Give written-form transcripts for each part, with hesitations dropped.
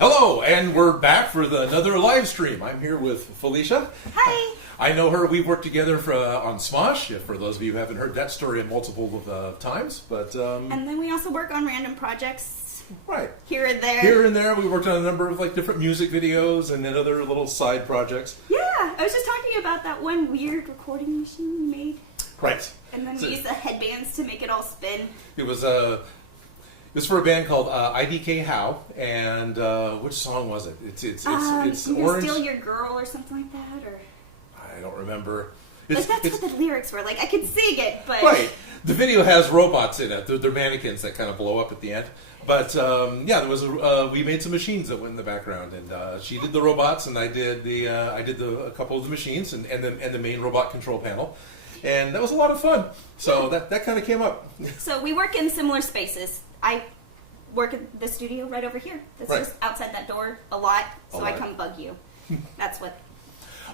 Hello, and we're back for another live stream. I'm here with Felicia. Hi. I know her. We've worked together on Smosh. For those of you who haven't heard that story multiple times, but and then we also work on random projects. Right. Here and there. Here and there, we worked on a number of different music videos and then other little side projects. Yeah, I was just talking about that one weird recording machine we made. Right. And then we used the headbands to make it all spin. It was for a band called IDK How, and which song was it? It's Orange. Steal Your Girl or something like that, or I don't remember. That's what the lyrics were. I could sing it, but right. The video has robots in it. They're mannequins that kind of blow up at the end. But there was we made some machines that went in the background, and she did the robots, and I did a couple of the machines, and the main robot control panel, and that was a lot of fun. So that kind of came up. So we work in similar spaces. I work at the studio right over here. That's just outside that door a lot, so I come bug you. That's what.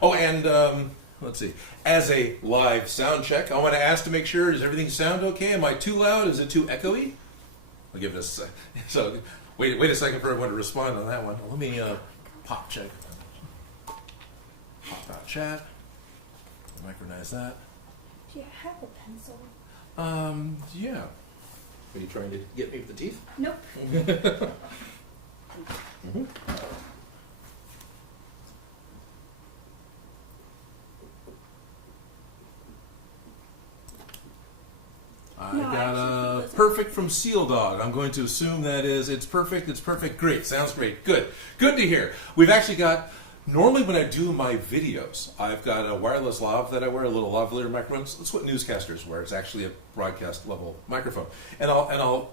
Oh, and let's see. As a live sound check, I want to ask to make sure, does everything sound okay? Am I too loud? Is it too echoey? I'll give it a second. So, wait a second for everyone to respond on that one. Let me pop check. Pop out chat. Micronize that. Do you have a pencil? Yeah. Are you trying to get me with the teeth? Nope. Mm-hmm. I got a perfect from Seal Dog. I'm going to assume that is, it's perfect, great, sounds great, good to hear. We've actually got, normally when I do my videos, I've got a wireless lav that I wear, a little lavalier microphone. That's what newscasters wear. It's actually a broadcast level microphone. And I'll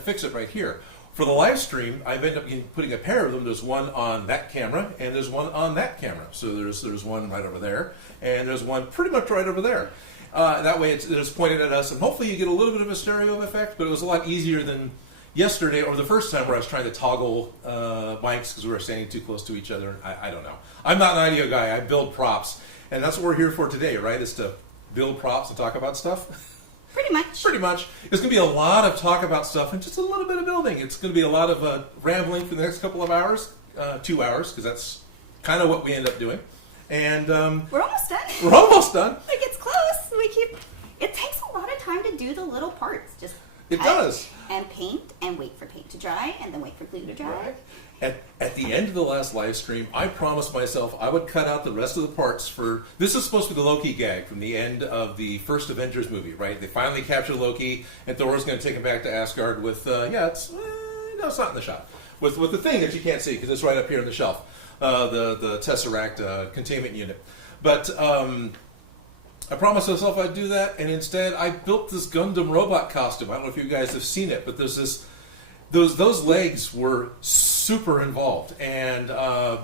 fix it right here. For the live stream, I've ended up putting a pair of them. There's one on that camera, and there's one on that camera. So there's one right over there, and there's one pretty much right over there. That way it's pointed at us, and hopefully you get a little bit of a stereo effect, but it was a lot easier than yesterday or the first time where I was trying to toggle mics because we were standing too close to each other. I don't know. I'm not an audio guy. I build props, and that's what we're here for today, right, is to build props and talk about stuff. Pretty much. Pretty much. It's going to be a lot of talk about stuff and just a little bit of building. It's going to be a lot of rambling for the next couple of hours, 2 hours, because that's kind of what we end up doing. And we're almost done. We're almost done. It's close. It takes a lot of time to do the little parts. Just it does. And paint, and wait for paint to dry, and then wait for glue to dry. Right. At the end of the last live stream, I promised myself I would cut out the rest of the parts for... This is supposed to be the Loki gag from the end of the first Avengers movie, right? They finally capture Loki, and Thor's going to take him back to Asgard with... it's not in the shot. With the thing that you can't see, because it's right up here on the shelf. The Tesseract containment unit. But I promised myself I'd do that, and instead I built this Gundam robot costume. I don't know if you guys have seen it, but there's this... Those legs were super involved, and I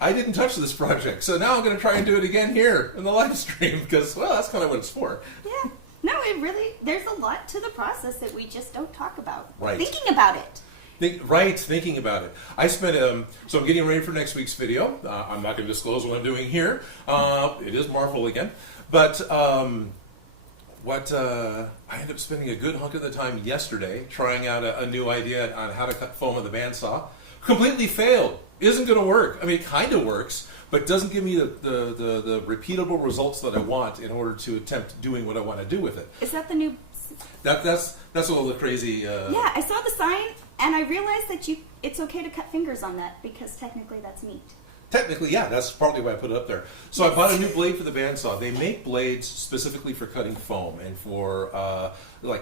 didn't touch this project, so now I'm going to try and do it again here in the live stream because, well, that's kind of what it's for. Yeah, no, there's a lot to the process that we just don't talk about. Right. Thinking about it. Thinking about it. I spent, so I'm getting ready for next week's video. I'm not going to disclose what I'm doing here. It is Marvel again, but I ended up spending a good hunk of the time yesterday trying out a new idea on how to cut foam with a bandsaw. Completely failed. Isn't going to work. I mean, it kind of works, but doesn't give me the repeatable results that I want in order to attempt doing what I want to do with it. Is that the new... That's all the crazy... Yeah, I saw the sign, and I realized that it's okay to cut fingers on that, because technically that's meat. Technically, yeah, that's partly why I put it up there. So I bought a new blade for the bandsaw. They make blades specifically for cutting foam and for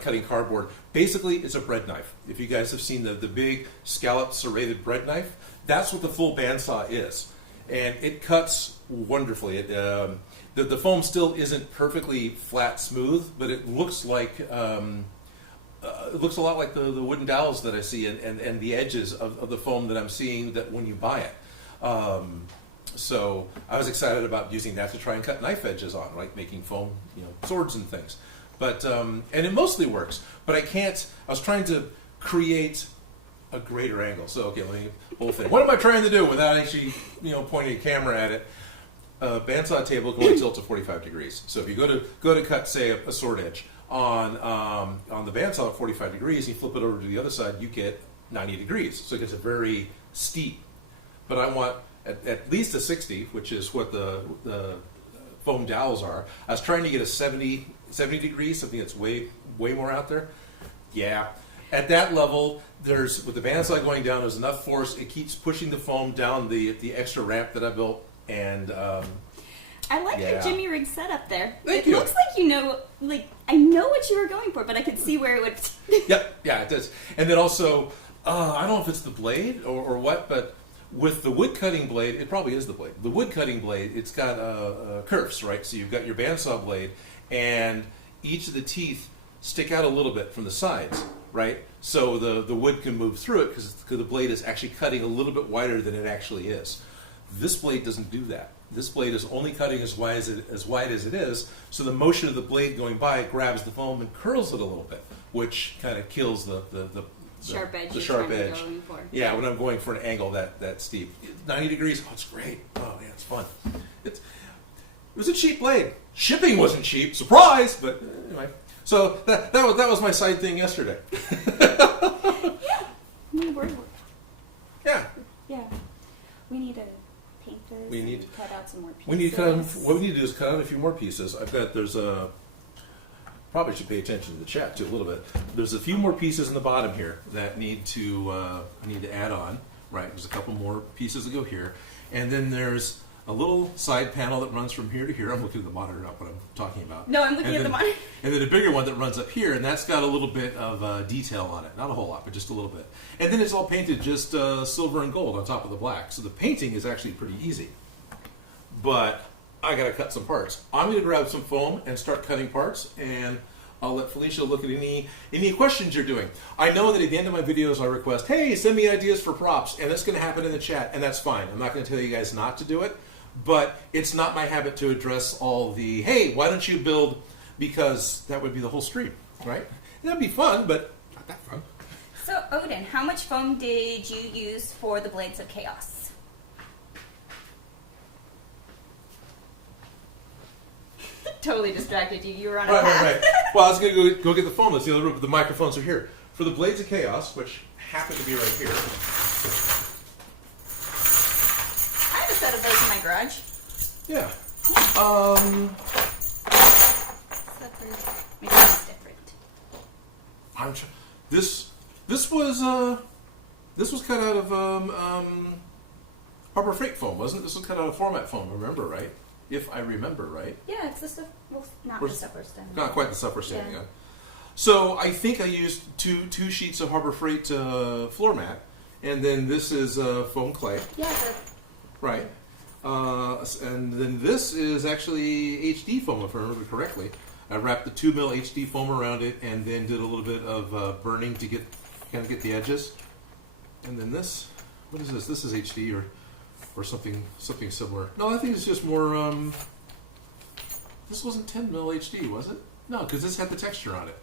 cutting cardboard. Basically, it's a bread knife. If you guys have seen the big scalloped serrated bread knife, that's what the full bandsaw is. And it cuts wonderfully. The foam still isn't perfectly flat smooth, but it looks like... it looks a lot like the wooden dowels that I see and the edges of the foam that I'm seeing that when you buy it. So I was excited about using that to try and cut knife edges on, right? Making foam, swords and things. But and it mostly works. But I was trying to create a greater angle. So okay, let me whole thing. What am I trying to do without actually, pointing a camera at it? Bandsaw table can only tilt to 45 degrees. So if you go to cut, say, a sword edge on the bandsaw at 45 degrees, you flip it over to the other side, you get 90 degrees, so it gets a very steep. But I want at least a 60, which is what the foam dowels are. I was trying to get a 70 degrees, something that's way more out there. Yeah, at that level, with the bandsaw going down, there's enough force. It keeps pushing the foam down the extra ramp that I built, and I like your Jimmy rig setup there. Thank it you. looks like I know what you were going for, but I could see where it would. Yep, yeah, it does. And then also, I don't know if it's the blade or what, but with the wood cutting blade, it probably is the blade. The wood cutting blade, it's got curves, right? So you've got your bandsaw blade, and each of the teeth stick out a little bit from the sides, right? So the wood can move through it because the blade is actually cutting a little bit wider than it actually is. This blade doesn't do that. This blade is only cutting as wide as it is, so the motion of the blade going by grabs the foam and curls it a little bit, which kind of kills the sharp edge. The sharp edge. Yeah, when I'm going for an angle that steep. 90 degrees, oh, it's great. Oh, man, it's fun. It was a cheap blade. Shipping wasn't cheap, surprise, but anyway. So that was my side thing yesterday. Yeah. Yeah. Yeah. We need to paint this. We need to cut out some more pieces. What we need to do is cut out a few more pieces. I bet there's probably should pay attention to the chat too a little bit. There's a few more pieces in the bottom here that need to add on. Right, there's a couple more pieces that go here, and then there's a little side panel that runs from here to here. I'm looking at the monitor, not what I'm talking about. No, I'm looking at the monitor. And then a bigger one that runs up here, and that's got a little bit of detail on it. Not a whole lot, but just a little bit. And then it's all painted just silver and gold on top of the black. So the painting is actually pretty easy. But I got to cut some parts. I'm going to grab some foam and start cutting parts, and I'll let Felicia look at any questions you're doing. I know that at the end of my videos I request, hey, send me ideas for props, and that's going to happen in the chat, and that's fine. I'm not going to tell you guys not to do it, but it's not my habit to address all the, hey, why don't you build, because that would be the whole stream, right? That'd be fun, but not that fun. So, Odin, how much foam did you use for the Blades of Chaos? Totally distracted you. You were on a path. Right. Well, I was going to go get the phone. That's the other room, but the microphones are here. For the Blades of Chaos, which happen to be right here. I have a set of those in my garage. Yeah. Maybe it's different. This was cut out of Harbor Freight foam, wasn't it? This was cut out of format foam. Remember, right? If I remember right. Yeah, it's the stuff. Well, not the stuff we're standing. Not quite the stuff we're standing on. So I think I used two sheets of Harbor Freight floor mat, and then this is foam clay. Yeah. Right. And then this is actually HD foam, if I remember correctly. I wrapped the 2 mil HD foam around it, and then did a little bit of burning to get the edges. And then this, what is this? This is HD or something similar. No, I think it's just more. This wasn't 10 mil HD, was it? No, because this had the texture on it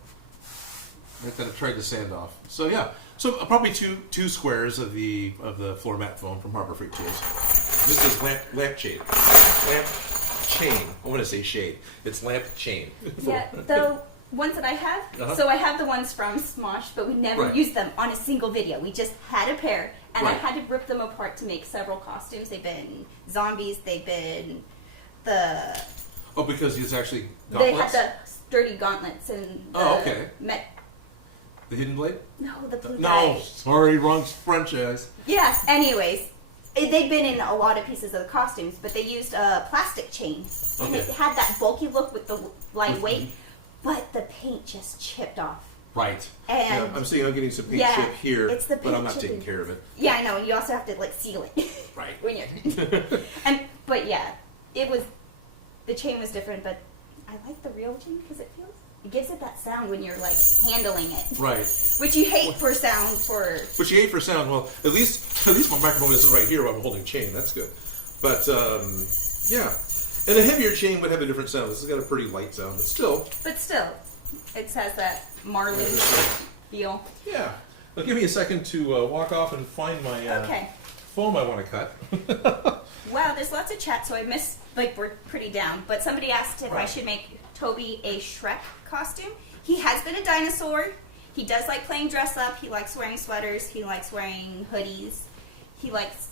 that I tried to sand off. So yeah, so probably two squares of the floor mat foam from Harbor Freight Tools. This is lamp chain. I want to say shade. It's lamp chain. Yeah, the ones that I have. So I have the ones from Smosh, but we never used them on a single video. We just had a pair, and I had to rip them apart to make several costumes. They've been zombies. They've been the. Oh, because it's actually gauntlets? They had the sturdy gauntlets and the The Hidden Blade? No, the blue No, guy. sorry, wrong franchise. Yeah, anyways. They've been in a lot of pieces of the costumes, but they used a plastic chain. And it had that bulky look with the lightweight, but the paint just chipped off. Right. And I'm saying I'm getting some paint chip here, but I'm not taking care of it. Yeah, I know. You also have to seal it. Right. When you're but yeah, the chain was different, but I like the real chain because it gives it that sound when you're handling it. Right. Which you hate for sound for. Which you hate for sound. Well, at least my microphone isn't right here while I'm holding chain. That's good. But yeah, and a heavier chain would have a different sound. This has got a pretty light sound, but still. It has that Marley feel. Yeah. Well, give me a second to walk off and find my foam I want to cut. Wow, there's lots of chat, so I missed. We're pretty down. But somebody asked if I should make Toby a Shrek costume. He has been a dinosaur. He does like playing dress up. He likes wearing sweaters. He likes wearing hoodies. He likes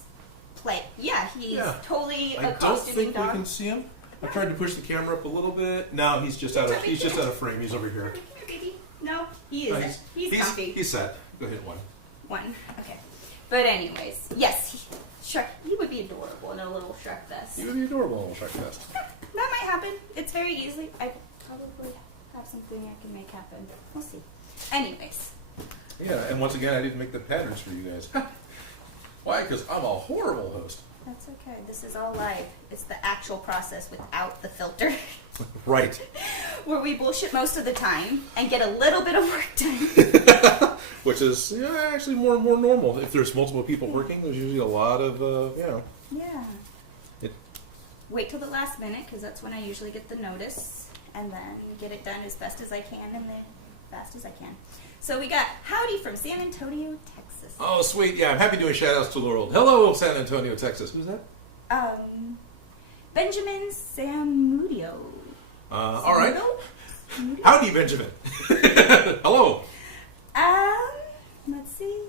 play. Yeah, he's totally a costuming dog. I don't think we can see him. I tried to push the camera up a little bit. No, he's just out of frame. He's over here. Come here, baby. No, he is. He's comfy. He's set. Go ahead, one. One. Okay. But anyways, yes, Shrek. He would be adorable in a little Shrek vest. He would be adorable in a little Shrek vest. That might happen. It's very easily. I probably have something I can make happen. We'll see. Anyways. Yeah, and once again, I didn't make the patterns for you guys. Why? Because I'm a horrible host. That's okay. This is all live. It's the actual process without the filter. Right. Where we bullshit most of the time and get a little bit of work done. Which is actually more and more normal. If there's multiple people working, there's usually a lot of, Yeah. Wait till the last minute, because that's when I usually get the notice, and then get it done as best as I can and then fast as I can. So we got Howdy from San Antonio, Texas. Oh, sweet. Yeah, I'm happy doing shout-outs to the world. Hello, San Antonio, Texas. Who's that? Benjamin Samudio. All right. Howdy, Benjamin. Hello. Let's see.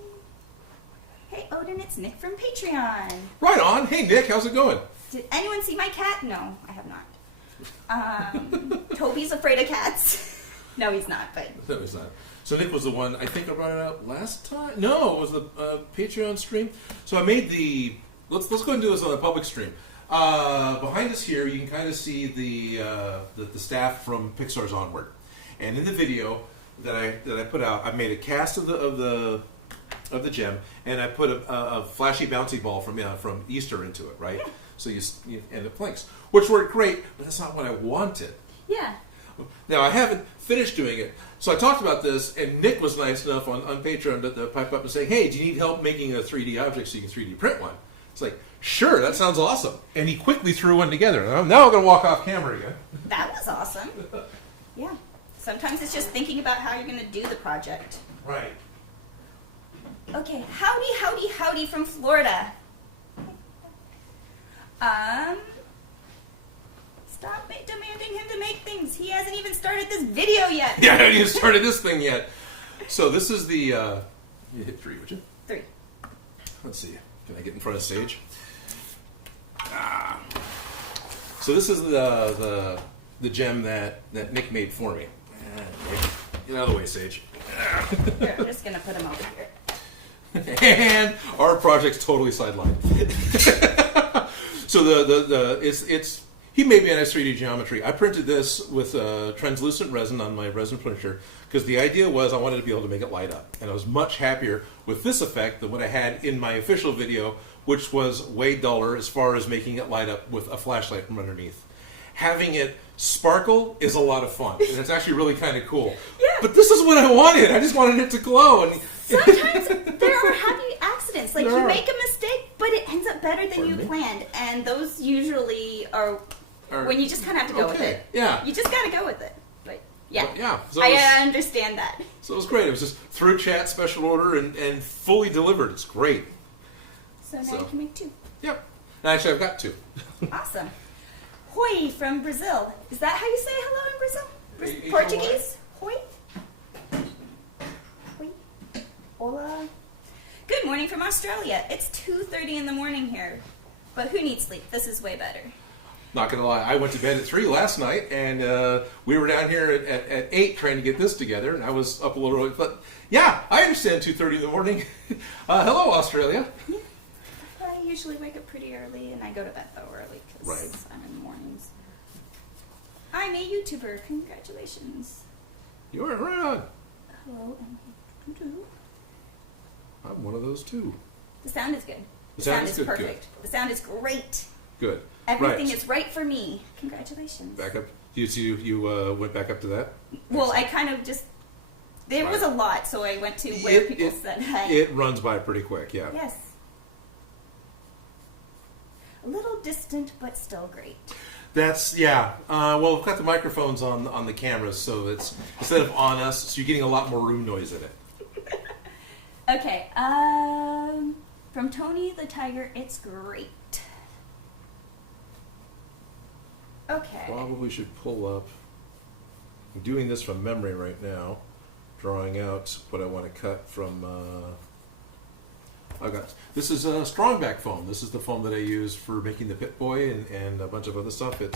Hey, Odin, it's Nick from Patreon. Right on. Hey, Nick, how's it going? Did anyone see my cat? No, I have not. Toby's afraid of cats. No, he's not, but... No, he's not. So Nick was the one, I think I brought it out last time? No, it was the Patreon stream. So I made the... Let's go and do this on a public stream. Behind us here, you can kind of see the staff from Pixar's Onward. And in the video that I put out, I made a cast of the gem, and I put a flashy bouncy ball from Easter into it, right? So you end up planks, which worked great, but that's not what I wanted. Yeah. Now, I haven't finished doing it, so I talked about this, and Nick was nice enough on Patreon to pipe up and say, hey, do you need help making a 3D object so you can 3D print one? It's like, sure, that sounds awesome. And he quickly threw one together. Now I'm going to walk off camera again. That was awesome. Yeah. Sometimes it's just thinking about how you're going to do the project. Right. Okay, howdy from Florida. Stop demanding him to make things. He hasn't even started this video yet. Yeah, I haven't even started this thing yet. So this is the... you hit 3, would you? 3. Let's see. Can I get in front of Sage? So this is the gem that Nick made for me. Nick, get out of the way, Sage. Here, I'm just going to put him over here. And our project's totally sidelined. So it's he made me a nice 3D geometry. I printed this with translucent resin on my resin printer because the idea was I wanted to be able to make it light up, and I was much happier with this effect than what I had in my official video, which was way duller as far as making it light up with a flashlight from underneath. Having it sparkle is a lot of fun, and it's actually really kind of cool. Yeah. But this is what I wanted. I just wanted it to glow. And sometimes there are happy accidents. Like you make a mistake, but it ends up better than you planned. And those usually are when you just kind of have to go with it. Yeah. You just got to go with it. But yeah. But, yeah. So I understand that. So it was great. It was just through chat, special order, and fully delivered. It's great. So now you can make 2. Yep. Actually, I've got 2. Awesome. Hoi from Brazil. Is that how you say hello in Brazil? Hey, Portuguese? Hoi? Hoi? Hola? Good morning from Australia. It's 2:30 in the morning here. But who needs sleep? This is way better. Not going to lie. I went to bed at 3 last night, and we were down here at 8 trying to get this together, and I was up a little early. But, yeah, I understand 2:30 in the morning. Hello, Australia. Yeah. I usually wake up pretty early, and I go to bed, though, early, because I'm in the mornings. I'm a YouTuber. Congratulations. You are right on. Hello, and I'm one of those, too. The sound is good. The sound is good, perfect. good. The sound is great. Good. Everything is right for me. Congratulations. Back up. You went back up to that? Well, I kind of just... There was a lot, so I went to where people said, hey. It runs by pretty quick, yeah. Yes. A little distant, but still great. That's, yeah. Well, we've got the microphones on the cameras, so it's instead of on us, so you're getting a lot more room noise in it. Okay. From Tony the Tiger, it's great. Okay. Probably should pull up. I'm doing this from memory right now. drawing out what I want to cut from. This is a strong back foam. This is the foam that I use for making the Pit Boy and a bunch of other stuff. It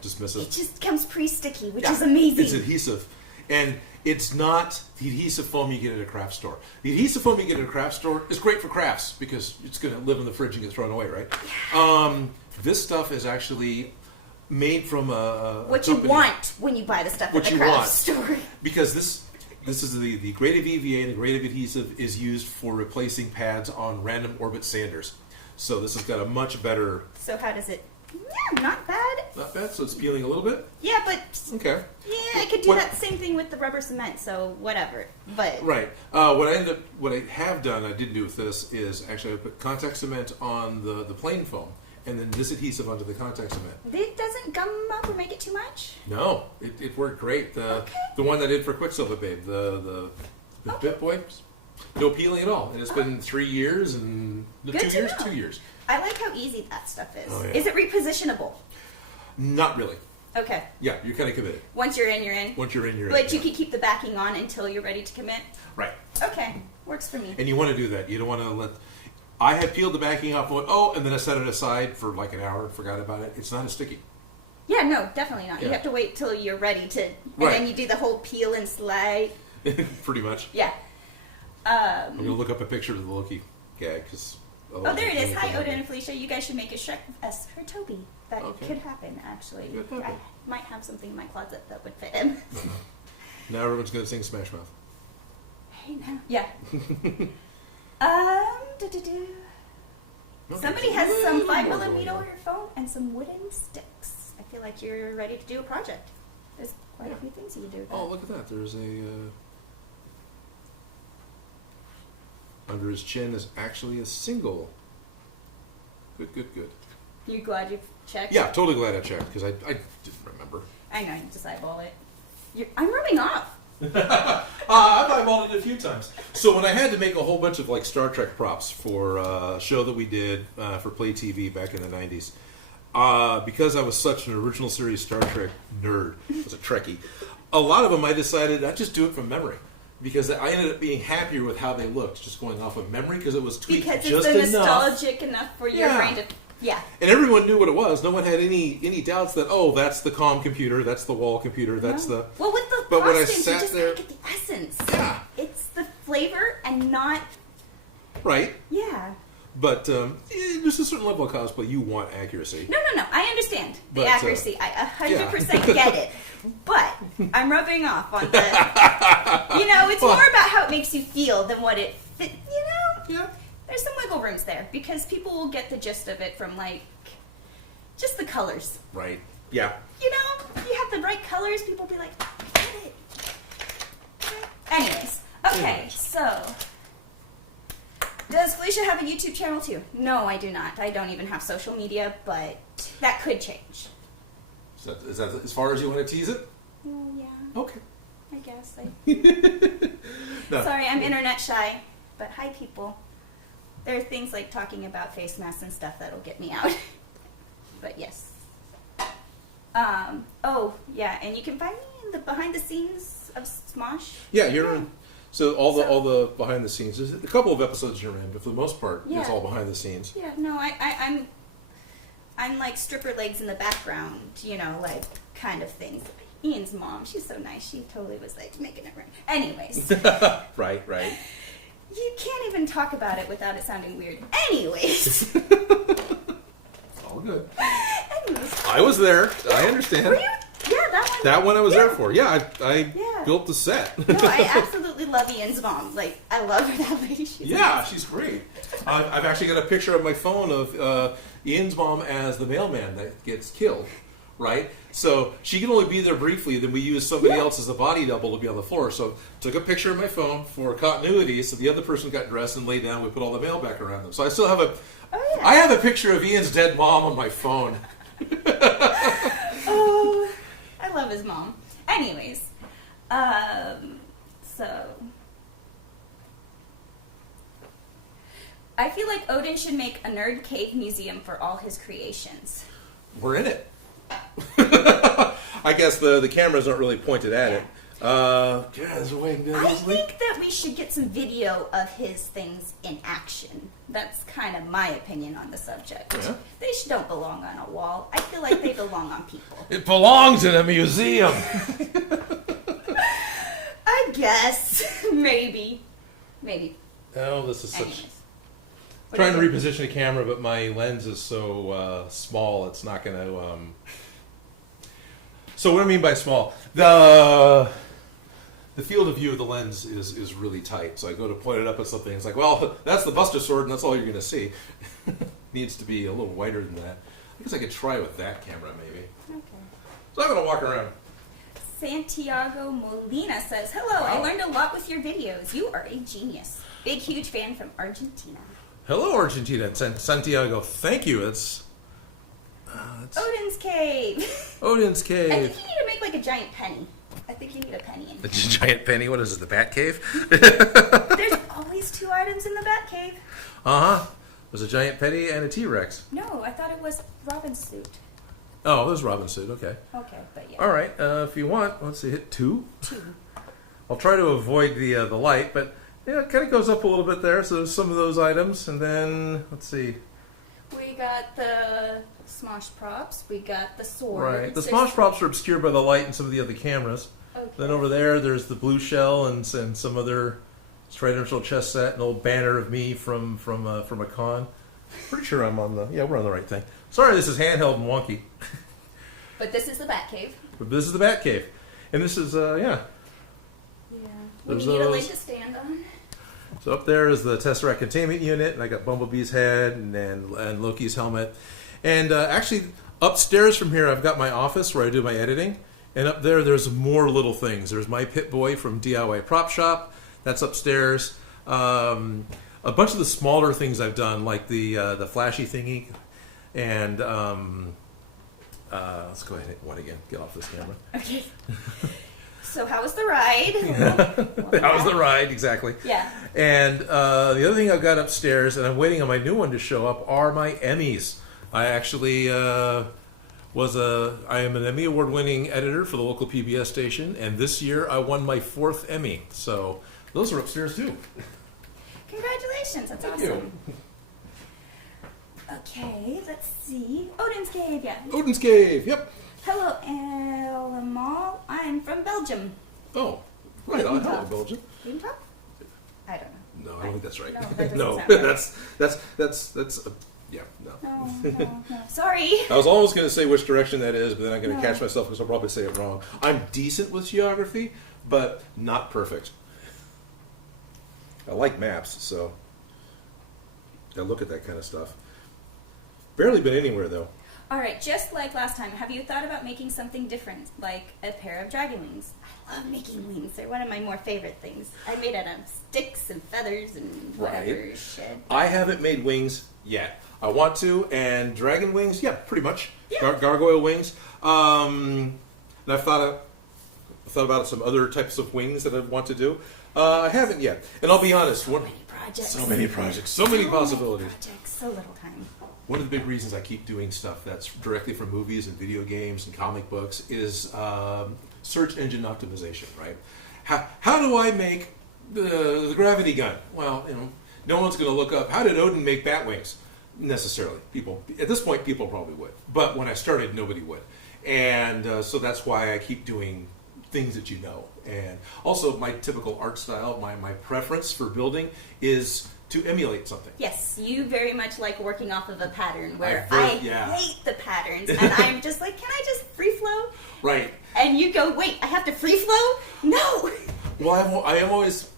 just misses. It just comes pre-sticky, which is amazing. It's adhesive. And it's not the adhesive foam you get at a craft store. The adhesive foam you get at a craft store is great for crafts because it's going to live in the fridge and get thrown away, right? Yeah. This stuff is actually made from what you want when you buy the stuff at the craft store. Because this is the grade of EVA and the grade of adhesive is used for replacing pads on random orbit sanders. So this has got a much better... So how does it... Yeah, not bad. Not bad, so it's peeling a little bit? Yeah, but... Okay. Yeah, I could do that same thing with the rubber cement, so whatever. But... Right. What I have done, I didn't do with this, is actually I put contact cement on the plain foam, and then this adhesive onto the contact cement. It doesn't gum up or make it too much? No, it worked great. The one I did for Quicksilver Babe, the Pit Boy, no peeling at all. And it's been 3 years and 2 years. I like how easy that stuff is. Oh, yeah. Is it repositionable? Not really. Okay. Yeah, you're kind of committed. Once you're in, you're in. Once you're in, you're in. But you can keep the backing on until you're ready to commit? Right. Okay. Works for me. And you want to do that. You don't want to let... I had peeled the backing off and then I set it aside for like an hour, forgot about it. It's not as sticky. Yeah, no, definitely not. Yeah. You have to wait till you're ready to... And then you do the whole peel and slide. Pretty much. Yeah. I'm going to look up a picture of the Loki gag because... Oh, there it is. Hi, Odin and Felicia. You guys should make a Shrek-esque for Toby. That could happen, actually. I might have something in my closet that would fit him. Now everyone's going to sing Smash Mouth. Hey, now. Yeah. Somebody has some 5mm foam and some wooden sticks. I feel like you're ready to do a project. There's quite a few things you can do with that. Oh, look at that. There's a... under his chin is actually a single. Good. You glad you checked? Yeah, totally glad I checked because I didn't remember. I know, you just eyeball it. I'm rubbing off. I've eyeballed it a few times. So when I had to make a whole bunch of like Star Trek props for a show that we did for Play TV back in the 90s, because I was such an original series Star Trek nerd, I was a Trekkie, a lot of them I decided I'd just do it from memory. Because I ended up being happier with how they looked, just going off of memory, because it was tweaked just enough. Because it's nostalgic enough for your brain to... Yeah. And everyone knew what it was. No one had any doubts that, that's the comm computer, that's the wall computer, that's the... Well, with the costumes, you just gotta get the essence. Yeah. It's the flavor and not... Right. Yeah. But there's a certain level of cosplay you want accuracy. No. I understand the accuracy. I 100% get it. But I'm rubbing off on the... it's more about how it makes you feel than what it... Yeah. There's some wiggle rooms there because people will get the gist of it from, just the colors. Right. Yeah. You have the right colors, people will be like, I get it. Anyways. Okay, so... Does Felicia have a YouTube channel too? No, I do not. I don't even have social media, but that could change. Is that as far as you want to tease it? Yeah. Okay. I guess. No. Sorry, I'm internet shy, but hi people. There are things like talking about face masks and stuff that'll get me out. But yes. Yeah, and you can find me in the behind the scenes of Smosh. Yeah, you're in. So all the behind the scenes. There's a couple of episodes you're in, but for the most part, it's all behind the scenes. Yeah, no, I'm like stripper legs in the background, kind of things. Ian's mom, she's so nice. She totally was making it right. Anyways. Right. You can't even talk about it without it sounding weird. Anyways. It's all good. Anyways. I was there. I understand. Were you? Yeah, that one. That one I was there for. Yeah, I built the set. No, I absolutely love Ian's mom. I love her, that lady. She's amazing. She's great. I've actually got a picture on my phone of Ian's mom as the mailman that gets killed. Right? So she can only be there briefly, then we use somebody else as the body double to be on the floor. So took a picture of my phone for continuity, so the other person got dressed and laid down, we put all the mail back around them. So I still have I have a picture of Ian's dead mom on my phone. Oh, I love his mom. Anyways, so I feel like Odin should make a nerd cave museum for all his creations. We're in it. I guess the cameras aren't really pointed at it. Yeah, there's a way I can do I this. think that we should get some video of his things in action. That's kind of my opinion on the subject. Yeah. They don't belong on a wall. I feel like they belong on people. It belongs in a museum. I guess. Maybe. Oh, this is such... Anyways. Trying to reposition the camera, but my lens is so small, it's not going to... So what do I mean by small? The field of view of the lens is really tight. So I go to point it up at something. It's like, well, that's the Buster Sword, and that's all you're going to see. Needs to be a little wider than that. I guess I could try with that camera, maybe. Okay. So I'm going to walk around. Santiago Molina says, hello, Wow. I learned a lot with your videos. You are a genius. Big, huge fan from Argentina. Hello, Argentina. Santiago. Thank you. It's Odin's Cave. Odin's I Cave. think you need to make like a giant penny. I think you need a penny in The here. giant penny. What is it? The Bat Cave? There's always 2 items in the Bat Cave. Uh-huh. There's a giant penny and a T-Rex. No, I thought it was Robin's suit. Oh, there's Robin's suit. Okay. Okay, but yeah. All right. If you want, let's see. Hit 2. 2. I'll try to avoid the light, but yeah, it kind of goes up a little bit there. So there's some of those items, and then let's see. We got the Smosh props. We got the sword. Right. The Smosh props are obscured by the light and some of the other cameras. Okay. Then over there's the blue shell and some other tri-dimensional chess set, an old banner of me from a con. Pretty sure I'm on we're on the right thing. Sorry, this is handheld and wonky. But this is the Bat Cave. But this is the Bat Cave, and this is Yeah. There's We need a those. leg to stand on. So up there is the Tesseract containment unit, and I got Bumblebee's head and Loki's helmet. And actually, upstairs from here, I've got my office where I do my editing. And up there's more little things. There's my Pip-Boy from DIY Prop Shop. That's upstairs. A bunch of the smaller things I've done, like the flashy thingy. And let's go ahead and hit 1 again. Get off this camera. Okay. So how was the ride? That was the ride, exactly. Yeah. And the other thing I've got upstairs, and I'm waiting on my new one to show up, are my Emmys. I actually I am an Emmy Award-winning editor for the local PBS station, and this year I won my 4th Emmy. So those are upstairs too. Congratulations. That's Thank awesome. Okay, let's see. Odin's Cave, yeah. Odin's Cave, yep. Hello, Elamal. I'm from Belgium. Oh, right on. Hello, Belgium. Green top? I don't know. No, I don't think that's right. No, that doesn't No, sound right. that's yeah, no. No. Sorry. I was almost going to say which direction that is, but then I'm going to No. catch myself because I'll probably say it wrong. I'm decent with geography, but not perfect. I like maps, so I look at that kind of stuff. Barely been anywhere, though. All right, just like last time, have you thought about making something different, like a pair of dragon wings? I love making wings. They're one of my more favorite things. I made out of sticks and feathers and whatever Right. shit. I haven't made wings yet. I want to, and dragon wings, yeah, pretty much. Yeah. Gargoyle wings. And I've thought about some other types of wings that I want to do. I haven't yet. And I'll be honest, So many projects. so many projects, so many possibilities. Projects, so little time. One of the big reasons I keep doing stuff that's directly from movies and video games and comic books is search engine optimization, right? How do I make the gravity gun? Well, no one's going to look up, how did Odin make bat wings? Necessarily. At this point, people probably would. But when I started, nobody would. And so that's why I keep doing things that you know. And also, my typical art style, my preference for building is to emulate something. Yes, you very much like working off of a pattern where Yeah. hate the patterns, and I'm just like, can I just free flow? Right. And you go, wait, I have to free flow? No! Well, I am always,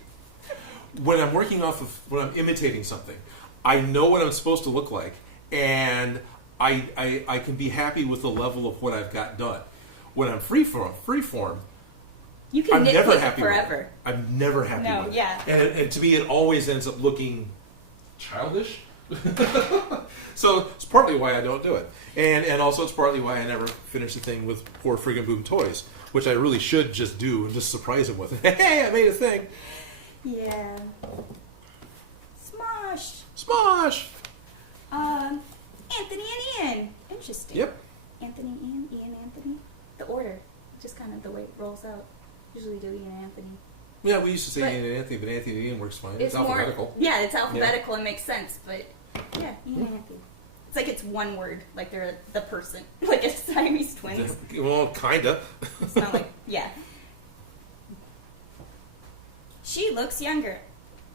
when I'm working when I'm imitating something, I know what I'm supposed to look like, and I can be happy with the level of what I've got done. When I'm freeform, You can I'm never nitpick happy forever. with it. I'm never happy No, with it. yeah. And to me, it always ends up looking childish. So it's partly why I don't do it. And also it's partly why I never finish the thing with poor friggin' boom toys, which I really should just do and just surprise them with it. Hey, I made a thing. Yeah. Smosh! Smosh! Anthony and Ian. Interesting. Yep. Anthony, Ian, Anthony. The order. Just kind of the way it rolls out. Usually Dewey and Anthony. Yeah, we used to say But Ian and Anthony, but Anthony and Ian works fine. It's more, alphabetical. yeah, it's alphabetical and makes sense, but yeah, Ian and Anthony. It's like it's one word, like they're the person, like it's Siamese twins. Well, kinda. It's not like, yeah. She looks younger.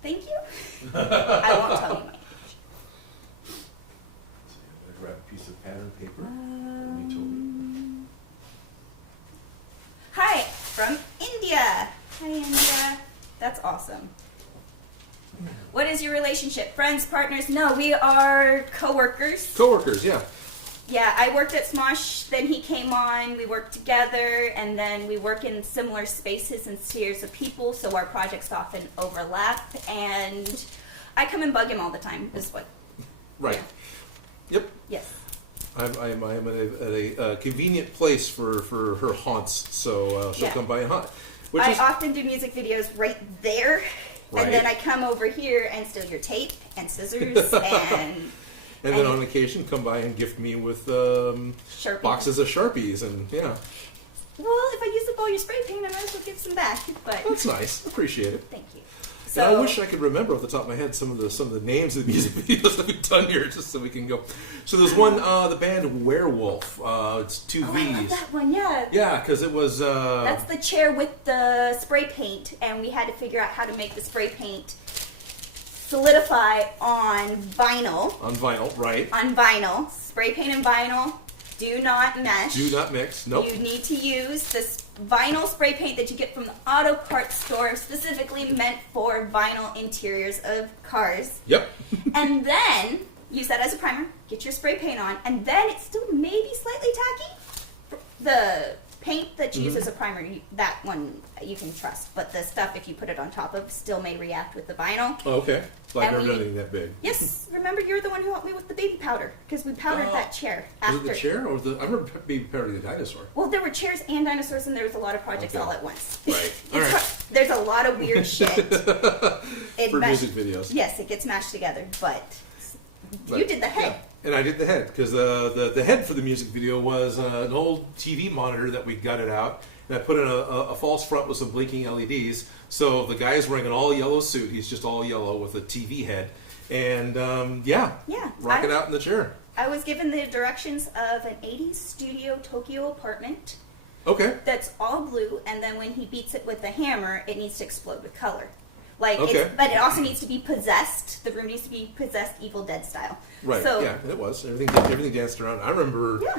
Thank you. I won't tell you my age. I grab a piece of pattern paper. Me, Toby. Hi, from India. Hi, India. That's awesome. What is your relationship? Friends, partners? No, we are co-workers. Co-workers, yeah. Yeah, I worked at Smosh, then he came on, we worked together, and then we work in similar spaces and spheres of people, so our projects often overlap, and I come and bug him all the time, is what. Right. Yeah. Yep. Yes. I'm at a convenient place for her haunts, so she'll come by and haunt. I often do music videos right there, Right. and then I come over here and steal your tape and scissors and... And then on occasion come by and gift me with Sharpies. boxes of Sharpies, and yeah. Well, if I use up all your spray paint, I might as well give some back, but... That's nice. Appreciate it. Thank you. So, I wish I could remember off the top of my head some of the names of the music videos that we've done here, just so we can go. So there's one, the band Werewolf. It's two V's. I love that one, yeah. Yeah, because it was. That's the chair with the spray paint, and we had to figure out how to make the spray paint solidify on vinyl. On vinyl, right? On vinyl, spray paint and vinyl do not mesh. Do not mix. Nope. You need to use this vinyl spray paint that you get from the auto parts store, specifically meant for vinyl interiors of cars. Yep. And then use that as a primer, get your spray paint on, and then it's still maybe slightly tacky. The paint that you use as a primer, that one you can trust. But the stuff, if you put it on top of, still may react with the vinyl. Oh, okay. So I've And never we- done anything that big. Yes, remember you're the one who helped me with the baby powder, because we powdered that chair after. Was it the chair or the? I remember being powdering the dinosaur. Well, there were chairs and dinosaurs, and there was a lot of projects all at once. Right. It's All right. There's a lot of weird shit. For music videos. Yes, it gets mashed together, but you But, did the head. yeah. And I did the head, because the head for the music video was an old TV monitor that we gutted out, and I put in a false front with some blinking LEDs. So the guy is wearing an all yellow suit. He's just all yellow with a TV head, and rock it out in the chair. I was given the directions of an 80s studio Tokyo apartment Okay. that's all blue, and then when he beats it with the hammer, it needs to explode with color. Like, Okay. but it also needs to be possessed. The room needs to be possessed Evil Dead style. Right. So, Yeah, it was. Everything danced around. I remember yeah.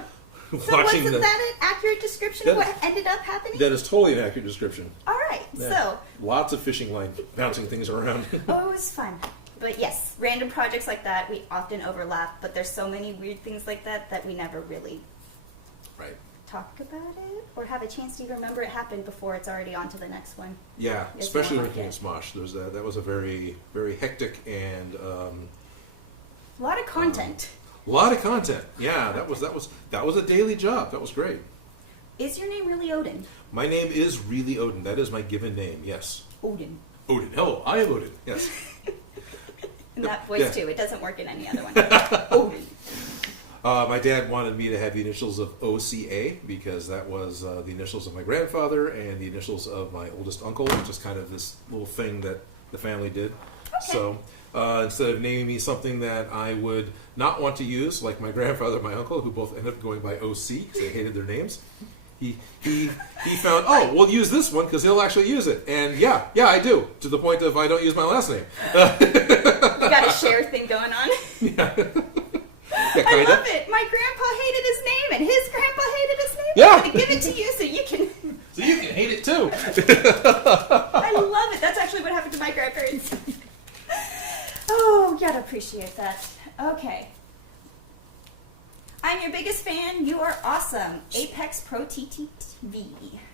So watching wasn't that an accurate description of what ended up happening? That is totally an accurate description. All right. Yeah. So, Lots of fishing line bouncing things around. oh, it was fun. But yes, random projects like that, we often overlap, but there's so many weird things like that that we never really Right. talk about it or have a chance to even remember it happened before it's already on to the next one. Yeah, It's especially more Loki and like it. Smosh. That was a very, very hectic and A lot of content. a lot of content. Yeah, that was a daily job. That was great. Is your name really Odin? My name is really Odin. That is my given name. Yes, Odin. Odin. Hello, I am Odin. Yes. In that voice Yeah. too. It doesn't work in any other one. Odin. My dad wanted me to have the initials of OCA because that was the initials of my grandfather and the initials of my oldest uncle, which is kind of this little thing that the family did. Okay. So instead of naming me something that I would not want to use, like my grandfather and my uncle, who both ended up going by OC because they hated their names, he found, oh, we'll use this one because he'll actually use it. And yeah, I do, to the point of I don't use my last name. You got a share thing going on. Yeah, I kinda. love it. My grandpa hated his name, and his grandpa hated his name. Yeah. I'm going to give it to you so you can... So you can hate it too. I love it. That's actually what happened to my grandparents. Oh, gotta appreciate that. Okay. I'm your biggest fan. You are awesome. Apex Pro TTV.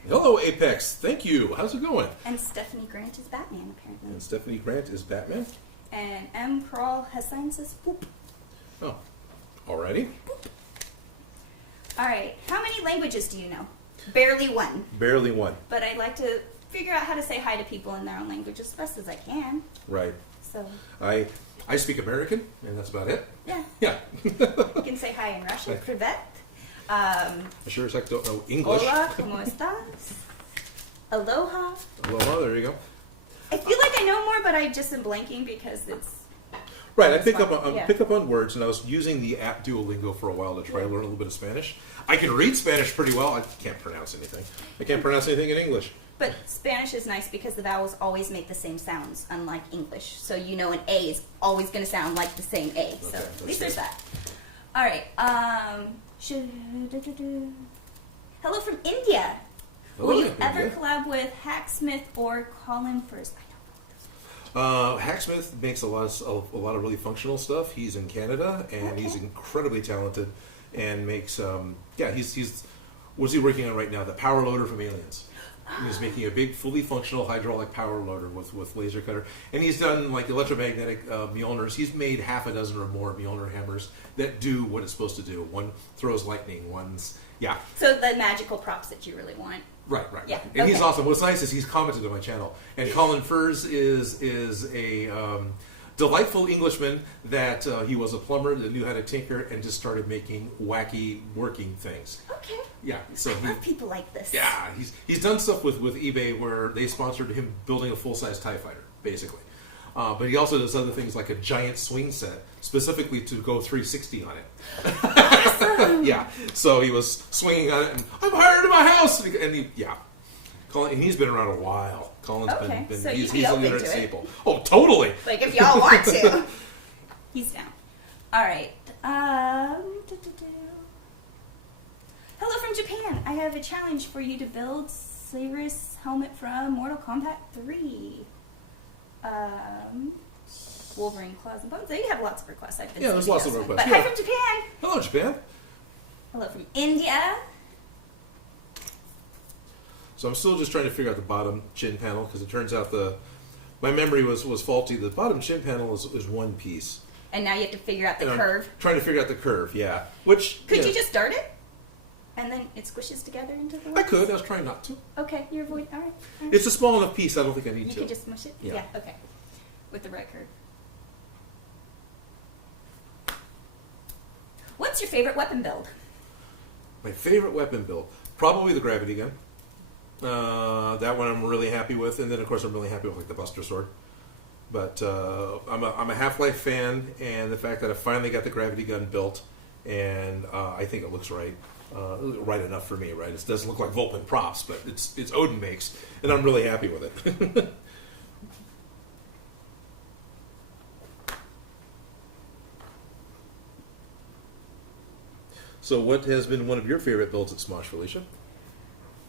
Hello, Apex. Thank you. How's it going? And Stephanie Grant is Batman, apparently. And Stephanie Grant is Batman. And M. Crawl Hassan says poop. Oh, alrighty. All right. How many languages do you know? Barely one. Barely one. But I like to figure out how to say hi to people in their own language as best as I can. Right. So, I speak American, and that's about it. yeah. Yeah. You can say hi in Russian. Privet. I sure as heck don't know English. Hola, ¿cómo estás? Aloha. Aloha, there you go. I feel like I know more, but I just am blanking because it's... Right, I pick up on words, and I was using the app Duolingo for a while to try to learn a little bit of Spanish. I can read Spanish pretty well. I can't pronounce anything. I can't pronounce anything in English. But Spanish is nice because the vowels always make the same sounds, unlike English. So you know an A is always going to sound like the same A. Okay, So at least good. there's that. All right. Hello from India. Hello, Will you India. ever collab with Hacksmith or Colin First? Hacksmith makes a lot of really functional stuff. He's in Canada, and he's incredibly talented, and makes he's what's he working on right now? The power loader from Aliens. He's making a big, fully functional hydraulic power loader with laser cutter, and he's done like electromagnetic Mjolnirs. He's made half a dozen or more Mjolnir hammers that do what it's supposed to do. One throws lightning. One's So the magical props that you really want. Right. Yeah, And he's awesome. What's nice is he's commented on my channel. And Colin Furs is a delightful Englishman that he was a plumber that knew how to tinker and just started making wacky working things. Okay. Yeah. So I love people like this. yeah, he's done stuff with eBay where they sponsored him building a full-size TIE fighter, basically. But he also does other things like a giant swing set, specifically to go 360 on it. Awesome. Yeah, so he was swinging on it, and I'm hired to my house, Colin, and he's been around a while. Colin's been so he's you'd be a open internet to it. staple. Oh, totally. Like if y'all want to. He's down. All right. Hello from Japan. I have a challenge for you to build Cyrus helmet from Mortal Kombat 3. Wolverine claws and bones. They have lots of requests. I've been Yeah, there's seeing lots of those requests. But Yeah. hi from Japan. Hello, Japan. Hello from India. So I'm still just trying to figure out the bottom chin panel because it turns out my memory was faulty. The bottom chin panel is one piece. And now you have to figure out the And I'm curve. trying to figure out the curve, yeah. Which Could you just dart it? And then it squishes together into the I legs? could. I was trying not to. Okay, you're avoiding. All right. It's a small enough piece. I don't think I need You to. can just smush it? Yeah. Okay. With the right curve. What's your favorite weapon build? My favorite weapon build, probably the gravity gun. That one I'm really happy with, and then of course I'm really happy with like the Buster Sword. But I'm a Half-Life fan, and the fact that I finally got the gravity gun built, and I think it looks right enough for me. Right, it doesn't look like Vulcan props, but it's Odin Makes, and I'm really happy with it. So, what has been one of your favorite builds at Smosh, Felicia?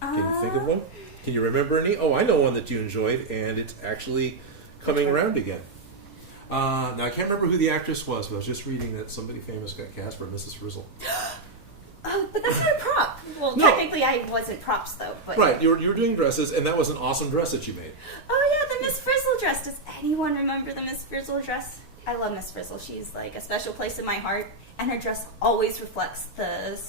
Can you think of one? Can you remember any? Oh, I know one that you enjoyed, and it's actually coming around again. Now, I can't remember who the actress was, but I was just reading that somebody famous got cast for Mrs. Frizzle. Oh, but that's not a prop. Well, No. technically I wasn't props though. But Right, you were doing dresses, and that was an awesome dress that you made. Oh yeah, the Miss Frizzle dress. Does anyone remember the Miss Frizzle dress? I love Miss Frizzle. She's like a special place in my heart, and her dress always reflects the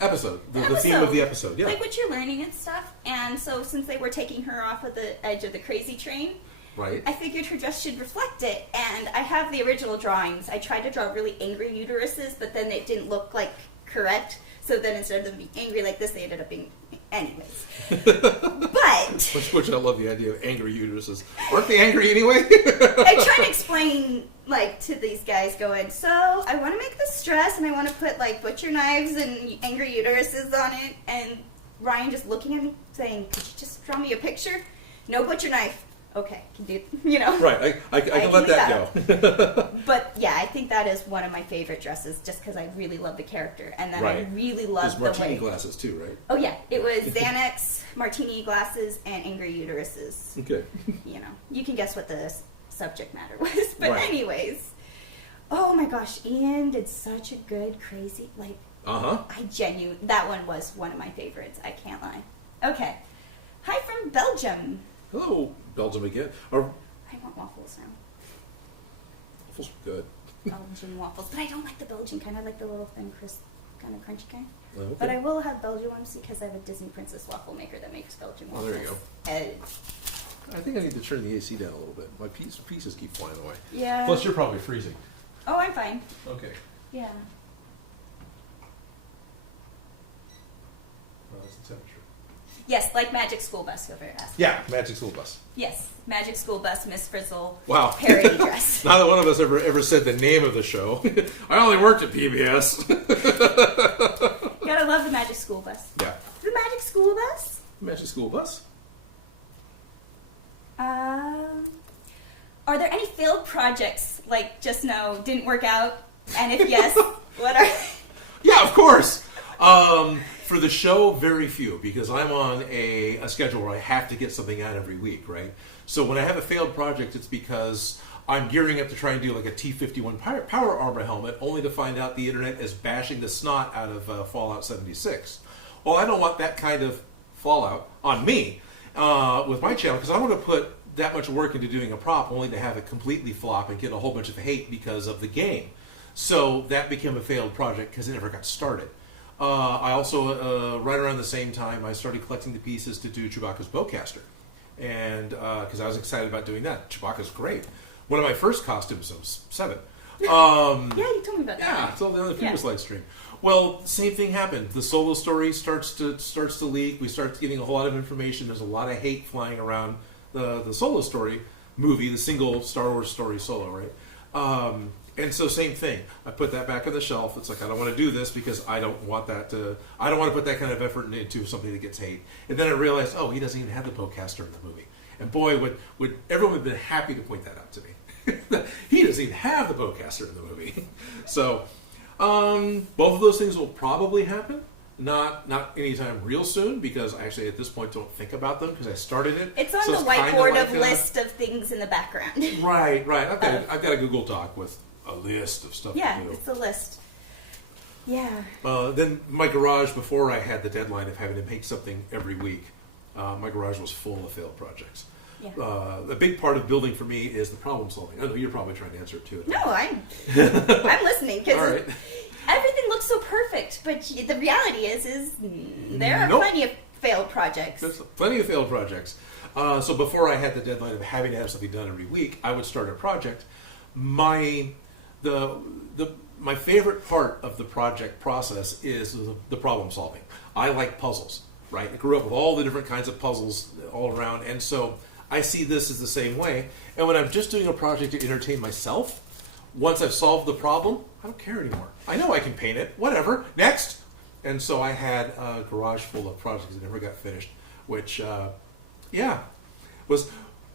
episode, the theme of the episode, yeah. Like what you're learning and stuff. And so since they were taking her off of the edge of the crazy train, Right. I figured her dress should reflect it. And I have the original drawings. I tried to draw really angry uteruses, but then it didn't look like correct. So then instead of them being angry like this, they ended up being anyways. But Which I love the idea of angry uteruses. Aren't they angry anyway? I try to explain like to these guys going, so I want to make this dress and I want to put like butcher knives and angry uteruses on it, and Ryan just looking at me saying, could you just draw me a picture? No butcher knife. Okay, can do, you know. Right, I can let that go. But yeah, I think that is one of my favorite dresses just because I really love the character, and then I really love the martini way. glasses too, right? Oh yeah, it was Xanax, martini glasses, and angry uteruses. Okay. You know, you can guess what the subject matter was. But Right. anyways, oh my gosh, Ian did such a good crazy, like, that one was one of my favorites. I can't lie. Okay. Hi from Belgium. Hello, Belgium again. Or I want waffles now. waffles are good. Belgian waffles. But I don't like the Belgian kind. I like the little thin, crisp, kind of crunchy kind. Okay. But I will have Belgian ones because I have a Disney Princess waffle maker that makes Belgian Oh, waffles. there you go. I think I need to turn the AC down a little bit. My pieces keep flying away. Yeah. Plus, you're probably freezing. Oh, I'm fine. Okay. Yeah. Well, that's the temperature. Yes, like Magic School Bus, whoever asked. Yeah, Magic School Bus. Yes, Magic School Bus, Miss Frizzle, Wow. parody dress. Neither one of us ever said the name of the show. I only worked at PBS. You gotta love the Magic School Bus. Yeah. The Magic School Bus? Magic School Bus? Are there any failed projects, like just no, didn't work out? And if yes, what are they? Yeah, of course. For the show, very few, because I'm on a schedule where I have to get something out every week, right? So when I have a failed project, it's because I'm gearing up to try and do like a T-51 power armor helmet, only to find out the internet is bashing the snot out of Fallout 76. Well, I don't want that kind of fallout on me with my channel, because I want to put that much work into doing a prop only to have it completely flop and get a whole bunch of hate because of the game. So that became a failed project because it never got started. I also, right around the same time, I started collecting the pieces to do Chewbacca's bowcaster. And because I was excited about doing that. Chewbacca's great. One of my first costumes, I was 7. Yeah, you told me about that. Yeah, it's all the previous live stream. Well, same thing happened. The solo story starts to leak. We start getting a whole lot of information. There's a lot of hate flying around the solo story movie, the single Star Wars story solo, right? And so same thing. I put that back on the shelf. It's like, I don't want to do this because I don't want to put that kind of effort into something that gets hate. And then I realized, oh, he doesn't even have the bowcaster in the movie. And boy, would everyone have been happy to point that out to me. He doesn't even have the bowcaster in the movie. So both of those things will probably happen. Not anytime real soon, because I actually at this point don't think about them because I started it. It's on the whiteboard of list of things in the background. Right. I've got a Google Doc with a list of stuff to do. Yeah, it's a list. Yeah. Then my garage, before I had the deadline of having to make something every week, my garage was full of failed projects. Yeah. A big part of building for me is the problem solving. I know you're probably trying to answer it too. No, I'm listening because everything looks so perfect, but the reality is there are plenty of failed projects. There's plenty of failed projects. So before I had the deadline of having to have something done every week, I would start a project. My favorite part of the project process is the problem solving. I like puzzles, right? I grew up with all the different kinds of puzzles all around, and so I see this as the same way. And when I'm just doing a project to entertain myself, once I've solved the problem, I don't care anymore. I know I can paint it, whatever, next! And so I had a garage full of projects that never got finished, which,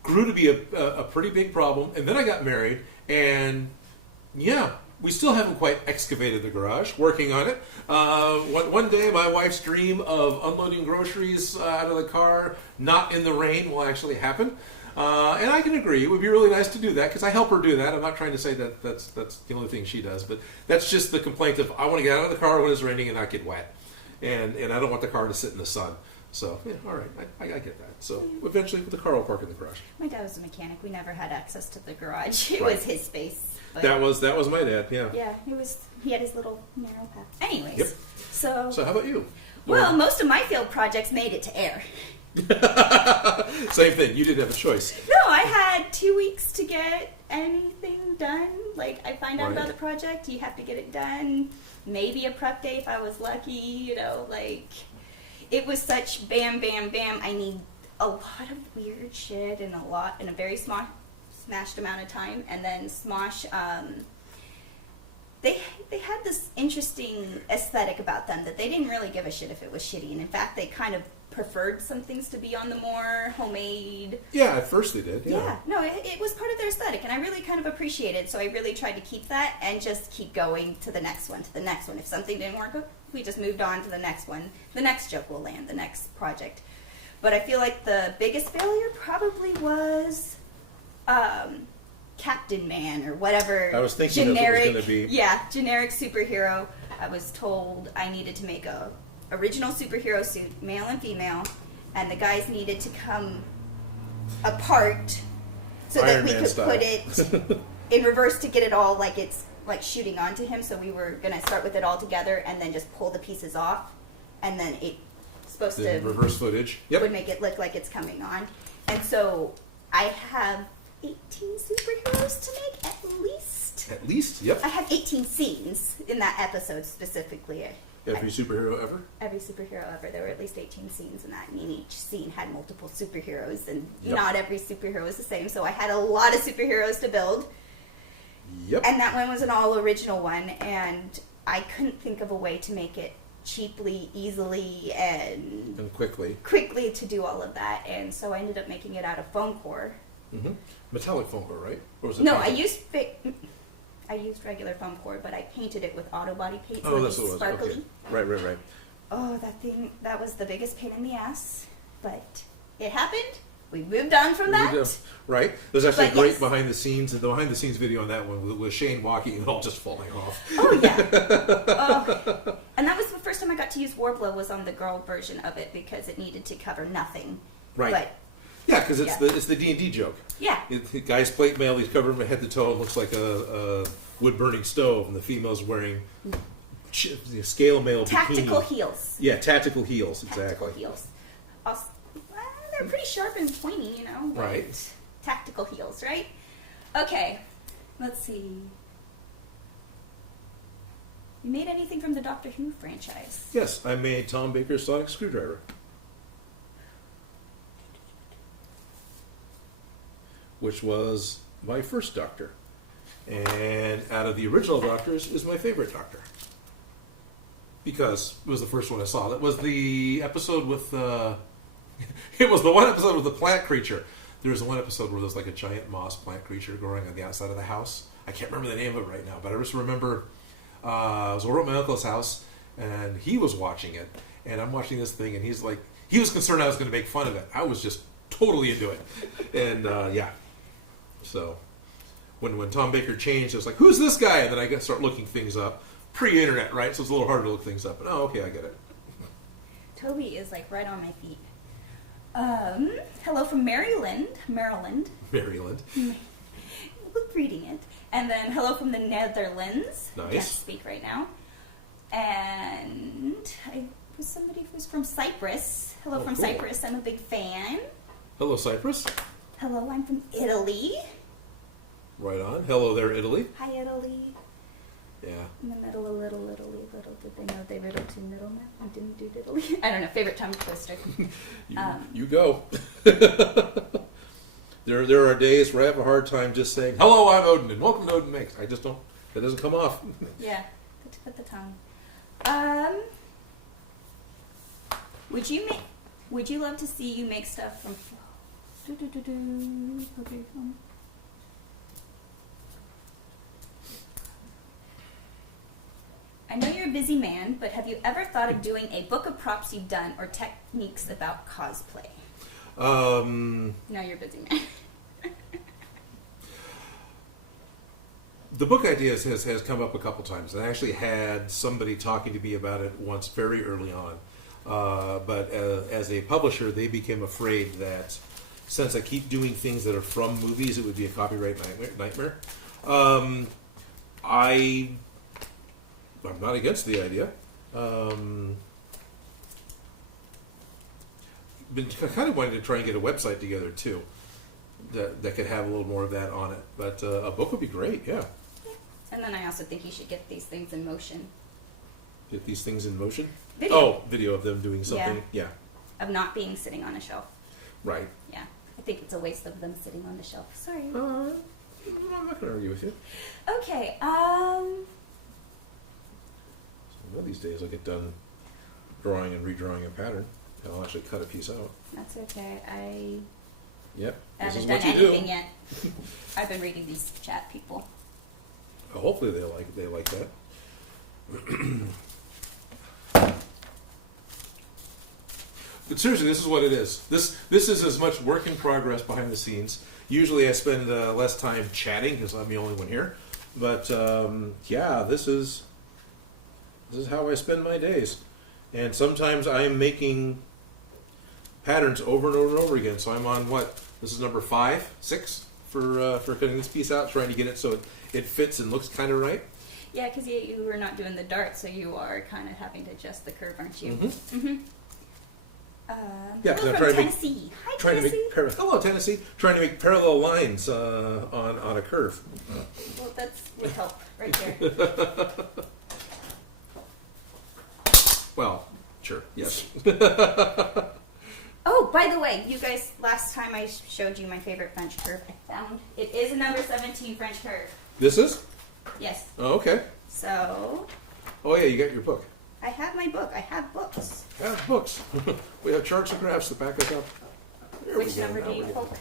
grew to be a pretty big problem. And then I got married, and we still haven't quite excavated the garage, working on it. One day, my wife's dream of unloading groceries out of the car, not in the rain, will actually happen. And I can agree, it would be really nice to do that, because I help her do that. I'm not trying to say that that's the only thing she does, but that's just the complaint of, I want to get out of the car when it's raining and not get wet. And I don't want the car to sit in the sun. So, yeah, all right, I get that. So, eventually, the car will park in the garage. My dad was a mechanic. We never had access to the garage. It was his space. But that was my dad, yeah. Yeah, he had his little narrow path. Anyways, yep. So how about you? Well, most of my field projects made it to air. Same thing. You didn't have a choice. No, I had 2 weeks to get anything done. Like, I find out about the project, you have to get it done. Maybe a prep day if I was lucky, it was such bam, bam, bam. I need a lot of weird shit in a very smashed amount of time. And then Smosh, they had this interesting aesthetic about them that they didn't really give a shit if it was shitty. And in fact, they kind of preferred some things to be on the more homemade. Yeah, at first they did. Yeah. No, it was part of their aesthetic, and I really kind of appreciate it. So I really tried to keep that and just keep going to the next one, If something didn't work, we just moved on to the next one. The next joke will land, the next project. But I feel like the biggest failure probably was Captain Man or whatever. I was thinking generic, it was going to be. Yeah, generic superhero. I was told I needed to make a original superhero suit, male and female, and the guys needed to come apart so Iron that we Man could style. put it in reverse to get it all like it's like shooting onto him. So we were going to start with it all together and then just pull the pieces off, and then it's supposed to reverse footage. Yep. would make it look like it's coming on. And so I have 18 superheroes to make at least. At least, yep. I have 18 scenes in that episode specifically. Every superhero ever? Every superhero ever. There were at least 18 scenes in that, and each scene had multiple superheroes, and Yep. not every superhero is the same, so I had a lot of superheroes to build. Yep. And that one was an all-original one, and I couldn't think of a way to make it cheaply, easily, and quickly to do all of that, and so I ended up making it out of foam core. Mm-hmm. Metallic foam core, right? Or was it No, painted? I used regular foam core, but I painted it with auto body paint, Oh, so that's it's what it was. sparkly. Okay. Right. Oh, that was the biggest pain in the ass, but it happened. We moved on from that. Right. There's actually But a great yes. behind the scenes video on that one with Shane walking and all just falling off. Oh, yeah. Oh. And that was the first time I got to use Warblow was on the girl version of it because it needed to cover nothing. Right. But, Yeah, because it's Yeah. the D&D joke. yeah. The guy's plate mail, he's covered from head to toe. It looks like a wood-burning stove, and the female's wearing scale mail Tactical bikini. heels. Yeah, tactical heels, exactly. Tactical heels. Also, well, they're pretty sharp and pointy, you know. But Right. Tactical heels, right? Okay. Let's see. You made anything from the Doctor Who franchise? Yes, I made Tom Baker's sonic screwdriver. Which was my first Doctor. And out of the original Doctors is my favorite Doctor. Because it was the first one I saw. That was the episode with it was the one episode with the plant creature. There was the one episode where there's like a giant moss plant creature growing on the outside of the house. I can't remember the name of it right now, but I just remember I was over at my uncle's house and he was watching it, and I'm watching this thing, and he was concerned I was going to make fun of it. I was just totally into it, and yeah. So when Tom Baker changed, I was like, "Who's this guy?" And then I got to start looking things up. Pre-internet, right? So it's a little harder to look things up. And, oh, okay, I get it. Toby is like right on my feet. Hello from Maryland. Maryland. Reading it. And then hello from the Netherlands. Nice. Can't speak right now. And I was somebody who's from Cyprus. Hello from cool. Cyprus. I'm a big fan. Hello, Cyprus. Hello, I'm from Italy. Right on. Hello there, Italy. Hi, Italy. Yeah. In the middle of little Italy, little did they know they riddled two middlemen and didn't do Italy. I don't know. Favorite tongue twister. You go. There are days where I have a hard time just saying, "Hello, I'm Odin, and welcome to Odin Makes." I just don't. That doesn't come off. Yeah, good to put the tongue. Would you love to see you make stuff from? Okay. I know you're a busy man, but have you ever thought of doing a book of props you've done or techniques about cosplay? No, you're a busy man. The book ideas has come up a couple times. I actually had somebody talking to me about it once very early on. But as a publisher, they became afraid that since I keep doing things that are from movies, it would be a copyright nightmare. I'm not against the idea. Been kind of wanting to try and get a website together too, that could have a little more of that on it. But a book would be great, yeah. And then I also think you should get these things in motion. Get these things in motion? Video. Oh, video of them doing something. Yeah. Of not being sitting on a shelf. Right. Yeah. I think it's a waste of them sitting on the shelf. Sorry. I'm not going to argue with you. Okay. One of these days I'll get done drawing and redrawing a pattern. I'll actually cut a piece out. That's okay. I Yep. This is haven't done what you anything do. yet. I've been reading these chat people. Hopefully they like that. But seriously, this is what it is. This is as much work in progress behind the scenes. Usually I spend less time chatting because I'm the only one here. But yeah, this is how I spend my days. And sometimes I am making patterns over and over and over again. So I'm on what? This is number 5, 6 for cutting this piece out, trying to get it so it fits and looks kind of right. Yeah, because you were not doing the dart, so you are kind of having to adjust the curve, aren't you? Mm-hmm. Mm-hmm. Yeah, because hello I'm from trying Tennessee. Hi, to Tennessee. make hello Tennessee, trying to make parallel lines on a curve. Well, that's would help right there. Well, sure, yes. Oh, by the way, you guys, last time I showed you my favorite French curve, I found it is a number 17 French curve. This is? Yes. Oh, okay. So. Oh yeah, you got your book. I have my book. I have books. Yeah, books. We have charts and graphs to back us up. There we Which go. number do you poke?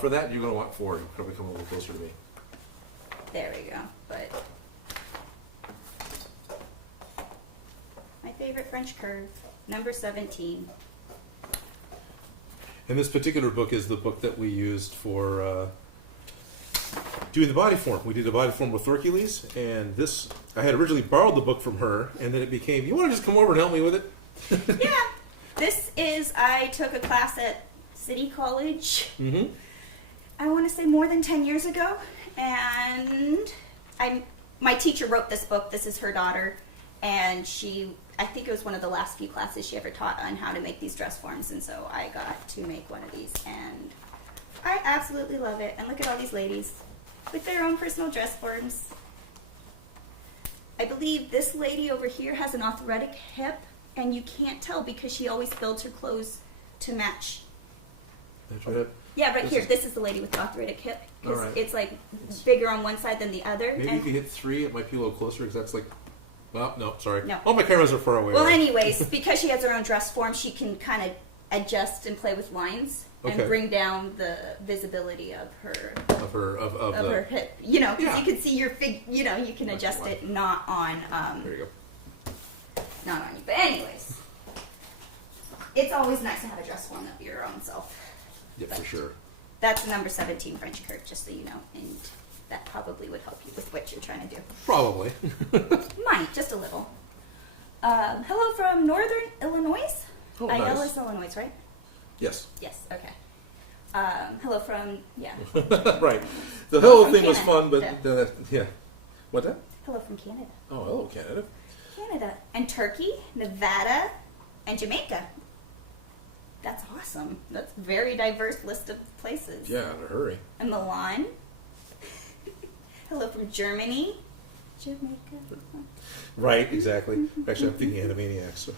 For that, you're going to want 4. You'll probably come a little closer to me. There we go. But my favorite French curve, number 17. And this particular book is the book that we used for doing the body form. We did a body form with Hercules, and this, I had originally borrowed the book from her, and then it became, you want to just come over and help me with it? Yeah. This is, I took a class at City College, I want to say more than 10 years ago, and my teacher wrote this book. This is her daughter, and I think it was one of the last few classes she ever taught on how to make these dress forms, and so I got to make one of these, and I absolutely love it. And look at all these ladies with their own personal dress forms. I believe this lady over here has an arthritic hip, and you can't tell because she always builds her clothes to match. That's right. Yeah, right here. This is the lady with the arthritic hip. All right. It's like bigger on one side than the other. Maybe and if you hit 3, it might be a little closer, because that's like, well, no, sorry. No. All my cameras are far away. Well, right? anyways, because she has her own dress form, she can kind of adjust and play with lines and Okay. bring down the visibility of her Of her hip. You know, because Yeah. you can see your you know, you can That's adjust fine. it not on There you go. not on you. But anyways, it's always nice to have a dress form of your own self. Yeah, for sure. That's number 17 French curve, just so you know, and that probably would help you with what you're trying to do. Probably. Might, just a little. Hello from Northern Illinois. Oh, Ayala nice. is Illinois, right? Yes. Yes, okay. Hello from, yeah. Right. The whole from thing was Canada. fun, but yeah. What that? Hello from Canada. Oh, hello, Canada. Canada. And Turkey, Nevada, and Jamaica. That's awesome. That's a very diverse list of places. Yeah, in a hurry. And Milan. Hello from Germany. Jamaica. Right, exactly. Actually, I'm thinking Animaniacs.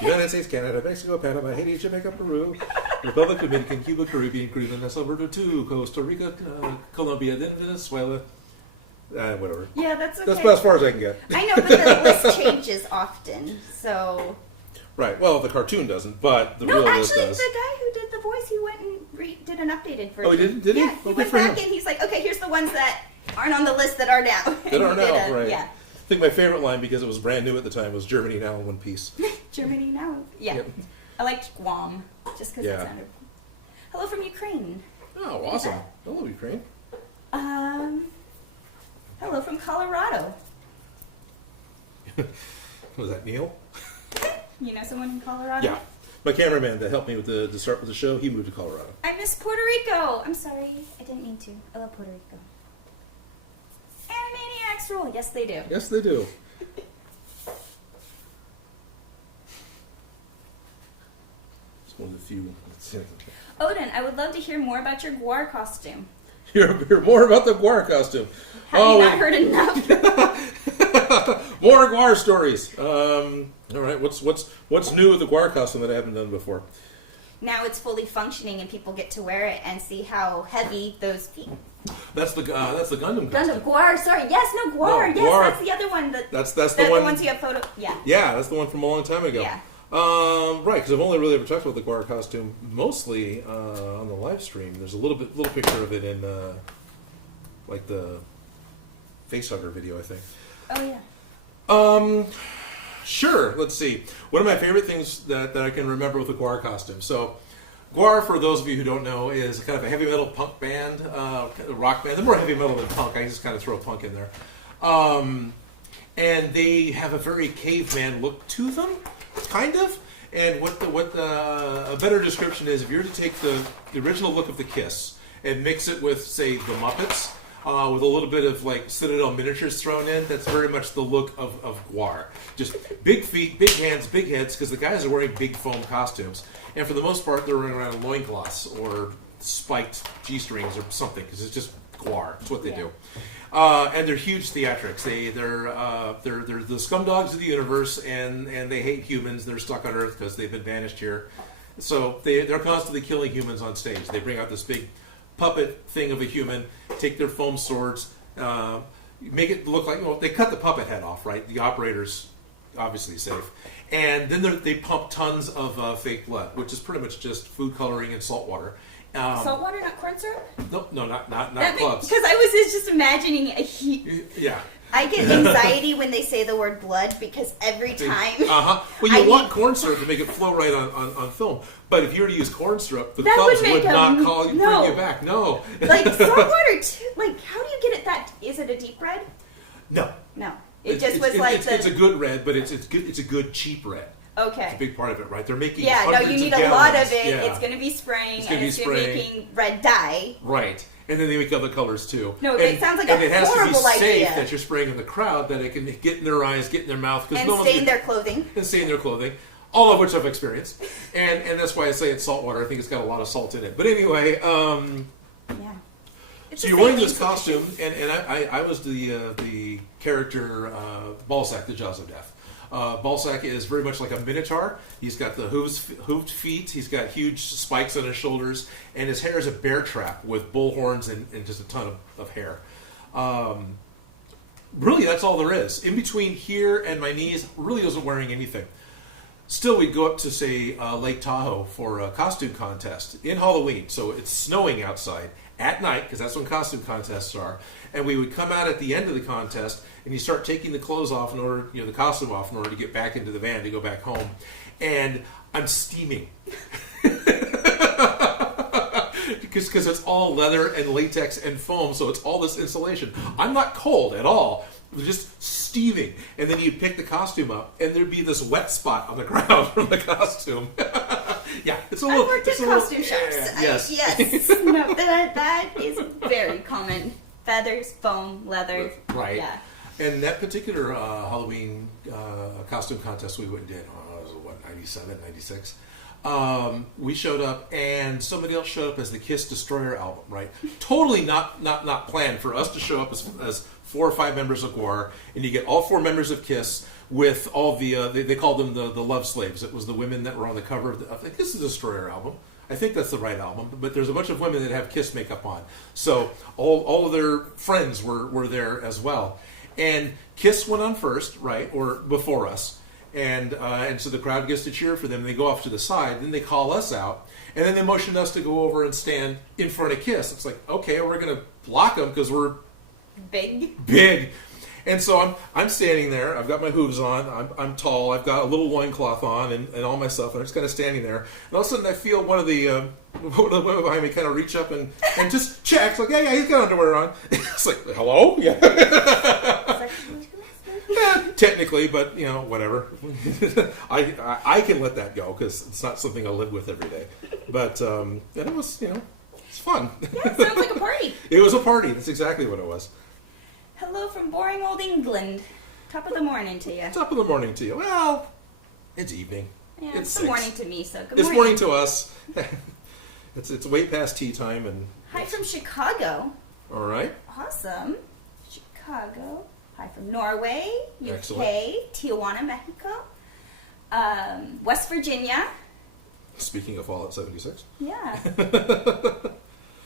United States, Canada, Mexico, Panama, Haiti, Jamaica, Peru, Republic, Dominican, Cuba, Caribbean, Greenland, El Salvador, too, Costa Rica, Colombia, then Venezuela. Whatever. Yeah, that's okay. That's about as far as I can get. I know, but the list changes often, so... Right. Well, the cartoon doesn't, but the No, real list actually, does. the guy who did the voice, he went and did an updated version. Oh, he did? Did he? Yeah, Oh, he good went for back him. and he's like, okay, here's the ones that aren't on the list that are now. That are And he did now, right. Yeah. I think my favorite line, because it was brand new at the time, was Germany now in one piece. Germany now. Yeah. Yep. I liked Guam, just because Yeah. it sounded... Hello from Ukraine. Oh, awesome. Hello, Ukraine. Hello from Colorado. Was that Neil? You know someone in Colorado? Yeah. My cameraman that helped me with the start with the show, he moved to Colorado. I miss Puerto Rico. I'm sorry. I didn't mean to. I love Puerto Rico. Animaniacs rule. Yes, they do. Yes, they do. It's one of the few. Odin, I would love to hear more about your GWAR costume. Hear more about the GWAR costume. Have you not heard enough? More GWAR stories. All right, what's new with the GWAR costume that I haven't done before? Now it's fully functioning and people get to wear it and see how heavy those feet. That's the Gundam costume. Gundam GWAR, sorry. Yes, no, GWAR. No, yes, GWAR. that's the other one. That's the one. The ones you have photo. Yeah. Yeah, that's the one from a long time ago. Yeah. Right, because I've only really ever talked about the GWAR costume mostly on the live stream. There's a little picture of it in like the facehugger video, I think. Oh yeah. Sure. Let's see. One of my favorite things that I can remember with the GWAR costume. So, GWAR, for those of you who don't know, is kind of a heavy metal punk band, rock band. They're more heavy metal than punk. I just kind of throw punk in there. And they have a very caveman look to them, kind of. And a better description is, if you were to take the original look of the Kiss and mix it with, say, the Muppets, with a little bit of like Citadel miniatures thrown in, that's very much the look of GWAR. Just big feet, big hands, big heads, because the guys are wearing big foam costumes. And for the most part, they're wearing around loincloths or spiked G-strings or something, because it's just GWAR. That's what they do. And they're huge theatrics. They're the scumdogs of the universe, and they hate humans. They're stuck on Earth because they've been banished here. So they're constantly killing humans on stage. They bring out this big puppet thing of a human, take their foam swords, make it look like, they cut the puppet head off, right? The operator's obviously safe. And then they pump tons of fake blood, which is pretty much just food coloring and salt water. Salt water, not corn syrup? No, not clubs. Because I was just imagining a Yeah. I get anxiety when they say the word blood because every time. Well, you want corn syrup to make it flow right on film. But if you were to use corn syrup, the that clubs would would not bring you back. No. Like salt water too. Like, how do you get it that? Is it a deep red? No. It's a good red, but it's a good cheap red. Okay. It's a big part of it, right? They're making you need a lot of it. Yeah. It's going to be spraying, and it's going to be making red dye. Right. And then they make other colors too. No, it sounds like a horrible idea. And it has to be safe that you're spraying in the crowd, that it can get in their eyes, get in their mouth. And stain their clothing. And stain their clothing. All of which I've experienced. And that's why I say it's salt water. I think it's got a lot of salt in it. But anyway, so you're wearing this costume, and I was the character Ballsack, the Jaws of Death. Ballsack is very much like a minotaur. He's got the hooved feet. He's got huge spikes on his shoulders, and his hair is a bear trap with bull horns and just a ton of hair. Really, that's all there is. In between here and my knees, really wasn't wearing anything. Still, we'd go up to, say, Lake Tahoe for a costume contest in Halloween. So it's snowing outside at night, because that's when costume contests are. And we would come out at the end of the contest, and you start taking the clothes off the costume off in order to get back into the van to go back home. And I'm steaming. Because it's all leather and latex and foam, so it's all this insulation. I'm not cold at all. Just steaming. And then you'd pick the costume up, and there'd be this wet spot on the ground from the costume. Yeah, it's a little... I worked at costume shops. Yes. Yes. No, that is very common. Feathers, foam, leather. Right. Yeah. And that particular Halloween costume contest we went and did, it was 97, 96? We showed up, and somebody else showed up as the Kiss Destroyer album, right? Totally not planned for us to show up as 4 or 5 members of GWAR, and you get all 4 members of Kiss with all the, they called them the love slaves. It was the women that were on the cover of the Kiss Destroyer album. I think that's the right album, but there's a bunch of women that have Kiss makeup on. So all of their friends were there as well. And Kiss went on first, right, or before us. And so the crowd gets to cheer for them. They go off to the side. Then they call us out. And then they motioned us to go over and stand in front of Kiss. It's like, okay, we're going to block them because we're big. And so I'm standing there. I've got my hooves on. I'm tall. I've got a little loincloth on and all my stuff. And I'm just kind of standing there. And all of a sudden I feel one of the women behind me kind of reach up and just check. It's like, yeah, he's got underwear on. It's like, hello? Yeah. Yeah, technically, but whatever. I can let that go because it's not something I live with every day. But it was, it's fun. Yeah, it sounds like a party. It was a party. That's exactly what it was. Hello from boring old England. Top of the morning to you. Top of the morning to you. Well, it's evening. Yeah, it's the morning to me. So good morning. It's morning to us. It's way past tea time and. Hi from Chicago. All right. Awesome, Chicago. Hi from Norway, UK, Excellent. Tijuana, Mexico, West Virginia. Speaking of Fallout 76. Yeah.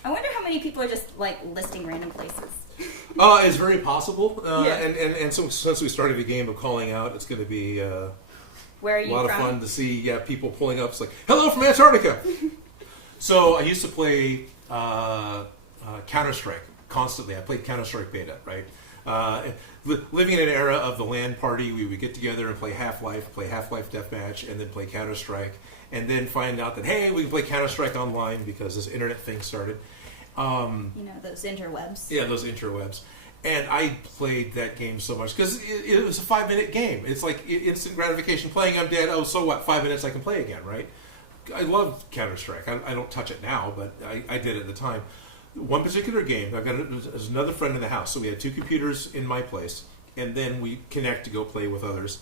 I wonder how many people are just listing random places. It's very possible. Yeah. And so since we started the game of calling out, it's going to be Where are you a lot from? of fun to see people pulling up. It's like, hello from Antarctica. So I used to play Counter-Strike constantly. I played Counter-Strike beta, right? Living in an era of the LAN party, we would get together and play Half-Life Deathmatch, and then play Counter-Strike, and then find out that, hey, we can play Counter-Strike online because this internet thing started. Those interwebs. Yeah, those interwebs. And I played that game so much because it was a 5-minute game. It's like instant gratification. Playing, I'm dead. Oh, so what? 5 minutes, I can play again, right? I love Counter-Strike. I don't touch it now, but I did at the time. One particular game, there's another friend in the house, so we had 2 computers in my place, and then we connect to go play with others.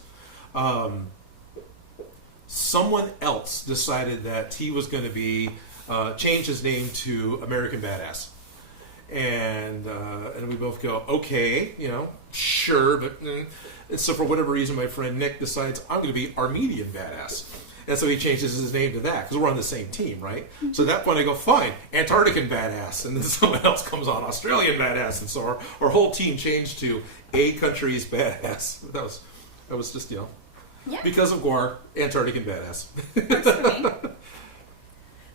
Someone else decided that he was going to change his name to American Badass. And we both go, okay, sure, but and so for whatever reason, my friend Nick decides I'm going to be Armenian Badass. And so he changes his name to that, because we're on the same team, right? So at that point I go, fine, Antarctican Badass. And then someone else comes on, Australian Badass. And so our whole team changed to A Country's Badass. That was just, because of GWAR, Antarctican Badass. Works for me.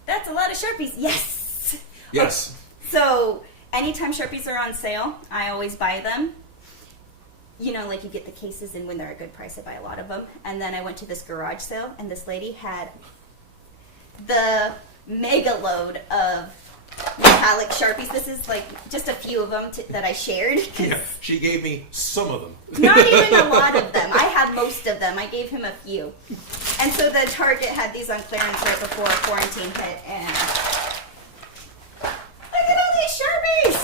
That's a lot of Sharpies. Yes! Yes. Okay. So anytime Sharpies are on sale, I always buy them. Like you get the cases, and when they're a good price, I buy a lot of them. And then I went to this garage sale, and this lady had the mega load of metallic Sharpies. This is like just a few of them that I shared. Yeah, she gave me some of them. Not even a lot of them. I had most of them. I gave him a few. And so the Target had these on clearance right before quarantine hit, and look at all these Sharpies!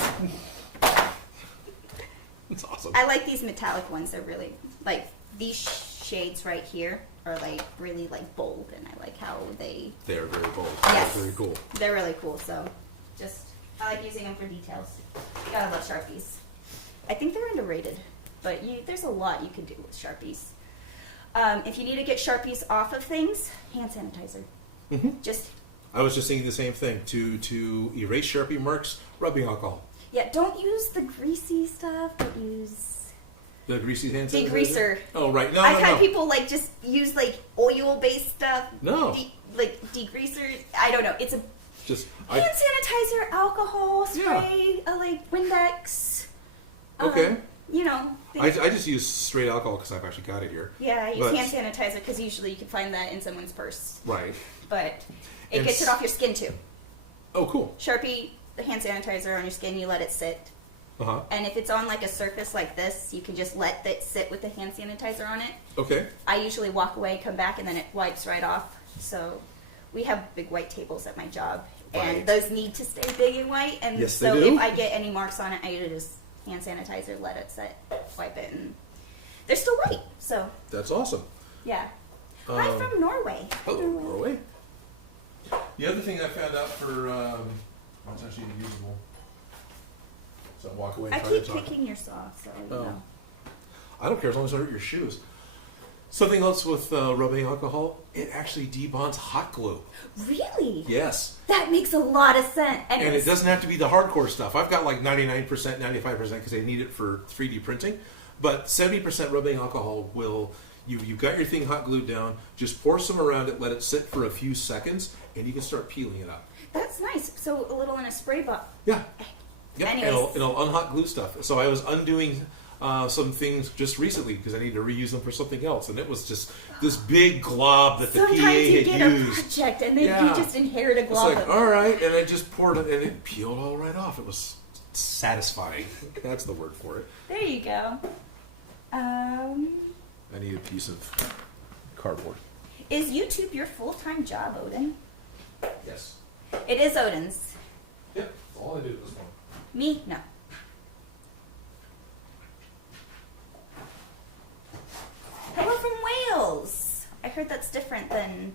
That's awesome. I like these metallic ones. They're really, like, these shades right here are, like, really, like, bold, and I like how they... They're very bold. Yes. They're very cool. They're really cool, so I like using them for details. Gotta love Sharpies. I think they're underrated, but there's a lot you can do with Sharpies. If you need to get Sharpies off of things, hand sanitizer. Mm-hmm. I was just thinking the same thing. To erase Sharpie marks, rubbing alcohol. Yeah, don't use the greasy stuff. Don't use the greasy hand sanitizer. Degreaser. Oh right, I've had people just use oil-based stuff. No, degreaser. I don't know. It's a hand sanitizer, alcohol spray, Windex. Okay. I just use straight alcohol because I've actually got it here. Yeah, I use hand sanitizer because usually you can find that in someone's purse. Right. But it gets it off your skin too. Oh, cool. Sharpie, the hand sanitizer on your skin, you let it sit. Uh-huh. And if it's on a surface like this, you can just let it sit with the hand sanitizer on it. Okay. I usually walk away, come back, and then it wipes right off. So we have big white tables at my job, and those need to stay big and white. And yes, so they do. If I get any marks on it, I usually just hand sanitizer, let it sit, wipe it, and they're still white. So that's awesome. Yeah. I'm from Norway. Hello, Norway. The other thing I found out for it's actually usable. So walk away. And I try keep to talk. picking your saw, so you know. I don't care as long as I hurt your shoes. Something else with rubbing alcohol, it actually debonds hot glue. Really? Yes. That makes a lot of sense. And it doesn't have to be the hardcore stuff. I've got 99%, 95% because I need it for 3D printing. But 70% rubbing alcohol will, you've got your thing hot glued down, just pour some around it, let it sit for a few seconds, and you can start peeling it up. That's nice. So a little in a spray bottle. Yeah. Yeah, it'll unhot glue stuff. So I was undoing some things just recently because I needed to reuse them for something else, and it was just this big glob that the PA had used. Sometimes you get a project, and then you just inherit a glob. It's all right, and I just poured it, and it peeled all right off. It was satisfying. That's the word for it. There you go. I need a piece of cardboard. Is YouTube your full-time job, Odin? Yes. It is Odin's. Yep, that's all I do at this point. Me? No. Hello from Wales. I heard that's different than,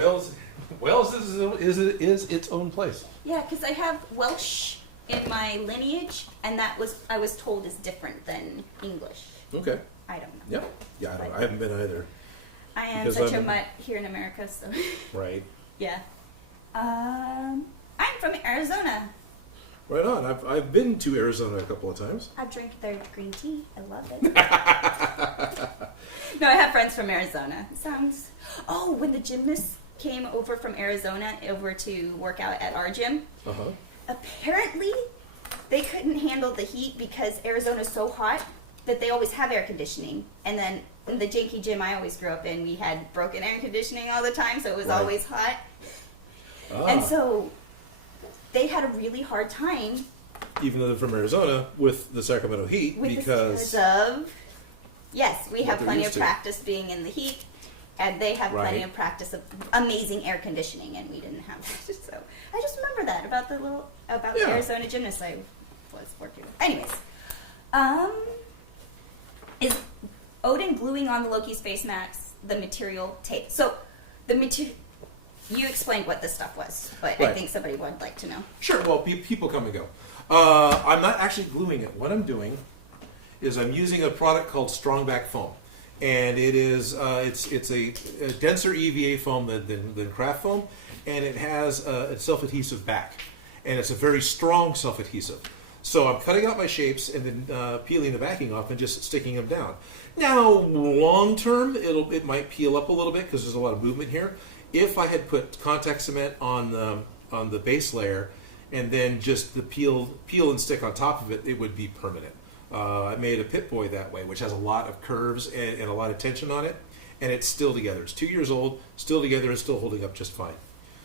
Wales is its own place. Yeah, because I have Welsh in my lineage, and I was told is different than English. Okay. I don't know. Yep. Yeah, I haven't been either. I am such a mutt here in America, so. Right. Yeah. I'm from Arizona. Right on. I've been to Arizona a couple of times. I drink their green tea. I love it. No, I have friends from Arizona. Oh, when the gymnasts came over from Arizona over to work out at our gym, apparently they couldn't handle the heat because Arizona's so hot that they always have air conditioning. And then in the janky gym I always grew up in, we had broken air conditioning all the time, so it was always hot. And so they had a really hard time. Even though they're from Arizona, with the Sacramento heat, because of... Yes, we have plenty of practice being in the heat, and they have plenty of practice of amazing air conditioning, and we didn't have that. So I just remember that about the Arizona gymnast I was working with. Anyways, is Odin gluing on the Loki's face mask the material tape? So the material... you explained what this stuff was, but Right. I think somebody would like to know. Sure. Well, people come and go. I'm not actually gluing it. What I'm doing is I'm using a product called Strongback Foam, and it is it's a denser EVA foam than craft foam, and it has a self-adhesive back, and it's a very strong self-adhesive. So I'm cutting out my shapes and then peeling the backing off and just sticking them down. Now, long term, it might peel up a little bit because there's a lot of movement here. If I had put contact cement on the base layer and then just the peel and stick on top of it, it would be permanent. I made a Pip-Boy that way, which has a lot of curves and a lot of tension on it, and it's still together. It's 2 years old, still together, and still holding up just fine.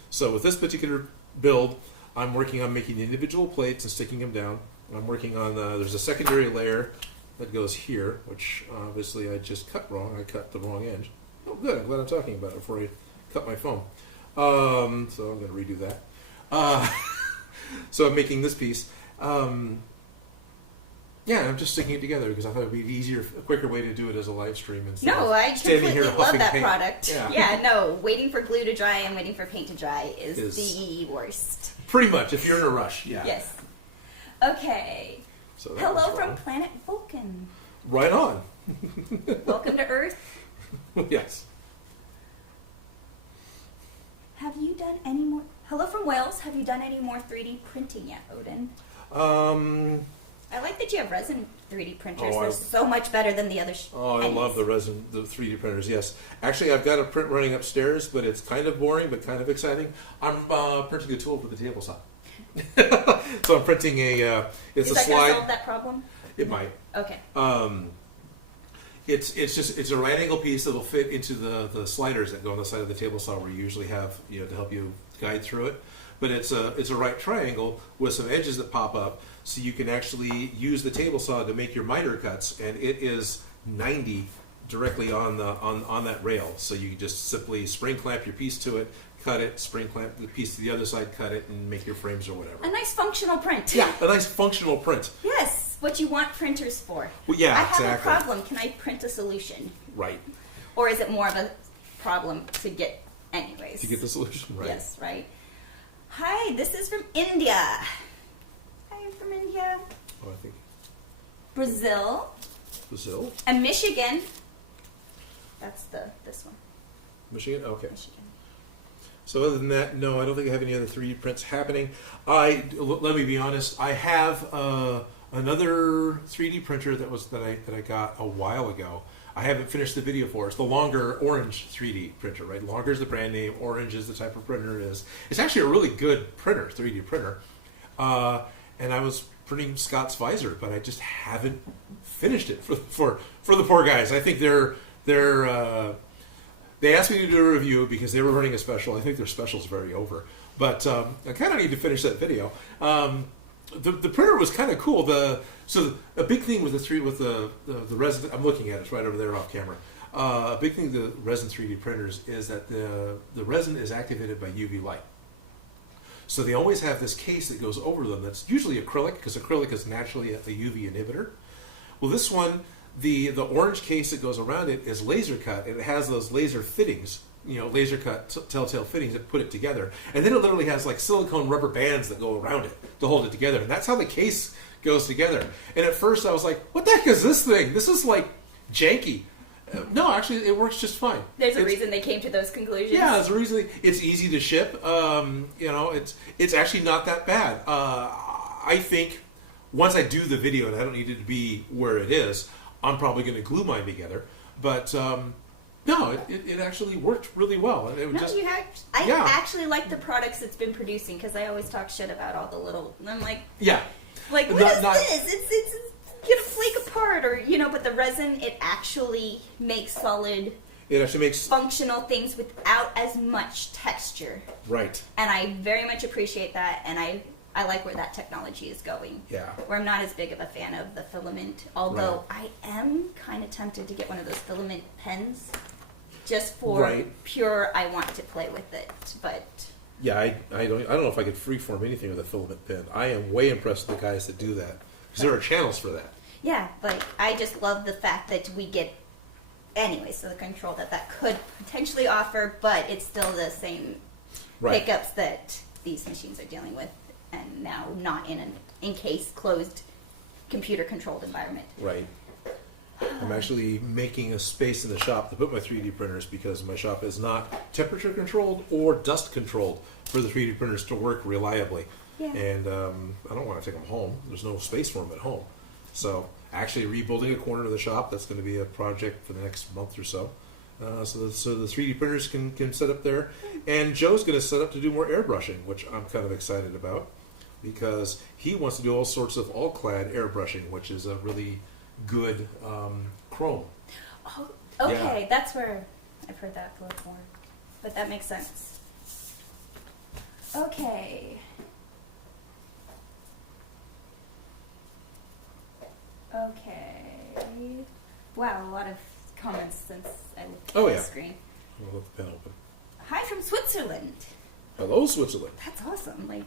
So with this particular build, I'm working on making the individual plates and sticking them down. I'm working on, there's a secondary layer that goes here, which obviously I just cut wrong. I cut the wrong edge. Oh, good. I'm glad I'm talking about it before I cut my foam. So I'm going to redo that. So I'm making this piece. Yeah, I'm just sticking it together because I thought it would be a quicker way to do it as a live stream instead No, of I standing completely here love huffing that paint. product. Yeah. Yeah, no, waiting for glue to dry and waiting for paint to dry is the worst. Pretty much, if you're in a rush, yeah. Yes. Okay. So that Hello was from wrong. planet Vulcan. Right on. Welcome to Earth. Yes. Have you done any more? Hello from Wales. Have you done any more 3D printing yet, Odin? I like that you have resin 3D printers. Oh, They're so much better than the other. I love the 3D printers. Yes, actually, I've got a print running upstairs, but it's kind of boring, but kind of exciting. I'm printing a tool for the table saw. So I'm printing a. It's Is a that going slide. to solve that problem? It might. Okay. It's a right angle piece that'll fit into the sliders that go on the side of the table saw where you usually have to help you guide through it. But it's a right triangle with some edges that pop up, so you can actually use the table saw to make your miter cuts, and it is 90 directly on that rail. So you can just simply spring clamp your piece to it, cut it, spring clamp the piece to the other side, cut it, and make your frames or whatever. A nice functional print. Yeah, a nice functional print. Yes, what you want printers for. Well, yeah, I have exactly. a problem. Can I print a solution? Right. Or is it more of a problem to get anyways? To get the solution right. Yes, right. Hi, this is from India. Hi, from India. Oh, I think Brazil. Brazil, And Michigan. That's this one. Michigan. Okay. Michigan. So other than that, no, I don't think I have any other 3D prints happening. Let me be honest. I have another 3D printer that I got a while ago. I haven't finished the video for. It's the Longer Orange 3D printer, right? Longer is the brand name. Orange is the type of printer it is. It's actually a really good printer, 3D printer. And I was printing Scott's visor, but I just haven't finished it for the poor guys. I think they asked me to do a review because they were running a special. I think their special's very over. But I kind of need to finish that video. The printer was kind of cool. So a big thing with the resin, I'm looking at it, it's right over there off camera. A big thing with the resin 3D printers is that the resin is activated by UV light. So they always have this case that goes over them that's usually acrylic, because acrylic is naturally a UV inhibitor. Well, this one, the orange case that goes around it is laser cut, and it has those laser fittings, laser cut telltale fittings that put it together. And then it literally has like silicone rubber bands that go around it to hold it together. And that's how the case goes together. And at first I was like, what the heck is this thing? This is like janky. No, actually it works just fine. There's a reason they came to those conclusions. Yeah, there's a reason. It's easy to ship. It's actually not that bad. I think once I do the video, and I don't need it to be where it is, I'm probably going to glue mine together. But no, it actually worked really well. And it was I actually like the products it's been producing, because I always talk shit about all the little. I'm like, yeah, what is this? It's gonna flake apart, or but the resin, it actually makes solid. It actually makes functional things without as much texture. Right. And I very much appreciate that, and I like where that technology is going. Yeah. Where I'm not as big of a fan of the filament, although I am kind of tempted to get one of those filament pens, just for pure. I want to play with it, but. Yeah, I don't know if I could freeform anything with a filament pen. I am way impressed with the guys that do that, because there are channels for that. Yeah, but I just love the fact that we get. Anyway, so the control that could potentially offer, but it's still the same hiccups that these machines are dealing with, and now not in an encased, closed, computer-controlled environment. Right. I'm actually making a space in the shop to put my 3D printers because my shop is not temperature controlled or dust controlled for the 3D printers to work reliably. Yeah. And I don't want to take them home. There's no space for them at home. So actually rebuilding a corner of the shop, that's going to be a project for the next month or so. So the 3D printers can set up there. And Joe's going to set up to do more airbrushing, which I'm kind of excited about because he wants to do all sorts of all-clad airbrushing, which is a really good chrome. Oh, okay. Yeah. That's where I've heard that before. But that makes sense. Okay. Okay. Wow, a lot of comments since I looked at the screen. I'll let the pen open. Hi from Switzerland. Hello, Switzerland. That's awesome. Like.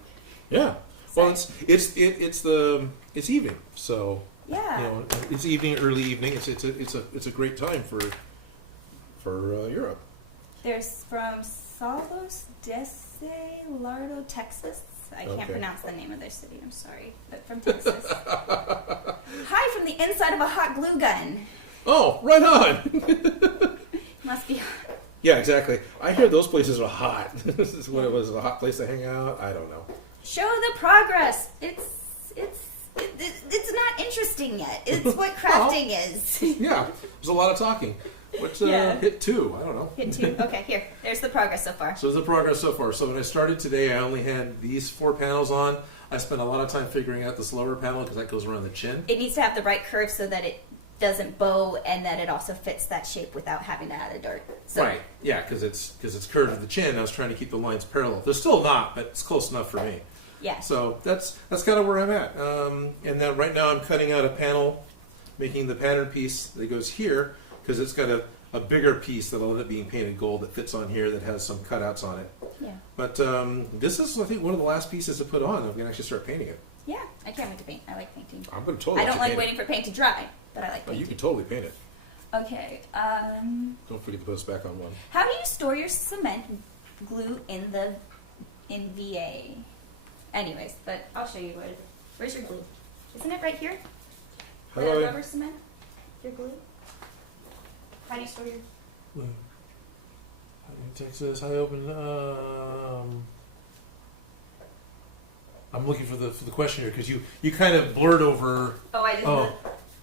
Yeah. Well, it's evening, so yeah. You know, it's evening, early evening. It's a great time for Europe. There's from Salvos Dese Lardo, Texas. I can't pronounce the name of their city. I'm sorry, but from Texas. Hi from the inside of a hot glue gun. Oh, right on. Must be hot. Yeah, exactly. I hear those places are hot. This is what it was, a hot place to hang out. I don't know. Show the progress. It's not interesting yet. It's what crafting is. Yeah, there's a lot of talking. What's hit 2? I don't know. Hit 2. Okay, here. There's the progress so far. So there's the progress so far. So when I started today, I only had these 4 panels on. I spent a lot of time figuring out this lower panel because that goes around the chin. It needs to have the right curve so that it doesn't bow and that it also fits that shape without having to add a dart. So, right. Yeah, because it's curved at the chin. I was trying to keep the lines parallel. They're still not, but it's close enough for me. Yeah. So that's kind of where I'm at. And then right now I'm cutting out a panel, making the pattern piece that goes here because it's got a bigger piece that'll end up being painted gold that fits on here that has some cutouts on it. Yeah. But this is, I think, one of the last pieces to put on. I'm going to actually start painting it. Yeah, I can't wait to paint. I like painting. I'm going to totally I don't like paint waiting for paint to dry, but I like it. Oh, painting. you can totally paint it. Okay. Don't forget to put us back on one. How do you store your cement glue in VA? Anyways, but I'll show you where's your glue? Isn't it right here? How The do I- rubber cement? Your glue? How do you store your glue? Texas. I opened. I'm looking for the question here because you kind of blurred over. Oh, I just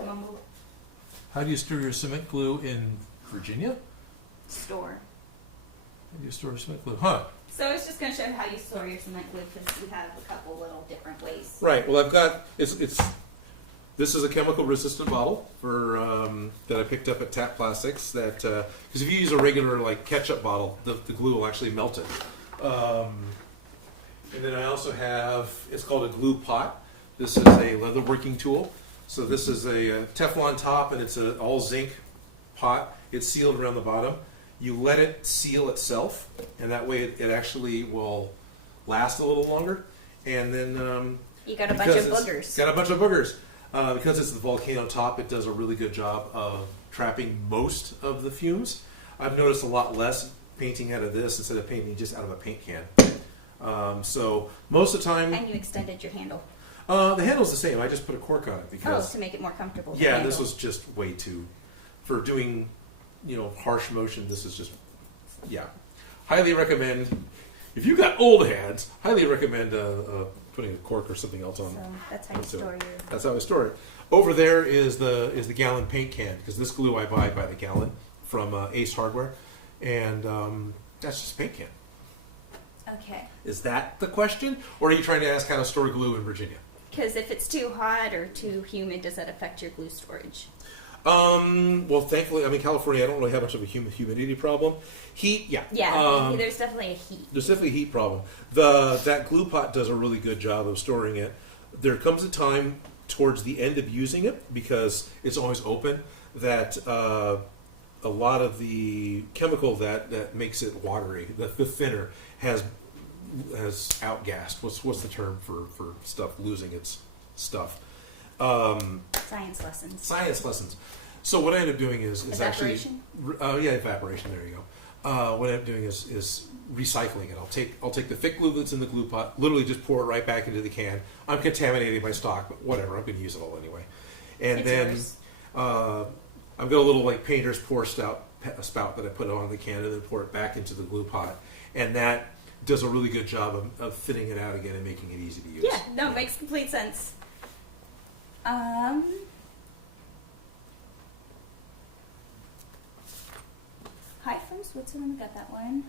mumbled. How do you store your cement glue in Virginia? Store. How do you store cement glue? Huh. So I was just going to show you how you store your cement glue because we have a couple little different ways. Right. Well, I've got it's. This is a chemical resistant bottle for that I picked up at Tap Plastics. That because if you use a regular like ketchup bottle, the glue will actually melt it. And then I also have it's called a glue pot. This is a leather working tool. So this is a Teflon top and it's an all zinc pot. It's sealed around the bottom. You let it seal itself, and that way it actually will last a little longer. And then you got a bunch of boogers. Got a bunch of boogers. Because it's the volcano top, it does a really good job of trapping most of the fumes. I've noticed a lot less painting out of this instead of painting just out of a paint can. So most of the time... And you extended your handle. The handle's the same. I just put a cork on it because... to make it more comfortable. Yeah, this was just way too... For doing, harsh motion, this is just... Yeah. Highly recommend... If you've got old hands, highly recommend putting a cork or something else on. So that's how you store your... That's how I store it. Over there is the gallon paint can because this glue I buy by the gallon from Ace Hardware, and that's just a paint can. Okay. Is that the question, or are you trying to ask how to store glue in Virginia? Because if it's too hot or too humid, does that affect your glue storage? Well, thankfully, I'm in California. I don't really have much of a humidity problem. Heat, yeah. Yeah, there's definitely a heat. There's definitely a heat problem. That glue pot does a really good job of storing it. There comes a time towards the end of using it, because it's always open, that a lot of the chemical that makes it watery, the thinner, has outgassed. What's the term for stuff losing its stuff? Science lessons. Science lessons. So what I end up doing is evaporation? actually evaporation. There you go. What I end up doing is recycling it. I'll take the thick glue that's in the glue pot, literally just pour it right back into the can. I'm contaminating my stock, but whatever. I'm going to use it all anyway. And It's then yours. I've got a little like painter's pour spout that I put on the can and then pour it back into the glue pot, and that does a really good job of thinning it out again and making it easy to use. Yeah, no, it makes complete sense. Hi from Switzerland, got that one.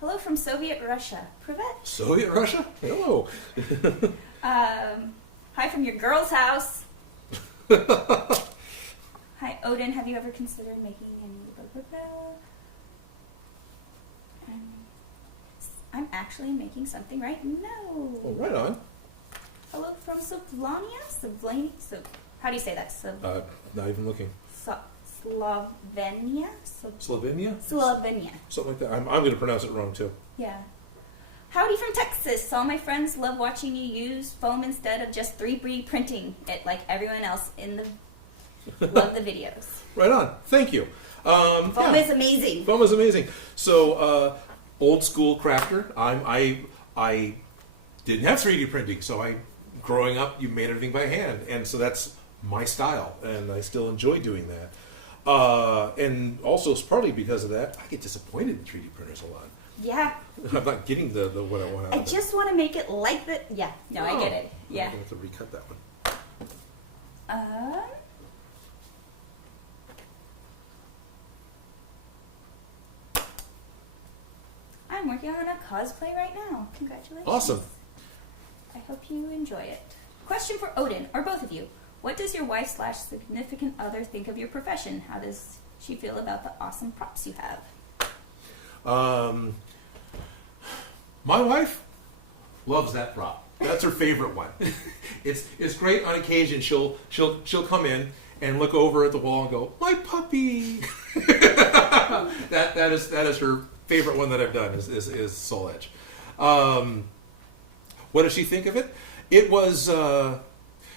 Hello from Soviet Russia. Privet. Soviet Russia? Hello. Hi from your girl's house. Hi, Odin. Have you ever considered making any? I'm actually making something right now. Well, right on. Hello from Slovenia. How do you say that? Not even looking. Slovenia. Slovenia? Slovenia. Something like that. I'm going to pronounce it wrong too. Yeah. Howdy from Texas. All my friends love watching you use foam instead of just 3D printing it like everyone else in the love the videos. Right on. Thank you. Foam is amazing. Foam is amazing. So, old school crafter. I didn't have 3D printing, so growing up, you made everything by hand, and so that's my style, and I still enjoy doing that. And also, it's partly because of that, I get disappointed in 3D printers a lot. Yeah. I'm not getting the what I want out of it. I just want to make it like the. Yeah. No, I get it. Yeah. I'm going to have to recut that one. I'm working on a cosplay right now. Congratulations. Awesome. I hope you enjoy it. Question for Odin, or both of you. What does your wife/significant other think of your profession? How does she feel about the awesome props you have? My wife loves that prop. That's her favorite one. It's great on occasion. She'll come in and look over at the wall and go, "My puppy." that is her favorite one that I've done is Soul Edge. What does she think of it? It was.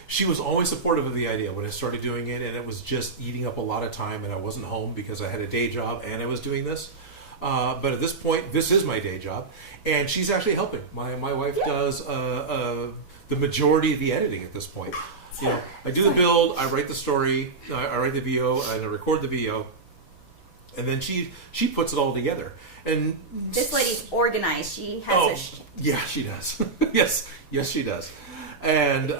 She was always supportive of the idea when I started doing it, and it was just eating up a lot of time, and I wasn't home because I had a day job and I was doing this. But at this point, this is my day job, and she's actually helping. My wife does the majority of the editing at this point. You know, I do the build, I write the story, I write the VO, and I record the VO, and then she puts it all together. And This lady's organized. She has her. Yeah, she does. yes, she does. And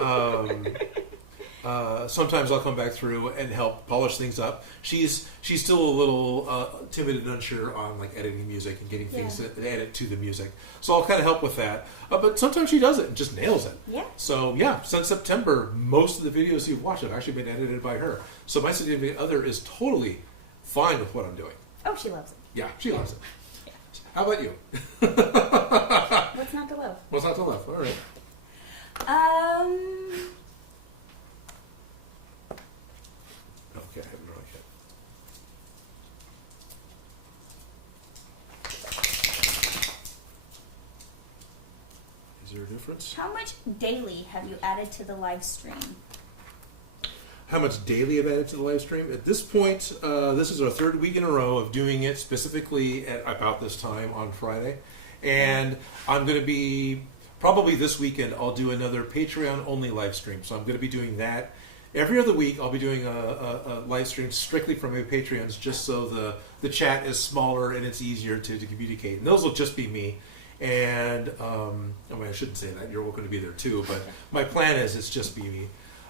sometimes I'll come back through and help polish things up. She's still a little timid and unsure on like editing music and getting things to edit to the music. So I'll kind of help with that. But sometimes she does it and just nails it. Yeah. So yeah, since September, most of the videos you've watched have actually been edited by her. So my significant other is totally fine with what I'm doing. Oh, she loves it. Yeah, she loves it. How about you? What's not to love? What's not to love? All right. Okay, I haven't drawn yet. Is there a difference? How much daily have you added to the live stream? How much daily I've added to the live stream? At this point, this is our third week in a row of doing it specifically at about this time on Friday. And I'm going to be, probably this weekend, I'll do another Patreon-only live stream. So I'm going to be doing that. Every other week, I'll be doing a live stream strictly from my Patreons just so the chat is smaller and it's easier to communicate. And those will just be me. And, I mean, I shouldn't say that. You're welcome to be there too. But my plan is it's just be me.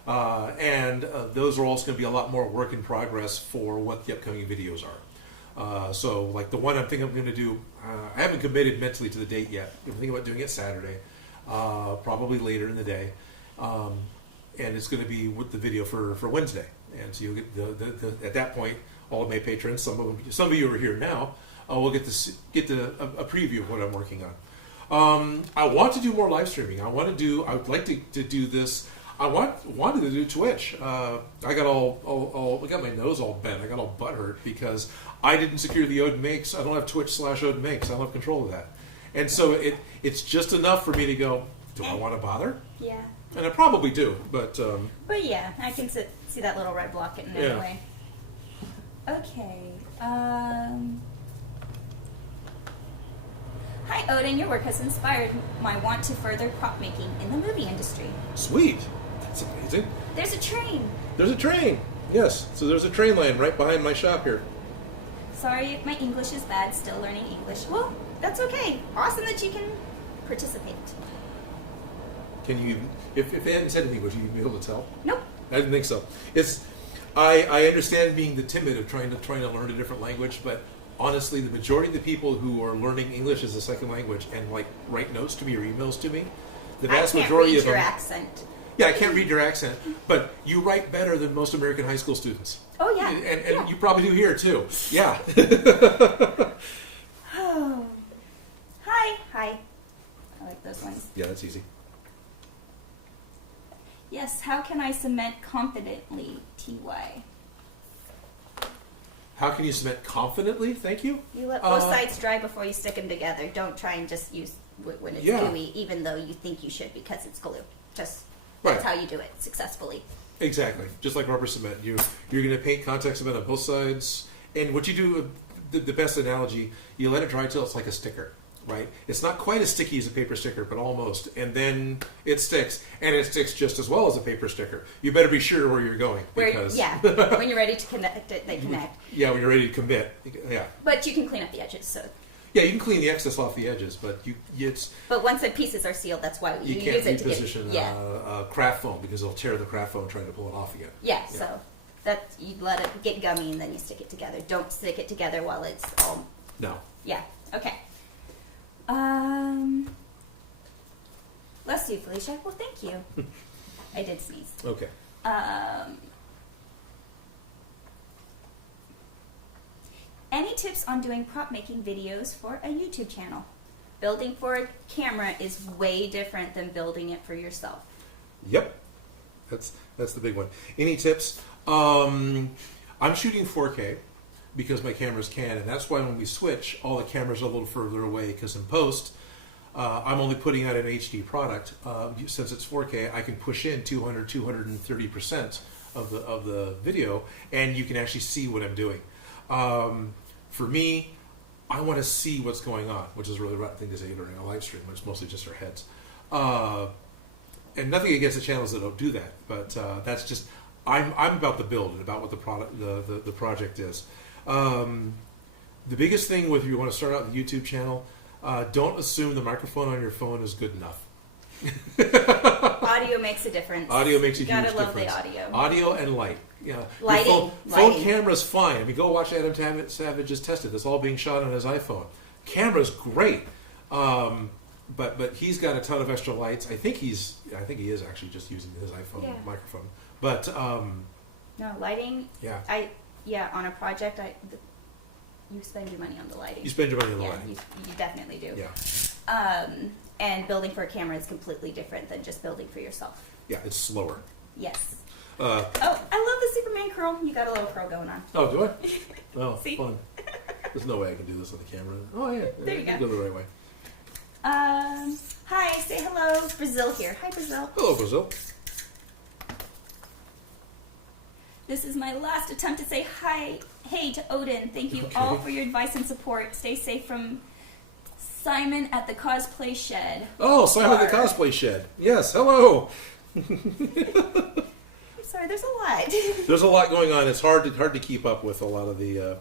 And those are also going to be a lot more work in progress for what the upcoming videos are. So, like the one I'm thinking I'm going to do, I haven't committed mentally to the date yet. I'm thinking about doing it Saturday, probably later in the day. And it's going to be with the video for Wednesday. And so you'll get at that point, all of my patrons, some of you are here now, will get a preview of what I'm working on. I want to do more live streaming. I would like to do this. I wanted to do Twitch. I got my nose all bent. I got all butthurt because I didn't secure the Odin Makes. I don't have Twitch/Odin Makes. I don't have control of that. And so it's just enough for me to go, do I want to bother? Yeah. And I probably do, but... But yeah, I can see that little red block getting in the way. Okay. Hi Hi Odin, your work has inspired my want to further prop making in the movie industry. Sweet. That's amazing. There's a train. There's a train. Yes. So there's a train line right behind my shop here. Sorry if my English is bad, still learning English. Well, that's okay. Awesome that you can participate. Can you, if they hadn't said anything, would you be able to tell? Nope. I didn't think so. I understand being the timid of trying to learn a different language, but honestly, the majority of the people who are learning English as a second language and like write notes to me or emails to me, the vast majority of them. I can't read your accent. Yeah, I can't read your accent, but you write better than most American high school students. Oh yeah, and you probably do here too. Yeah. Oh. Hi. I like those ones. Yeah, that's easy. Yes, how can I cement confidently, TY? How can you cement confidently? Thank you. You let both sides dry before you stick them together. Don't try and just use when it's gooey, even though you think you should because it's glue. Just that's how you do it successfully. Exactly. Just like rubber cement. You're going to paint contact cement on both sides. And what you do, the best analogy, you let it dry till it's like a sticker. Right? It's not quite as sticky as a paper sticker, but almost. And then it sticks. And it sticks just as well as a paper sticker. You better be sure where you're going. Because when you're ready to connect it, they connect. Yeah, when you're ready to commit. Yeah. But you can clean up the edges. So. Yeah, you can clean the excess off the edges, but But once the pieces are sealed, that's why you use it to reposition craft foam because it'll tear the craft foam trying to pull it off again. Yeah, so that you let it get gummy and then you stick it together. Don't stick it together while it's all. No. Yeah. Okay. Bless you, Felicia. Well, thank you. I did sneeze. Okay. Any tips on doing prop making videos for a YouTube channel? Building for a camera is way different than building it for yourself. Yep. That's the big one. Any tips? I'm shooting 4K because my cameras can, and that's why when we switch, all the cameras are a little further away because in post, I'm only putting out an HD product. Since it's 4K, I can push in 230% of the video, and you can actually see what I'm doing. For me, I want to see what's going on, which is a really right thing to say during a live stream, which is mostly just our heads. And nothing against the channels that don't do that, but that's just I'm about the build and about what the product the project is. The biggest thing with you want to start out the YouTube channel, don't assume the microphone on your phone is good enough. Audio makes a difference. Audio makes a huge difference. Gotta love the audio. Audio and light. Yeah. Lighting. Phone camera's fine. I mean, go watch Adam Savage's tested. It's all being shot on his iPhone. Camera's great. But he's got a ton of extra lights. I think he is actually just using his iPhone microphone. But no lighting. Yeah. On a project, you spend your money on the lighting. You spend your money on the lighting. You definitely do. Yeah. And building for a camera is completely different than just building for yourself. Yeah, it's slower. Yes. I love the Superman curl. You got a little curl going on. Oh, do I? Oh, See? fun. There's no way I can do this on the camera. Oh, yeah. There you go. Do it the right way. Hi, say hello. Brazil here. Hi, Brazil. Hello, Brazil. This is my last attempt to say hey to Odin. Thank you all for your advice and support. Stay safe from Simon at the Cosplay Shed. Oh, Simon at the Cosplay Shed. Yes, hello. I'm sorry, there's a lot. There's a lot going on. It's hard to keep up with a lot of the...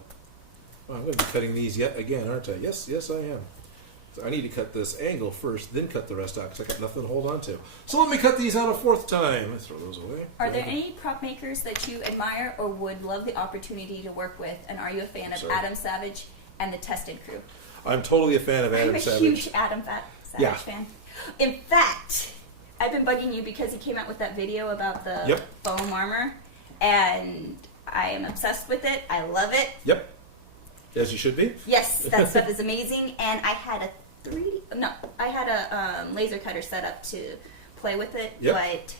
I'm going to be cutting these yet again, aren't I? Yes, I am. So I need to cut this angle first, then cut the rest out because I got nothing to hold on to. So let me cut these out a fourth time. Let's throw those away. Are there any prop makers that you admire or would love the opportunity to work with? And are you a fan of Adam Savage and the Tested Crew? I'm totally a fan of Adam Savage. I'm a huge Adam Savage fan. In fact, I've been bugging you because he came out with that video about the foam armor, and I am obsessed with it. I love it. Yep. As you should be. Yes, that stuff is amazing. And I had a laser cutter set up to play with it, but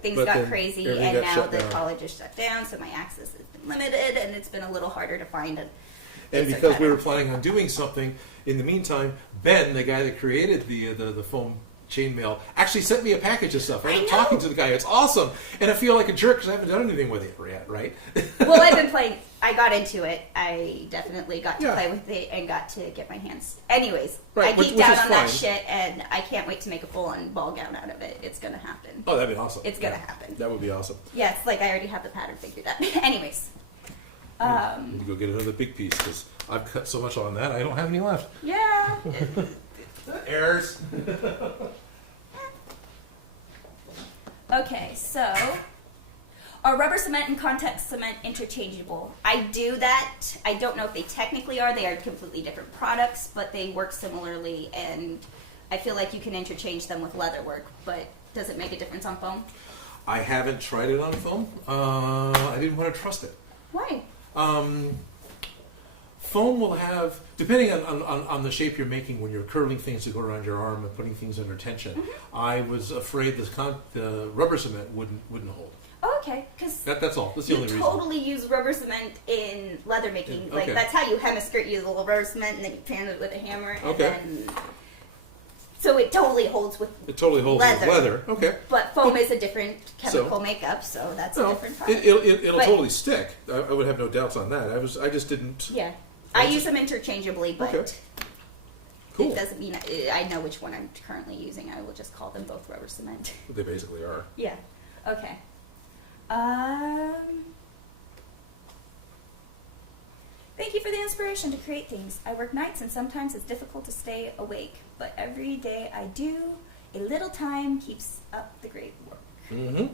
things got crazy, and now the college is shut down, so my access has been limited, and it's been a little harder to find it. And because we were planning on doing something, in the meantime, Ben, the guy that created the foam chainmail actually sent me a package of stuff. I'm know. talking to the guy. It's awesome. And I feel like a jerk because I haven't done anything with it yet, right? Well, I've been playing. I got into it. I definitely got to Yeah. play with it and got to get my hands. Anyways, Right, I which geeked out is on that fine. shit, and I can't wait to make a full-on ball gown out of it. It's gonna happen. Oh, that'd be awesome. It's gonna happen. That would be awesome. Yeah, it's like I already have the pattern figured out. Anyways, I need to go get another big piece because I've cut so much on that I don't have any left. yeah. Errors. Okay, so are rubber cement and contact cement interchangeable? I do that. I don't know if they technically are. They are completely different products, but they work similarly, and I feel like you can interchange them with leather work, but does it make a difference on foam? I haven't tried it on foam. I didn't want to trust it. Why? Foam will have, depending on the shape you're making when you're curling things to go around your arm and putting things under tension, I was afraid the rubber cement wouldn't hold. Oh, okay, because That's all. That's the you only reason. totally use rubber cement in leather making. Like Okay. that's how you hem a skirt. You use a little rubber cement, and then you pan it with a hammer. And Okay. then, so it totally holds with. It totally holds with Leather. leather. Okay. But foam is a different chemical So- makeup, so that's a No, different product. it'll But- totally stick. I would have no doubts on that. I just didn't. Yeah, I use them interchangeably, but Okay. Cool. it doesn't mean I know which one I'm currently using. I will just call them both rubber cement. They basically are. Yeah. Okay. Thank you for the inspiration to create things. I work nights and sometimes it's difficult to stay awake, but every day I do, a little time keeps up the great work. Mm-hmm.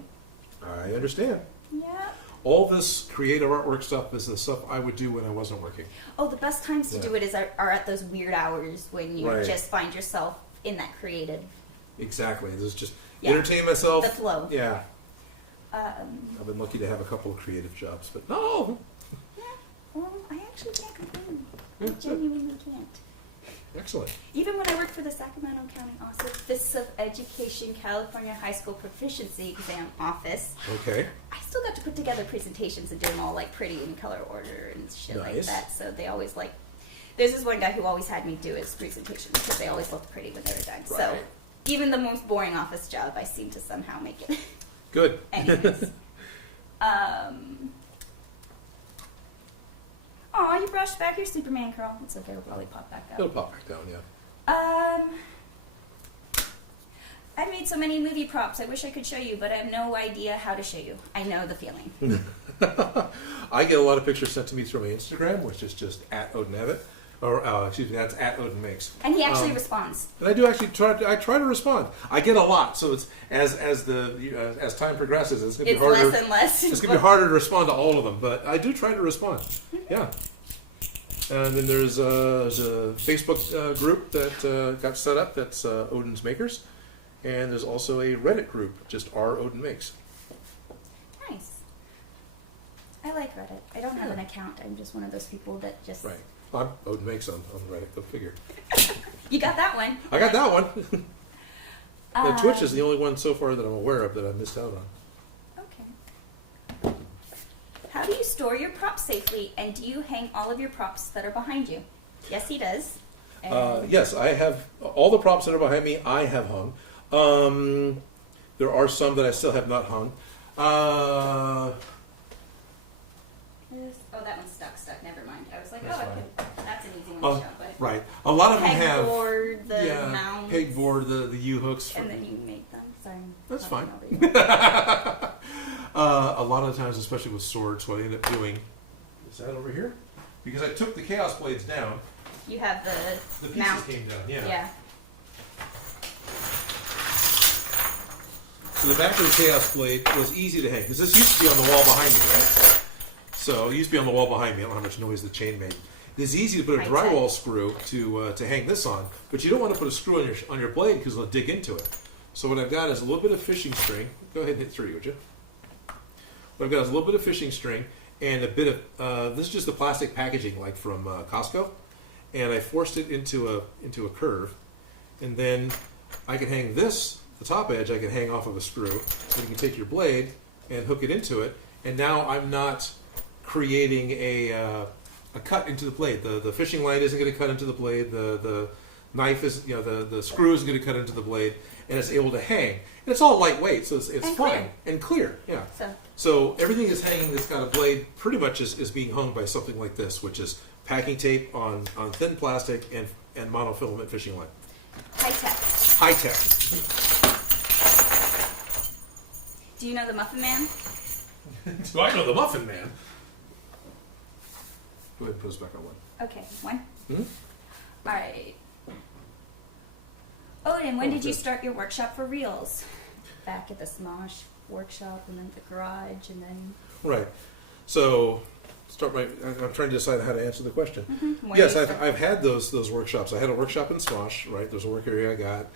I understand. Yeah. All this creative artwork stuff is the stuff I would do when I wasn't working. Oh, the best times to Yeah. do it are at those weird hours when you Right. just find yourself in that creative. Exactly. This is just Yeah. entertain myself. The flow. Yeah. I've been lucky to have a couple of creative jobs, but no. Yeah, well, I actually can't complain. I Yeah, good. genuinely can't. Excellent. Even when I worked for the Sacramento County Office of Education California High School Proficiency Exam Office, Okay. I still got to put together presentations and do them all like pretty in color order and shit like Nice. that. So they always like, there's this one guy who always had me do his presentations because they always looked pretty when they were done. So Right. even the most boring office job, I seem to somehow make it. Good. Anyways. Aw, you brushed back your Superman curl. It's okay, it'll probably pop back It'll up. pop back down, yeah. I made so many movie props. I wish I could show you, but I have no idea how to show you. I know the feeling. I get a lot of pictures sent to me through my Instagram, which is just at Odin Abbott, or excuse me, that's at Odin Makes. And he actually responds. And I do actually try to respond. I get a lot, so it's as time progresses, it's going to be It's harder. less and less. It's going to be harder to respond to all of them, but I do try to respond. Yeah. And then there's a Facebook group that got set up. That's Odin's Makers, and there's also a Reddit group, just R Odin Makes. Nice. I like Reddit. I don't have an account. I'm just one of those people that just... Right. I'm Odin Makes on Reddit. Go figure. You got that one. I got that one. And Twitch is Um, the only one so far that I'm aware of that I missed out on. Okay. How do you store your props safely, and do you hang all of your props that are behind you? Yes, he does. And Yes, I have all the props that are behind me. I have hung. There are some that I still have not hung. Oh, that one's stuck. Never mind. I was like, that's that's an easy one to show. But Right. A lot of them have pegboard, the mounts, pegboard, the U-hooks. and then you make them. Sorry. That's talking fine. over you. A lot of the times, especially with swords, what I end up doing is that over here, because I took the Chaos Blades down. You have The the pieces mount. came down. Yeah. Yeah. So the back of the Chaos Blade was easy to hang because this used to be on the wall behind me, right? So it used to be on the wall behind me. I don't know how much noise the chain made. It's easy to put a Right drywall screw to hang this on, but you don't want to put a screw on your blade because it'll dig into it. So what I've got is a little bit of fishing string. Go ahead and hit 3, would you? What I've got is a little bit of fishing string and a bit of this is just the plastic packaging like from Costco, and I forced it into a curve, and then I can hang this. The top edge I can hang off of a screw, and you can take your blade and hook it into it, and now I'm not creating a cut into the blade. The fishing line isn't going to cut into the blade. The knife is, the screw isn't going to cut into the blade, and it's able to hang. And it's all lightweight, so it's And fine. clear. And clear, yeah. So So everything is hanging that's got a blade pretty much is being hung by something like this, which is packing tape on thin plastic and monofilament fishing line. high tech. High tech. Do you know the Muffin Man? Do I know the Muffin Man? Go ahead and put us back on one. Okay, one. Hmm? All right. Odin, when did you start your workshop for reels? Back at the Smosh workshop, and then the garage, and then. Right. So, I'm trying to decide how to answer the question. When Yes, did you start? I've had those workshops. I had a workshop in Smosh, right? There's a work area I got.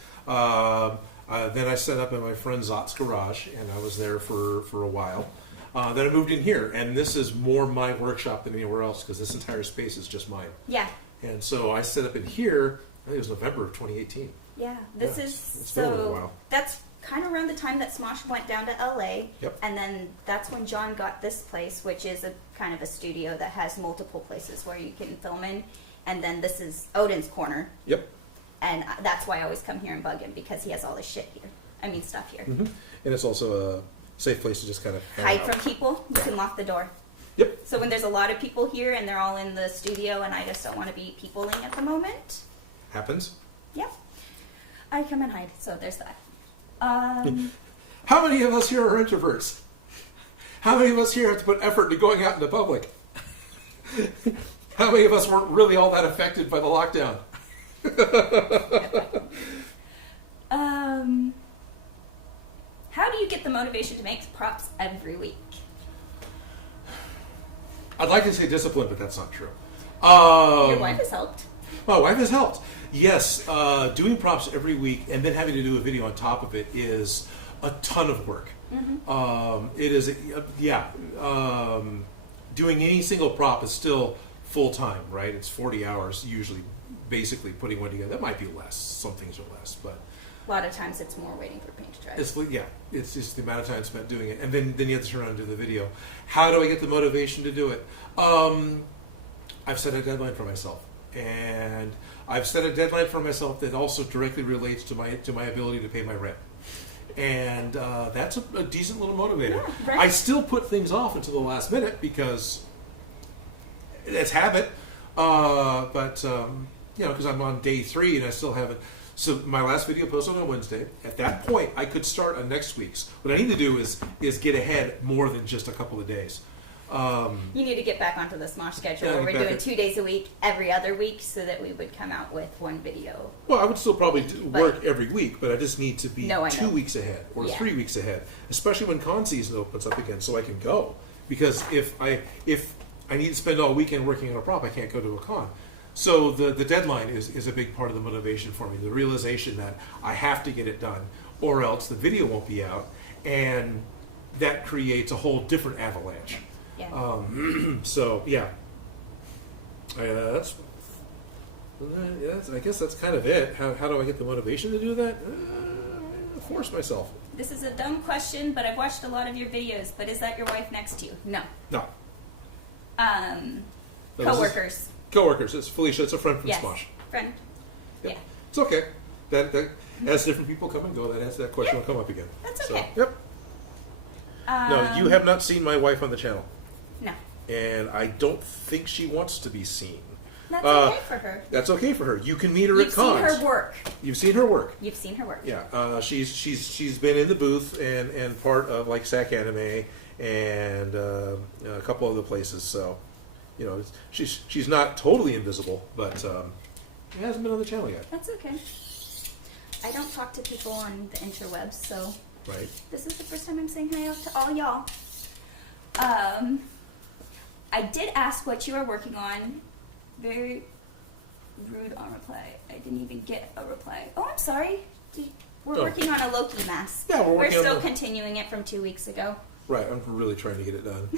Then I set up in my friend Zot's garage, and I was there for a while. Then I moved in here, and this is more my workshop than anywhere else because this entire space is just mine. Yeah. And so I set up in here. I think it was November of 2018. Yeah, this Yeah, is it's been a little so. while. That's kind of around the time that Smosh went down to LA. Yep. And then that's when John got this place, which is a kind of a studio that has multiple places where you can film in. And then this is Odin's corner, Yep. and that's why I always come here and bug him because he has all this shit here. I mean, stuff here. And it's also a safe place to just kind of Hide from people. You can lock the door. Yep. So when there's a lot of people here and they're all in the studio, and I just don't want to be peopling at the moment. Happens. Yep. I come and hide. So there's that. How many of us here are introverts? How many of us here have to put effort into going out into public? How many of us weren't really all that affected by the lockdown? How do you get the motivation to make props every week? I'd like to say discipline, but that's not true. Your wife has helped. My wife has helped. Yes, doing props every week and then having to do a video on top of it is a ton of work. It is, doing any single prop is still full time, right? It's 40 hours usually, basically putting one together. That might be less. Some things are less, but A lot of times it's more waiting for paint to dry. it's just the amount of time spent doing it, and then you have to turn around and do the video. How do I get the motivation to do it? I've set a deadline for myself, and I've set a deadline for myself that also directly relates to my ability to pay my rent, and that's a decent little motivator. Yeah, right. I still put things off until the last minute because it's habit, because I'm on day 3 and I still haven't. So my last video posted on Wednesday. At that point, I could start on next week's. What I need to do is get ahead more than just a couple of days. You need to get back onto the Smosh schedule where we're doing 2 days a week, every other week, so that we would come out with one video. Well, I would still probably work every week, but I just need to be 2 weeks ahead or 3 weeks ahead, especially when con season opens up again, so I can go. Because if I need to spend all weekend working on a prop, I can't go to a con. So the deadline is a big part of the motivation for me. The realization that I have to get it done, or else the video won't be out, and that creates a whole different avalanche. Yeah. I guess that's kind of it. How do I get the motivation to do that? Force myself. This is a dumb question, but I've watched a lot of your videos. But is that your wife next to you? No. No. Coworkers. Coworkers. It's Felicia. It's a friend from Yes. Smosh. Friend. Yep. Yeah. It's okay. That as different people come and go, that question will come up again. That's So, okay. yep. No, you have not seen my wife on the channel, No. and I don't think she wants to be seen. That's okay for her. That's okay for her. You can meet her You've at seen cons. her work. You've seen her work. You've seen her work. Yeah, she's been in the booth and part of like SAC Anime and a couple other places. So, she's not totally invisible, but she hasn't been on the channel yet. That's okay. I don't talk to people on the interwebs, so Right. this is the first time I'm saying hi to all y'all. I did ask what you are working on. Very rude on reply. I didn't even get a reply. Oh, I'm sorry. We're working on a Loki mask. Yeah, we're working still on continuing it from 2 weeks ago. Right. I'm really trying to get it done.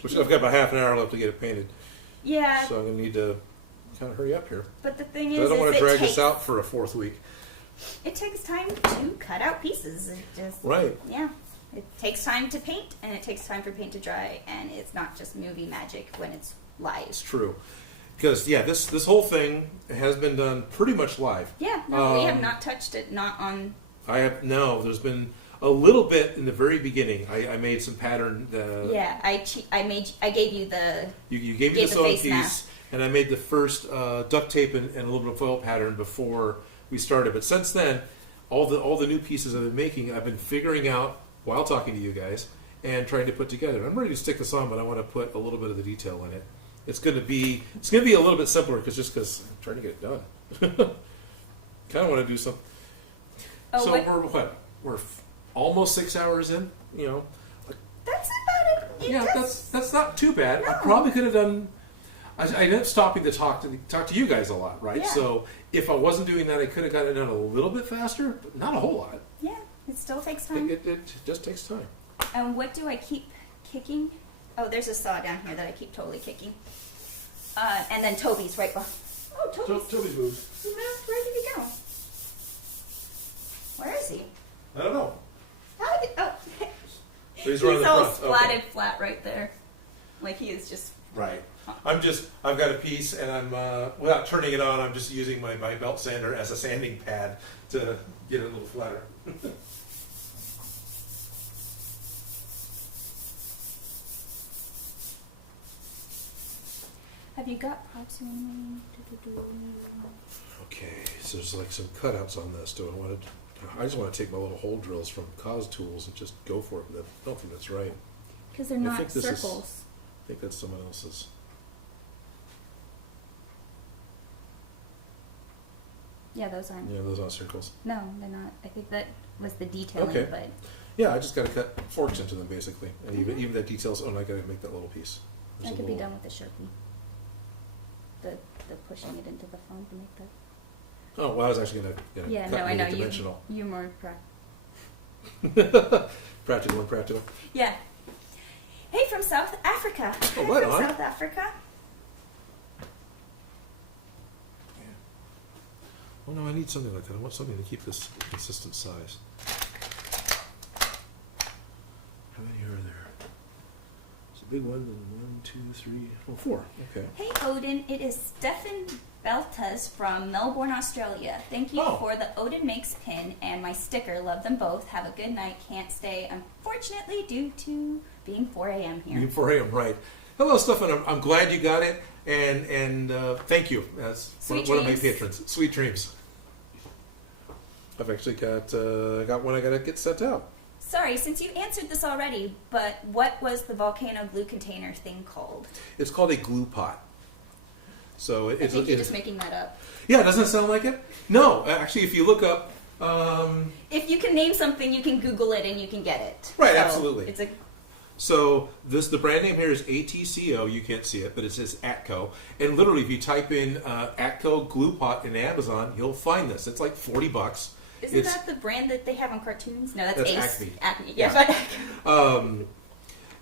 Which I've got about half an hour left to get it painted. Yeah, So I'm gonna need to kind of hurry up here. but the thing I is, don't want to drag takes, this out for a 4th week. It takes time to cut out pieces. It just Right. Yeah. It takes time to paint, and it takes time for paint to dry, and it's not just movie magic when it's live. It's true. Because this whole thing has been done pretty much live. Yeah, no, we have not touched it, not on I have no. There's been a little bit in the very beginning. I made some pattern. Yeah, I gave you the. You gave me the sewing face piece, mask. and I made the first duct tape and a little bit of foil pattern before we started. But since then, all the new pieces I've been making, I've been figuring out while talking to you guys and trying to put together. I'm ready to stick this on, but I want to put a little bit of the detail in it. It's going to be a little bit simpler because I'm trying to get it done. Kind of want to do something. Oh, so we're almost 6 hours in. You know. That's about it. Yeah, that's not too bad. No. I probably could have done. I ended up stopping to talk to you guys a lot, right? Yeah. So if I wasn't doing that, I could have gotten it done a little bit faster, but not a whole lot. Yeah, it still takes time. It just takes time. And what do I keep kicking? Oh, there's a saw down here that I keep totally kicking. And then Toby's right behind. Oh, Toby's moved. Where did he go? Where is he? I don't know. How did He's all splatted flat right there. Like he is just... Right. I've got a piece and I'm, without turning it on, I'm just using my belt sander as a sanding pad to get it a little flatter. Have you got parts in? Okay, so there's like some cutouts on this. I just want to take my little hole drills from Cos Tools and just go for it, but I don't think that's right. Because they're not circles. I think that's someone else's. Yeah, those aren't. Yeah, those aren't circles. No, they're not. I think that was the detailing, Okay. but... Yeah, I just got to cut forks into them, basically. And even that details, I got to make that little piece. I could be done with the Sharpie. The pushing it into the foam to make that. Oh, well, I was actually going to Yeah, cut no, I know. dimensional. You're more Practical and practical. Yeah. Hey, from South Africa. Oh, right from on. South Africa. Yeah. Oh, no, I need something like that. I want something to keep this consistent size. How many are there? It's a big one. 1, 2, 3, 4. Okay. Hey, Odin. It is Stefan Beltas from Melbourne, Australia. Thank you for the Odin Makes pin and my sticker. Love them both. Have a good night. Can't stay, unfortunately, due to being 4 a.m. here. Being 4 a.m., right. Hello, Stefan. I'm glad you got it, and thank you. That's one of my patrons. Sweet dreams. I've actually got one I got to get sent out. Sorry, since you answered this already, but what was the volcano glue container thing called? It's called a glue pot. So I think you're just making that up. Yeah, doesn't it sound like it? No, actually, if you look up... if you can name something, you can Google it and you can get it. Right, so absolutely. It's a... So the brand name here is ATCO. You can't see it, but it says Atco. And literally, if you type in Atco glue pot in Amazon, you'll find this. It's like $40. Isn't that the brand that they have on cartoons? No, that's Ace. Acme. Acme. Yeah.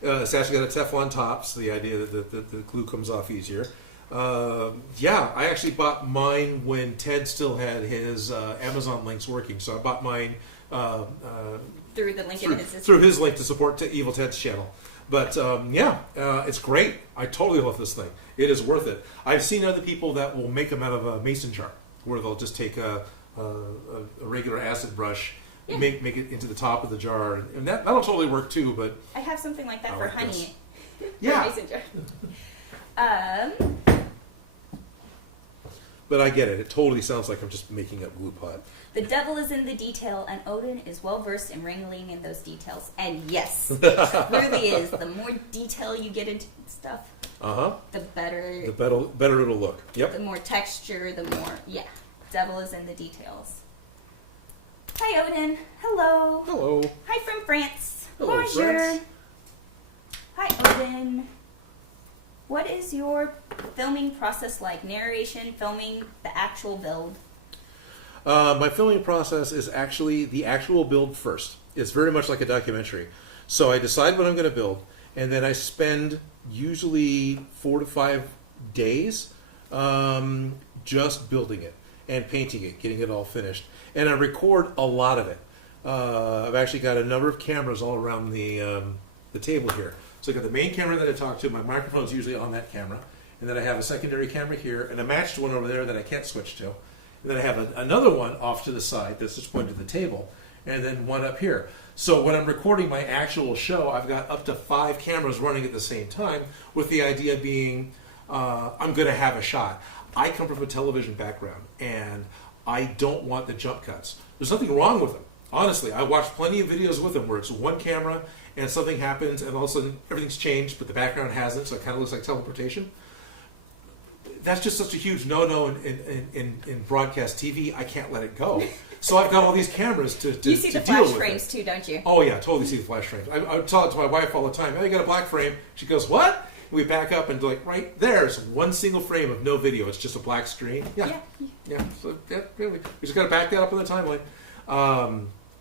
It's actually got a Teflon top, so the idea that the glue comes off easier. Yeah, I actually bought mine when Ted still had his Amazon links working, so I bought mine through the link through his link to support Evil Ted's channel. But it's great. I totally love this thing. It is worth it. I've seen other people that will make them out of a mason jar, where they'll just take a regular acid brush, make it into the top of the jar, and that'll totally work too. But I have something like that for like honey. Yeah. Mason jar. But I get it. It totally sounds like I'm just making up glue pot. The devil is in the detail, and Odin is well versed in wrangling in those details. And yes, it really is. The more detail you get into stuff, the better. The better it'll look. Yep. The more texture, the more devil is in the details. Hi, Odin. Hello. Hello. Hi from France. Hello, Bonjour. France. Hi, Odin. What is your filming process like? Narration, filming, the actual build? My filming process is actually the actual build first. It's very much like a documentary. So I decide what I'm going to build, and then I spend usually 4 to 5 days just building it and painting it, getting it all finished. And I record a lot of it. I've actually got a number of cameras all around the table here. So I've got the main camera that I talk to. My microphone's usually on that camera. And then I have a secondary camera here and a matched one over there that I can't switch to. And then I have another one off to the side that's just pointed to the table. and then one up here. So when I'm recording my actual show, I've got up to 5 cameras running at the same time, with the idea being I'm going to have a shot. I come from a television background, and I don't want the jump cuts. There's nothing wrong with them. Honestly, I watched plenty of videos with them where it's one camera and something happens and all of a sudden everything's changed, but the background hasn't, so it kind of looks like teleportation. That's just such a huge no-no in broadcast TV. I can't let it go. So I've got all these cameras to You see to the deal flash with frames it. too, don't you? Oh yeah, totally see the flash frames. I tell it to my wife all the time. Hey, you got a black frame? She goes, what? We back up and like right there's one single frame of no video. It's just a black screen. Yeah. So really, we just got to back that up on the timeline.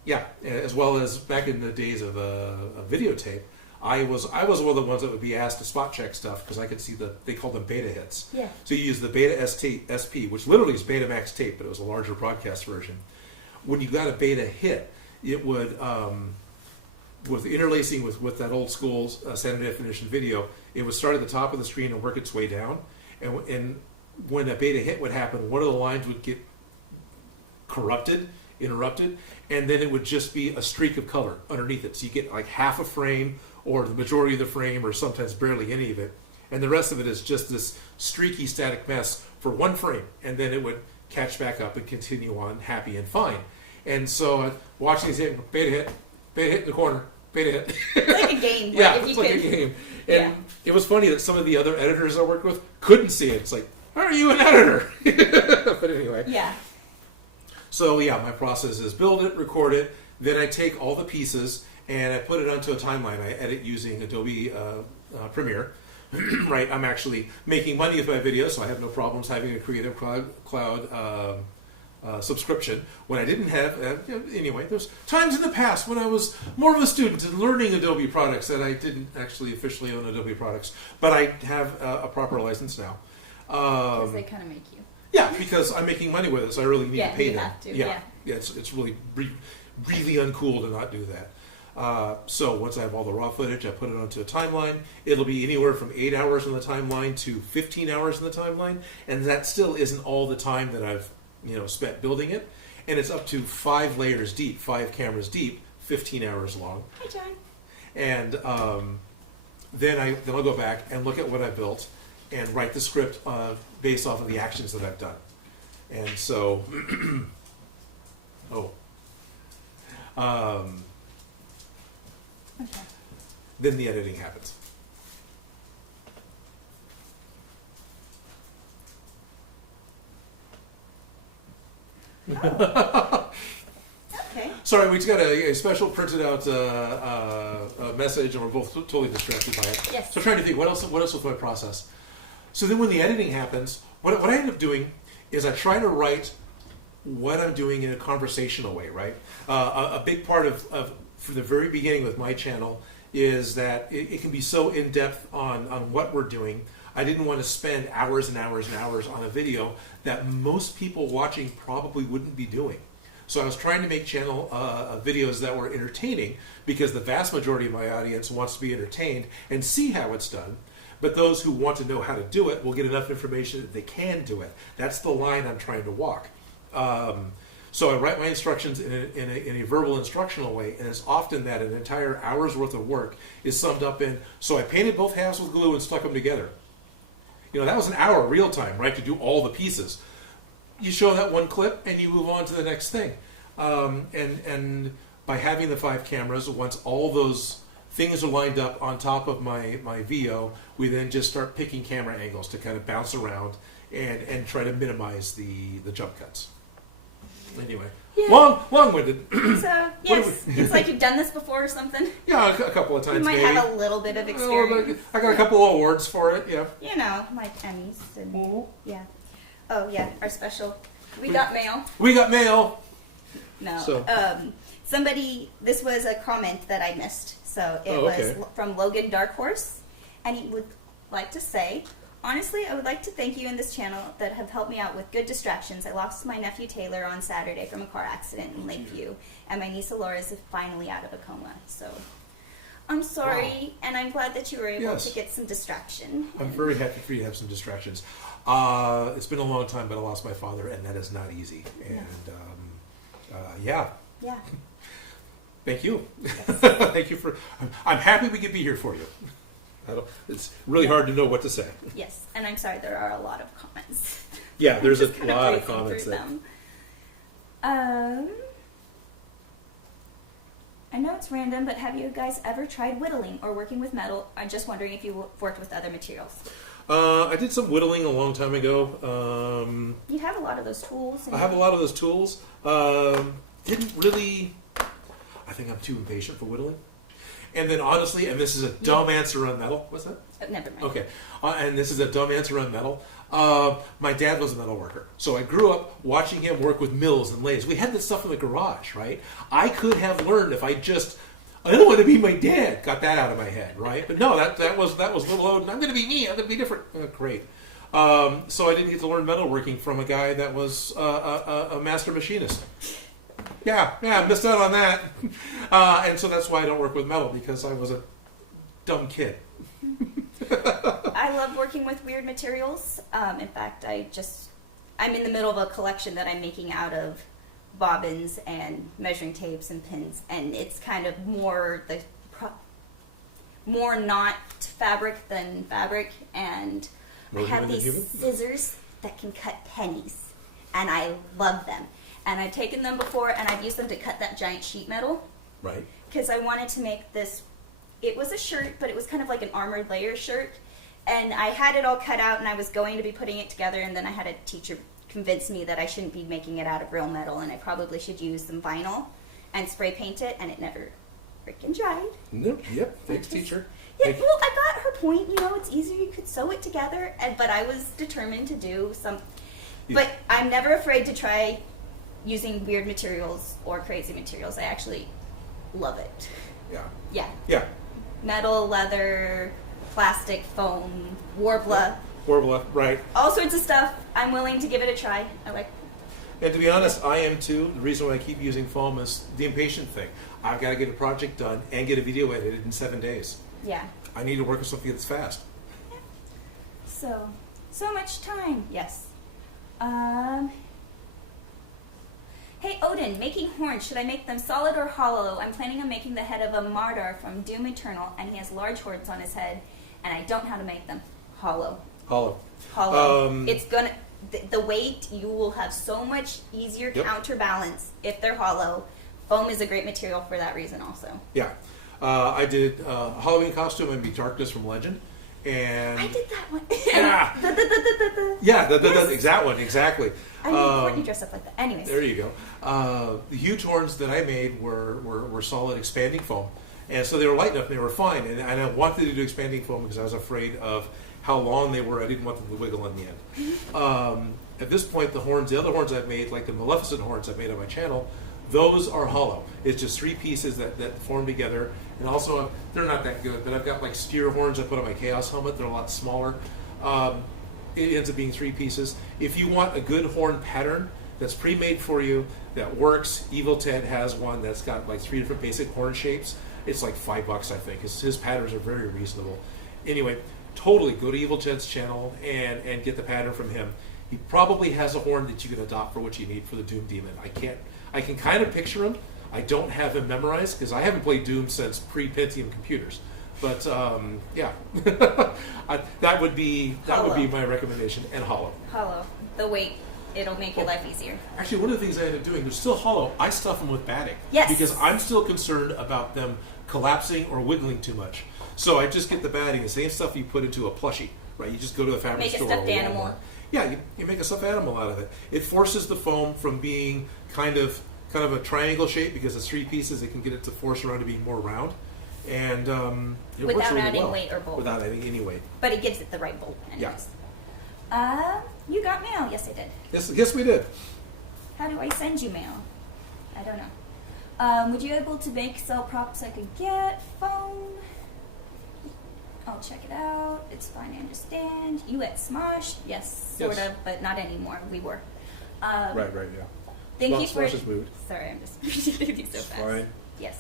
Yeah, as well as back in the days of a videotape, I was one of the ones that would be asked to spot check stuff because I could see they called them beta hits. Yeah. So you use the beta SP, which literally is Betamax tape, but it was a larger broadcast version. When you got a beta hit, it would with interlacing with that old school standard definition video, it would start at the top of the screen and work its way down. And when a beta hit would happen, one of the lines would get interrupted, and then it would just be a streak of color underneath it. So you get like half a frame, or the majority of the frame, or sometimes barely any of it. And the rest of it is just this streaky static mess for one frame. And then it would catch back up and continue on happy and fine. And so watching these beta hit in the corner, beta hit. It's like a game. Yeah, if it's you like could. a game. And it was funny that some of the other editors I worked with couldn't see it. It's like, how are you an editor? But anyway. Yeah. So yeah, my process is build it, record it, then I take all the pieces and I put it onto a timeline. I edit using Adobe Premiere. Right, I'm actually making money with my videos, so I have no problems having a Creative Cloud subscription. When I didn't have, anyway, there's times in the past when I was more of a student and learning Adobe products that I didn't actually officially own Adobe products, but I have a proper license now. Because they kind of make you. Yeah, because I'm making money with it, so I really need to pay you them. Have to. Yeah, it's really really uncool to not do that. So once I have all the raw footage, I put it onto a timeline. It'll be anywhere from 8 hours on the timeline to 15 hours on the timeline, and that still isn't all the time that I've spent building it. And it's up to 5 layers deep, 5 cameras deep, 15 hours long. Hi, John. And then I'll go back and look at what I built and write the script based off of the actions that I've done. And so, then the editing happens. Okay. Sorry, we just got a special printed out message, and we're both totally distracted by it. Yes. So I'm trying to think, what else was my process? So then when the editing happens, what I end up doing is I try to write what I'm doing in a conversational way, right? A big part of from the very beginning with my channel is that it can be so in-depth on what we're doing. I didn't want to spend hours and hours and hours on a video that most people watching probably wouldn't be doing. So I was trying to make channel videos that were entertaining, because the vast majority of my audience wants to be entertained and see how it's done. But those who want to know how to do it will get enough information that they can do it. That's the line I'm trying to walk. So I write my instructions in a verbal instructional way, and it's often that an entire hour's worth of work is summed up in, so I painted both halves with glue and stuck them together. That was an hour real time, right, to do all the pieces. You show that one clip and you move on to the next thing. And by having the 5 cameras, once all those things are lined up on top of my VO, we then just start picking camera angles to kind of bounce around and try to minimize the jump cuts. Anyway, long-winded. So, yes, it's like you've done this before or something. Yeah, a couple of times. You might maybe have a little bit of experience. I got a couple of awards for it, yeah. Like Emmys. And, yeah. Oh, yeah, our special. We got mail. We got mail. No. So. This was a comment that I missed. So it was from Logan Dark Horse. And he would like to say, honestly, I would like to thank you in this channel that have helped me out with good distractions. I lost my nephew Taylor on Saturday from a car accident in Lakeview. And my niece Alora is finally out of a coma. So I'm sorry. And I'm glad that you were able to get some distraction. I'm very happy for you to have some distractions. It's been a long time, but I lost my father, and that is not easy. And yeah. Thank you. Thank you for. I'm happy we could be here for you. It's really hard to know what to say. Yes, and I'm sorry there are a lot of comments. Yeah, there's a Just lot of breezing comments through there. them. I know it's random, but have you guys ever tried whittling or working with metal? I'm just wondering if you worked with other materials. I did some whittling a long time ago. You have a lot of those tools. I have a lot of those tools. Didn't really. I think I'm too impatient for whittling. And then honestly, and this is a dumb answer on metal. What's that? Never mind. Okay. And this is a dumb answer on metal. My dad was a metal worker. So I grew up watching him work with mills and lathes. We had this stuff in the garage, right? I could have learned if I don't want to be my dad. Got that out of my head, right? But no, that was little Odin. I'm going to be me. I'm going to be different. Great. So I didn't get to learn metalworking from a guy that was a master machinist. Yeah, I missed out on that. And so that's why I don't work with metal, because I was a dumb kid. I love working with weird materials. In fact, I'm in the middle of a collection that I'm making out of bobbins and measuring tapes and pins, and it's kind of more not fabric than fabric, and I have these scissors that can cut pennies, and I love them. And I've taken them before, and I've used them to cut that giant sheet metal. Right. Because I wanted to make this. It was a shirt, but it was kind of like an armored layer shirt. And I had it all cut out, and I was going to be putting it together, and then I had a teacher convince me that I shouldn't be making it out of real metal, and I probably should use some vinyl and spray paint it, and it never freaking dried. Nope. Yep. Thanks, teacher. Yeah, well, I got her point. It's easier. You could sew it together, but I was determined to do some. But I'm never afraid to try using weird materials or crazy materials. I actually love it. Yeah. Yeah. Metal, leather, plastic, foam, warbler. Right. All sorts of stuff. I'm willing to give it a try. And to be honest, I am too. The reason why I keep using foam is the impatient thing. I've got to get a project done and get a video edited in 7 days. Yeah. I need to work on something that's fast. Yeah. So much time. Yes. Hey Odin, making horns, should I make them solid or hollow? I'm planning on making the head of a Mardar from Doom Eternal, and he has large horns on his head, and I don't know how to make them. Hollow. It's gonna, the weight, you will have so much easier counterbalance if they're hollow. Foam is a great material for that reason also. Yeah. I did a Halloween costume and Be Darkness from Legend. And I did that one. Yeah. That one, exactly. I mean, Courtney dressed up like that. Anyways. There you go. The huge horns that I made were solid expanding foam. And so they were light enough and they were fine. And I wanted to do expanding foam because I was afraid of how long they were. I didn't want them to wiggle in the end. At this point, the other horns I've made, like the Maleficent horns I've made on my channel, those are hollow. It's just 3 pieces that form together. And also, they're not that good, but I've got like spear horns I put on my Chaos helmet. They're a lot smaller. It ends up being 3 pieces. If you want a good horn pattern that's pre-made for you, that works, Evil Ted has one that's got like 3 different basic horn shapes. It's like $5, I think. His patterns are very reasonable. Anyway, totally go to Evil Ted's channel and get the pattern from him. He probably has a horn that you can adopt for what you need for the Doom Demon. I can kind of picture him. I don't have him memorized because I haven't played Doom since pre-Pentium computers. But yeah, that would be my recommendation. And hollow. Hollow. The weight, it'll make your life easier. Actually, one of the things I end up doing, they're still hollow. I stuff them with batting. Yes. Because I'm still concerned about them collapsing or wiggling too much. So I just get the batting, the same stuff you put into a plushie, right? You just go to a fabric store. Make a stuffed animal. Yeah, you make a stuffed animal out of it. It forces the foam from being kind of a triangle shape because it's 3 pieces. It can get it to force around to being more round, and it works without really adding well. weight or bulk. Without adding any weight. But it gives it the right bulk. Anyways. Yeah. You got mail? Yes, I did. Yes, we did. How do I send you mail? I don't know. Would you be able to sell props I could get? Phone? I'll check it out. It's fine, I understand. You at Smosh? Yes, sort of, but not anymore. We were. Right, yeah. Thank you for... Smosh has moved. Sorry, I'm just reading so fast. Fine. Yes.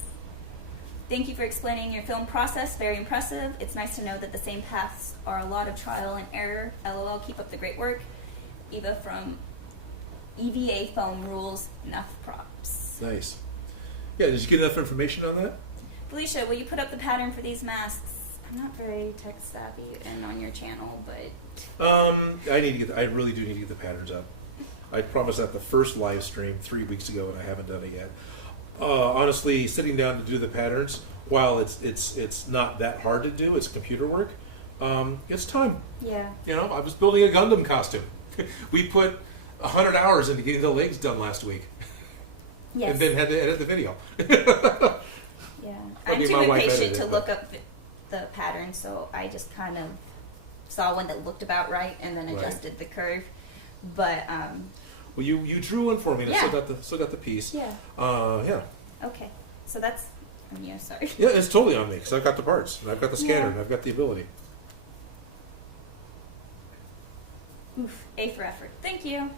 Thank you for explaining your film process. Very impressive. It's nice to know that the same paths are a lot of trial and error. LOL, keep up the great work. Eva from EVA Foam rules. Enough props. Nice. Yeah, did you get enough information on that? Felicia, will you put up the pattern for these masks? I'm not very tech savvy and on your channel, but I really do need to get the patterns up. I promised that the first live stream 3 weeks ago, and I haven't done it yet. Honestly, sitting down to do the patterns, while it's not that hard to do, it's computer work. It's time. yeah. You know, I was building a Gundam costume. We put 100 hours into getting the legs done last week, Yes. and then had to edit the video. Yeah. I I'm mean, too my wife impatient edited to it, look up the pattern, so I just kind of saw one that looked about right and then Right. adjusted the curve. But Well, you drew one for me, and I Yeah. still got the piece. yeah. Yeah. Okay. So that's on you. Sorry. Yeah, it's totally on me because I've got the parts, and I've got the scanner, Yeah. and I've got the ability. Oof. A for effort. Thank you.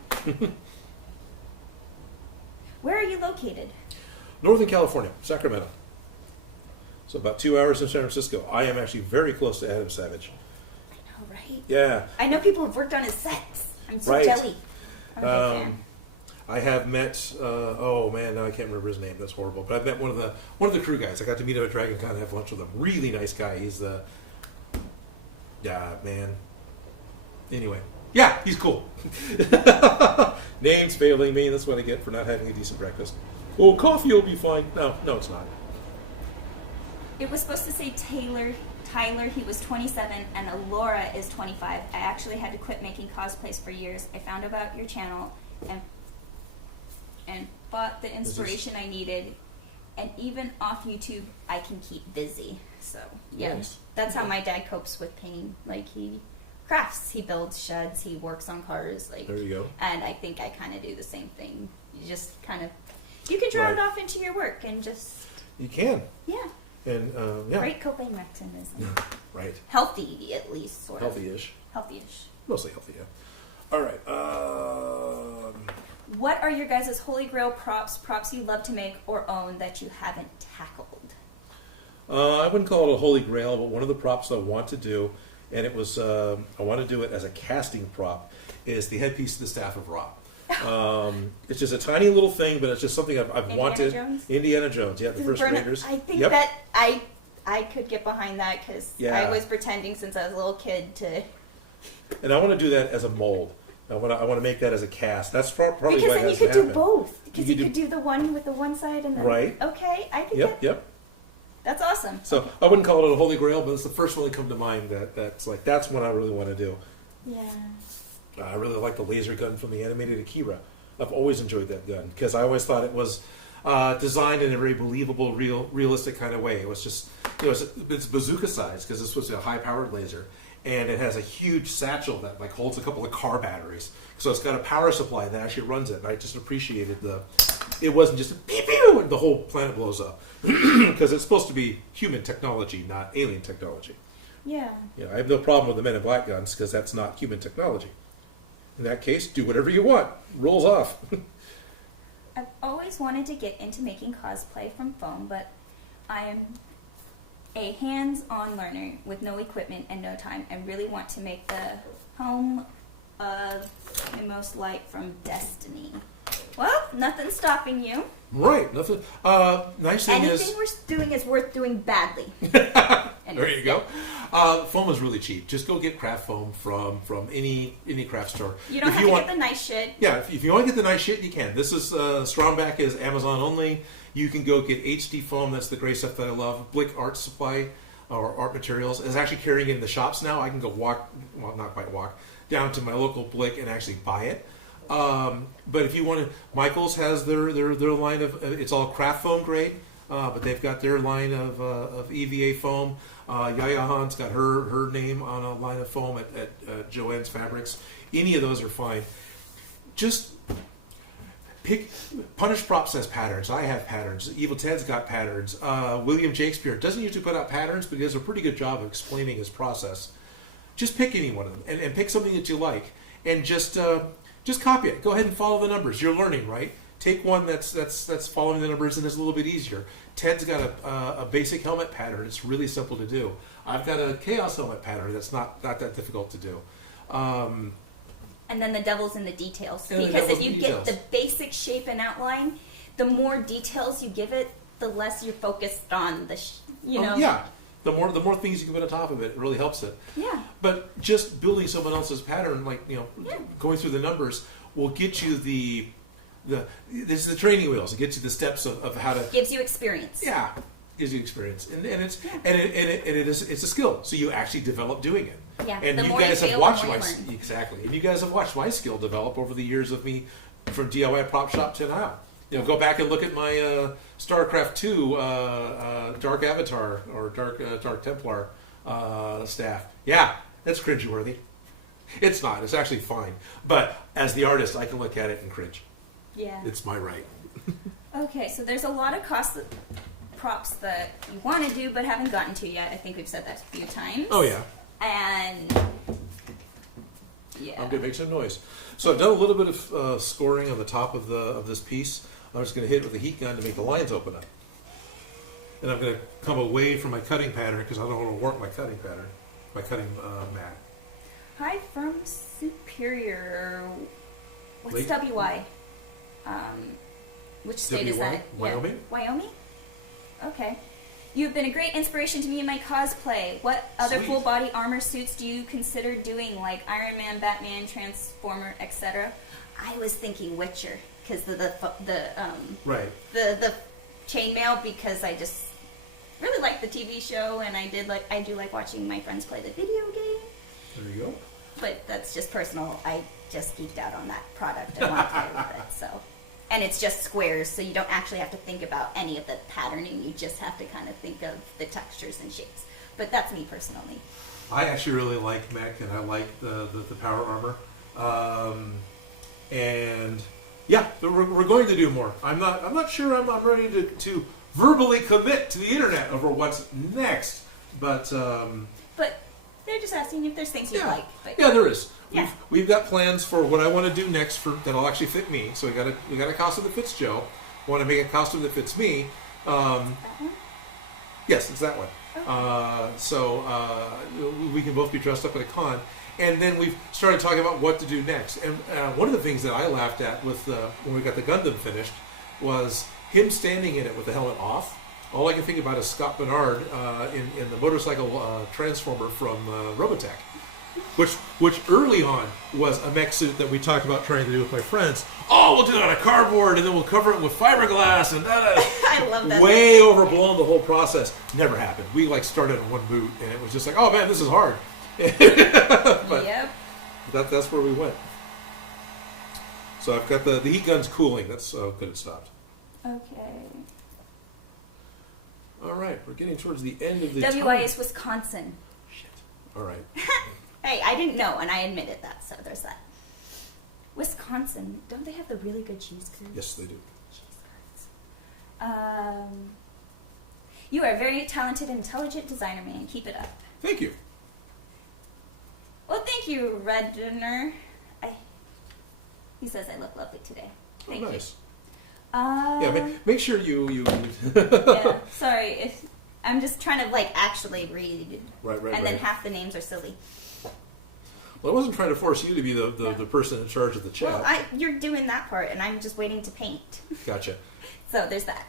Where are you located? Northern California, Sacramento. So about 2 hours from San Francisco. I am actually very close to Adam Savage. I know, right? Yeah. I know people have worked on his sets. I'm so Right. jelly. I'm a big fan. I have met. Oh man, now I can't remember his name. That's horrible. But I've met one of the crew guys. I got to meet him at Dragon Con and have lunch with him. Really nice guy. He's the. Yeah, man. Anyway, yeah, he's cool. Name's failing me. That's what I get for not having a decent breakfast. Oh, coffee will be fine. No, it's not. It was supposed to say Tyler, he was 27, and Alora is 25. I actually had to quit making cosplays for years. I found about your channel and bought the inspiration I needed. And even off YouTube, I can keep busy. So, yeah, Nice. that's how my dad copes with pain. Like, he crafts, he builds sheds, he works on cars. Like, There you go. and I think I kind of do the same thing. You just kind of, you can draw it Right. off into your work and just, You can. yeah. And yeah. Great coping mechanism. Right. Healthy, at least, sort of. Healthy-ish. Healthy-ish. Mostly healthy, yeah. All right. What are your guys' holy grail props you love to make or own that you haven't tackled? I wouldn't call it a holy grail, but one of the props I want to do, and it was I want to do it as a casting prop, is the headpiece of the Staff of Ra. It's just a tiny little thing, but it's just something I've Indiana wanted. Jones? Indiana Jones, yeah, the first Raiders. I think Yep. that I could get behind that because Yeah. I was pretending since I was a little kid to. And I want to do that as a mold. I want to make that as a cast. That's probably Because why it then you has could to do happen. both. Because You you could could do the one with the one side and the Right. Okay, I could Yep, get. yep. That's awesome. So I wouldn't call it a holy grail, but it's the first one that come to mind. That's one I really want to do. Yeah. I really like the laser gun from the animated Akira. I've always enjoyed that gun because I always thought it was designed in a very believable, realistic kind of way. It was just, it's bazooka size because it's supposed to be a high-powered laser, and it has a huge satchel that like holds a couple of car batteries. So it's got a power supply that actually runs it. And I just appreciated it wasn't just a pew pew and the whole planet blows up because it's supposed to be human technology, not alien technology. Yeah. I have no problem with the Men in Black guns because that's not human technology. In that case, do whatever you want. Rolls off. I've always wanted to get into making cosplay from foam, but I am a hands-on learner with no equipment and no time. I really want to make the home of my most light from Destiny. Well, nothing's stopping you. Right. Nothing. Nice thing Anything we're doing is worth doing badly. There you go. Foam is really cheap. Just go get craft foam from any craft store. You don't have to get the nice shit. Yeah, if you want to get the nice shit, you can. This is Strongback is Amazon only. You can go get HD foam. That's the gray stuff that I love. Blick Art Supply or Art Materials is actually carrying it in the shops now. I can go not quite walk, down to my local Blick and actually buy it. But if you want to, Michaels has their line of it's all craft foam grade, but they've got their line of EVA foam. Yaya Han's got her name on a line of foam at Joanne's Fabrics. Any of those are fine. Just pick. Punish Props has patterns. I have patterns. Evil Ted's got patterns. William Shakespeare doesn't usually put out patterns, but he does a pretty good job of explaining his process. Just pick any one of them and pick something that you like and just copy it. Go ahead and follow the numbers. You're learning, right? Take one that's following the numbers and is a little bit easier. Ted's got a basic helmet pattern. It's really simple to do. I've got a Chaos helmet pattern that's not that difficult to do. And then the devil's in the details. And the Because if devil's you details. get the basic shape and outline, the more details you give it, the less you're focused on the, Yeah. The more things you can put on top of it, it really helps it. Yeah. But just building someone else's pattern, like, going through the numbers will get you this is the training wheels. It gets you the steps of how to. Gives you experience. Yeah. Gives you experience. And it's a skill. So you actually develop doing it. Yeah. And the you more guys you have fail, watched the more my you learn. exactly. And you guys have watched my skill develop over the years of me from DIY prop shop to now. Go back and look at my StarCraft 2 Dark Avatar or Dark Templar staff. Yeah, that's cringeworthy. It's not. It's actually fine. But as the artist, I can look at it and cringe. Yeah. It's my right. Okay, so there's a lot of props that you want to do but haven't gotten to yet. I think we've said that a few times. Oh, yeah. And yeah. I'm going to make some noise. So I've done a little bit of scoring on the top of this piece. I'm just going to hit it with a heat gun to make the lines open up. And I'm going to come away from my cutting pattern because I don't want to warp my cutting pattern, my cutting mat. Hi from Superior. What's Lake? WY? Which state is that? Wyoming? Yeah. Wyoming? Okay. You've been a great inspiration to me in my cosplay. What other Sweet. full body armor suits do you consider doing, like Iron Man, Batman, Transformer, etc.? I was thinking Witcher because Right. the chainmail, because I just really like the TV show, and I do like watching my friends play the video game. There you go. But that's just personal. I just geeked out on that product. I want to play with it. So, and it's just squares, so you don't actually have to think about any of the patterning. You just have to kind of think of the textures and shapes. But that's me personally. I actually really like mech, and I like the power armor. And yeah, we're going to do more. I'm not sure I'm ready to verbally commit to the internet over what's next, but they're just asking if there's things you like. But yeah, there is. Yeah. We've got plans for what I want to do next that'll actually fit me. So we got a costume that fits Joe. I want to make a costume that fits me. That one? Yes, it's that one. Okay. So we can both be dressed up at a con. And then we've started talking about what to do next. And one of the things that I laughed at with when we got the Gundam finished was him standing in it with the helmet off. All I can think about is Scott Bernard in the motorcycle transformer from Robotech, which early on was a mech suit that we talked about trying to do with my friends. Oh, we'll do it on a cardboard, and then we'll cover it with fiberglass, and I love that. way overblown the whole process. Never happened. We started in one boot, and it was just like, oh man, this is hard. But yep. That's where we went. So I've got the heat gun's cooling. That's good. It stopped. Okay. All right, we're getting towards the end of the WI time. is Wisconsin. Shit. All right. Hey, I didn't know, and I admitted that, so there's that. Wisconsin, don't they have the really good cheese curds? Yes, they do. Cheese curds. You are a very talented, intelligent designer, man. Keep it up. Thank you. Well, thank you, Redner. He says I look lovely today. Thank Oh, nice. you. Yeah, make sure you. Yeah, sorry. I'm just trying to actually read. Right. And then half the names are silly. Well, I wasn't trying to force you to be the person in charge of the chat. Well, you're doing that part, and I'm just waiting to paint. Gotcha. So there's that.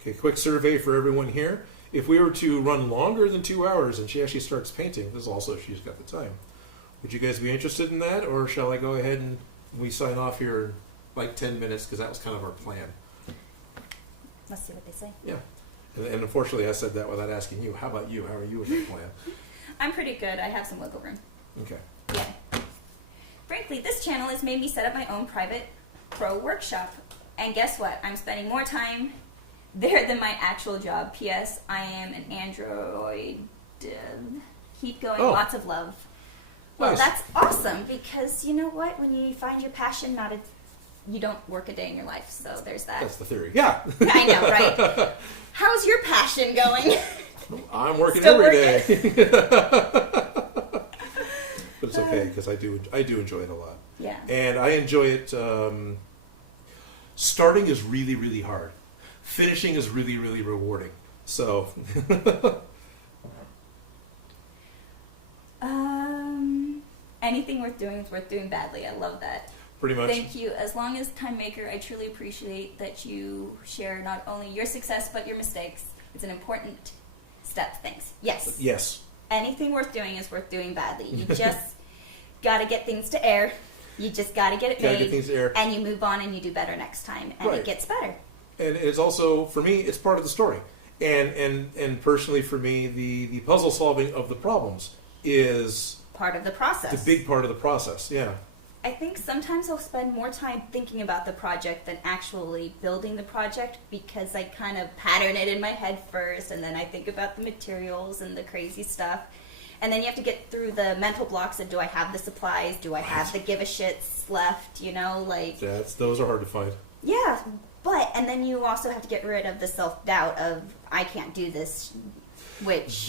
Okay, quick survey for everyone here. If we were to run longer than 2 hours and she actually starts painting, this is also if she's got the time. Would you guys be interested in that, or shall I go ahead and we sign off here in 10 minutes, because that was kind of our plan. Let's see what they say. Yeah. And unfortunately, I said that without asking you. How about you? How are you with your plan? I'm pretty good. I have some wiggle room. Okay. Yeah. Frankly, this channel has made me set up my own private pro workshop. And guess what? I'm spending more time there than my actual job. P.S. I am an android. Keep going. Oh. Lots of love. Well, Nice. that's awesome, because you know what? When you find your passion, you don't work a day in your life. So there's that. That's the theory. Yeah. I know, right? How's your passion going? I'm working Still every day. But it's okay, because I do enjoy it a lot. Yeah. And I enjoy it. Starting is really, really hard. Finishing is really, really rewarding. So. anything worth doing is worth doing badly. I love that. Pretty much. Thank you. As long as Time Maker, I truly appreciate that you share not only your success but your mistakes. It's an important step. Thanks. Yes. Yes. Anything worth doing is worth doing badly. You just got to get things to air. You just got to get it made. Get things to air. And you move on and you do better next time. And it gets better. And it's also, for me, it's part of the story. And personally for me, the puzzle solving of the problems is part of the process. The big part of the process, yeah. I think sometimes I'll spend more time thinking about the project than actually building the project because I kind of pattern it in my head first and then I think about the materials and the crazy stuff. And then you have to get through the mental blocks of do I have the supplies, do I have the give a shits left, you know, like... Those are hard to find. Yeah, and then you also have to get rid of the self-doubt of I can't do this, which...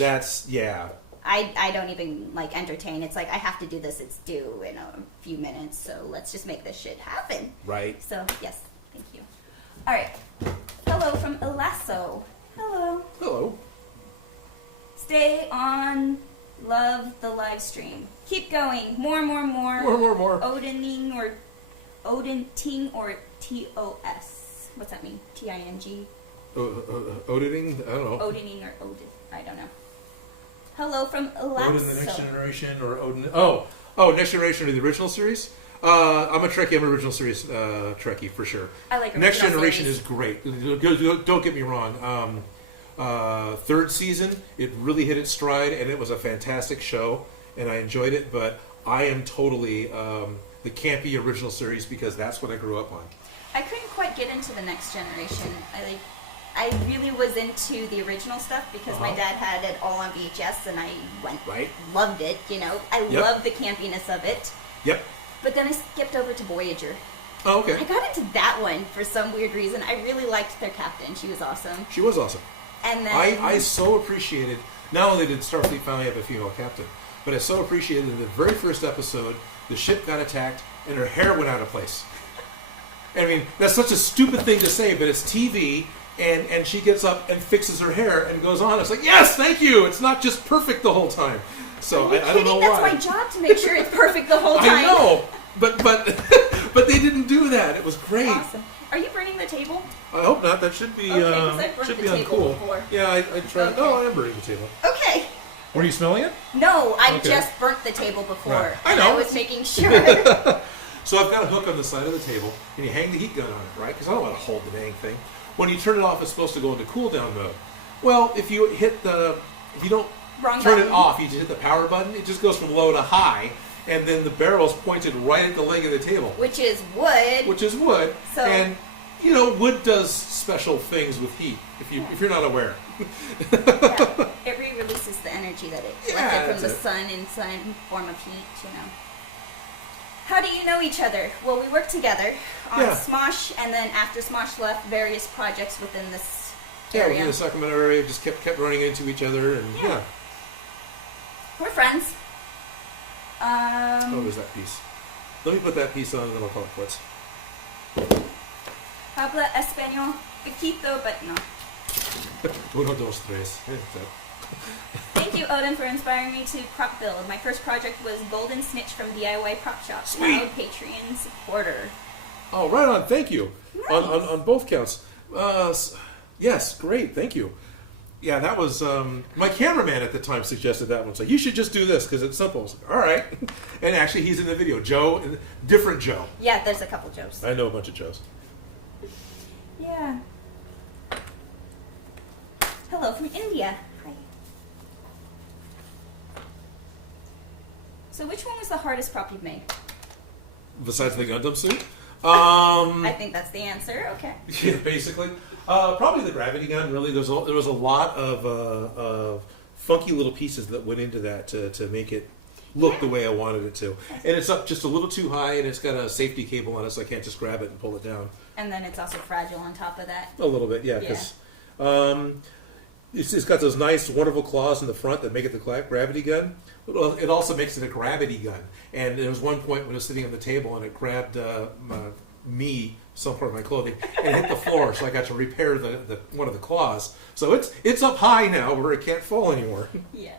I don't even, like, entertain. It's like, I have to do this. It's due in a few minutes, so let's just make this shit happen. Right. So, yes, thank you. All right. Hello from Elasso. Hello. Hello. Stay on. Love the live stream. Keep going. More. Odining or TOS. What's that mean? TING? Odining? I don't know. Odining or Odin. I don't know. Hello from Elasso. Odin the Next Generation or Odin... Oh, Next Generation or the original series? I'm a Trekkie. I'm an original series Trekkie for sure. I like original Next Generation series. is great. Don't get me wrong. Third season, it really hit its stride, and it was a fantastic show, and I enjoyed it, but I am totally the campy original series because that's what I grew up on. I couldn't quite get into the Next Generation. I really was into the original stuff because my dad had it all on VHS and I loved it, you know. I loved the campiness of it. Yep. But then I skipped over to Voyager. Oh, okay. I got into that one for some weird reason. I really liked their captain. She was awesome. She was awesome. And then I so appreciated, not only did Starfleet finally have a female captain, but I so appreciated in the very first episode, the ship got attacked and her hair went out of place. I mean, that's such a stupid thing to say, but it's TV... And she gets up and fixes her hair and goes on. It's like, yes, thank you. It's not just perfect the whole time. So I don't know why. That's my job to make sure it's perfect the whole time. I know, but they didn't do that. It was great. Awesome. Are you burning the table? I hope not. That should be should be uncool. Yeah, I tried. Okay. No, I am burning the table. Okay. Were you smelling it? No, I just burnt the table before. Right. I know. I was making sure. So I've got a hook on the side of the table, and you hang the heat gun on it, right? Because I don't want to hold the dang thing. When you turn it off, it's supposed to go into cool down mode. Well, if you don't turn it off, you just hit the power button, it just goes from low to high, and then the barrel's pointed right at the leg of the table. Which is wood. So, and, you know, wood does special things with heat, if you're not aware. Yeah. It re-releases the energy that it collected from the sun in some form of heat, you know. How do you know each other? Well, we worked together on Smosh, and then after Smosh left, various projects within this area. Yeah, within the Sacramento area, just kept running into each other, and We're friends. Oh, there's that piece. Let me put that piece on, and then I'll call it quits. Habla español poquito, but no. Uno, dos, tres. Thank you, Odin, for inspiring me to prop build. My first project was Golden Snitch from DIY Prop Shop. Sweet. Now Patreon supporter. Oh, right on. Thank you. Nice. On both counts. Yes, great. Thank you. Yeah, that was... my cameraman at the time suggested that one. So you should just do this because it's simple. I was like, all right. And actually, he's in the video. Joe, different Joe. Yeah, there's a couple Joes. I know a bunch of Joes. Yeah. Hello from India. Hi. So which one was the hardest prop you've made? Besides the Gundam suit? I think that's the answer. Okay. Yeah, basically. Probably the gravity gun, really. There was a lot of funky little pieces that went into that to make it look the way I wanted it to. And it's up just a little too high, and it's got a safety cable on it, so I can't just grab it and pull it down. And then it's also fragile on top of that. A little bit, yeah. Because it's got those nice, wonderful claws in the front that make it the gravity gun. It also makes it a gravity gun. And there was one point when it was sitting on the table, and it grabbed some part of my clothing, and hit the floor, so I got to repair the one of the claws. So it's up high now where it can't fall anymore. Yeah.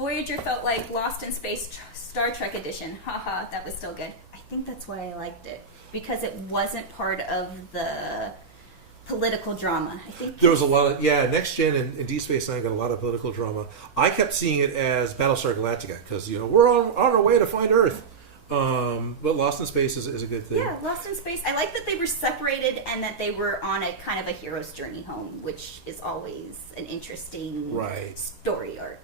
Voyager felt like Lost in Space Star Trek edition. Haha, that was still good. I think that's why I liked it. Because it wasn't part of the political drama. I think there was a lot of Next Gen and Deep Space Nine got a lot of political drama. I kept seeing it as Battlestar Galactica because we're on our way to find Earth. But Lost in Space is a good thing. Yeah, Lost in Space. I like that they were separated and that they were on a kind of a hero's journey home, which is always an interesting story arc.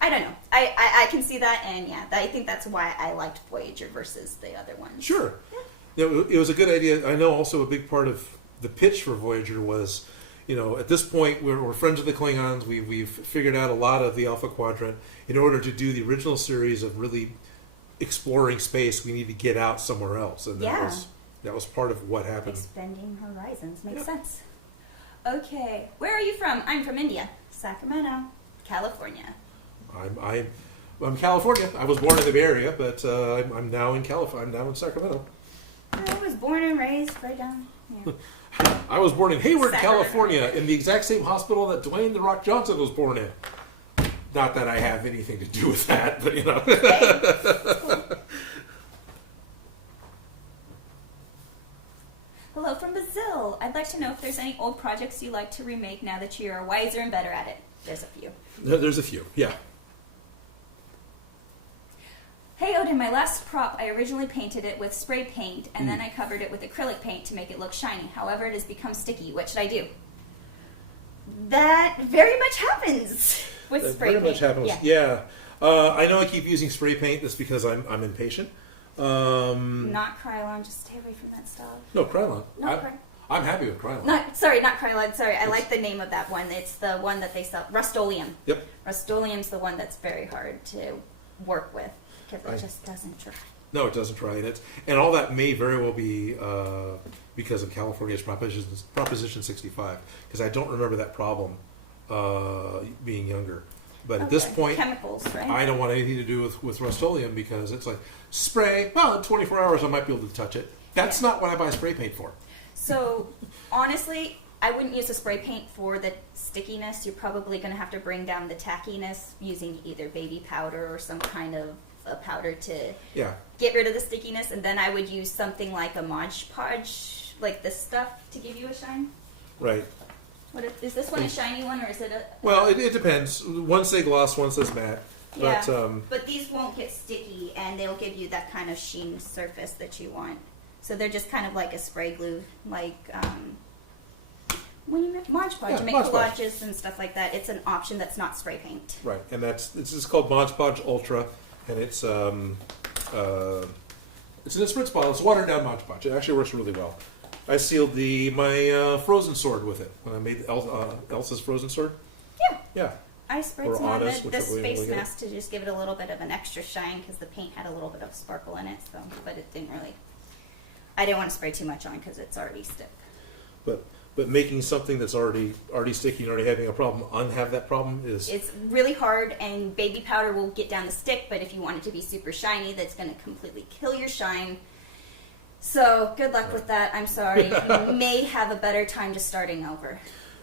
I don't know. I can see that, and I think that's why I liked Voyager versus the other ones. Sure. Yeah. It was a good idea. I know also a big part of the pitch for Voyager was, at this point we're friends of the Klingons. We've figured out a lot of the Alpha Quadrant. In order to do the original series of really exploring space, we need to get out somewhere else, and that was part of what happened. Expanding horizons makes sense. Okay, where are you from? I'm from India, Sacramento, California. I'm California. I was born in the Bay Area, but I'm now in California. I'm now in Sacramento. I was born and raised right down here. I was born in Hayward, Sacramento. California, in the exact same hospital that Dwayne "The Rock" Johnson was born in. Not that I have anything to do with that, but Hello from Brazil. I'd like to know if there's any old projects you like to remake now that you are wiser and better at it. There's a few. There's a few, yeah. Hey Odin, my last prop, I originally painted it with spray paint, and then I covered it with acrylic paint to make it look shiny. However, it has become sticky. What should I do? That very much happens with spray paint. Very much happens, yeah. I know I keep using spray paint. That's because I'm impatient. Not Krylon, just stay away from that stuff. No, Krylon. No, I'm happy with Krylon. not Krylon, sorry. I like the name of that one. It's the one that they sell, Rust-Oleum. Yep. Rust-Oleum's the one that's very hard to work with. Because it just doesn't dry. No, it doesn't dry. And all that may very well be because of California's Proposition 65, because I don't remember that problem being younger. But at this point, chemicals, right? I don't want anything to do with Rust-Oleum because it's like spray. Well, in 24 hours I might be able to touch it. That's not what I buy spray paint for. So honestly, I wouldn't use a spray paint for the stickiness. You're probably going to have to bring down the tackiness using either baby powder or some kind of a powder to get rid of the stickiness, and then I would use something like a Mod Podge, like this stuff, to give you a shine. Right. Is this one a shiny one, or is it a... Well, it depends. One says gloss, one says matte. Yeah, but, but these won't get sticky, and they'll give you that kind of sheen surface that you want. So they're just kind of like a spray glue, like when you make Mod Podge, you make collages and stuff like that. It's an option that's not spray paint. Right, and it's called Mod Podge Ultra. And it's in a spritz bottle. It's watered down Mod Podge. It actually works really well. I sealed my frozen sword with it when I made Elsa's frozen sword. Yeah. I sprayed some on this face mask to just give it a little bit of an extra shine because the paint had a little bit of sparkle in it. So, but it didn't really. I didn't want to spray too much on because it's already stiff. But making something that's already sticky and already having a problem unhave that problem is... It's really hard, and baby powder will get down the stick, but if you want it to be super shiny, that's going to completely kill your shine. So, good luck with that. I'm sorry. You may have a better time just starting over.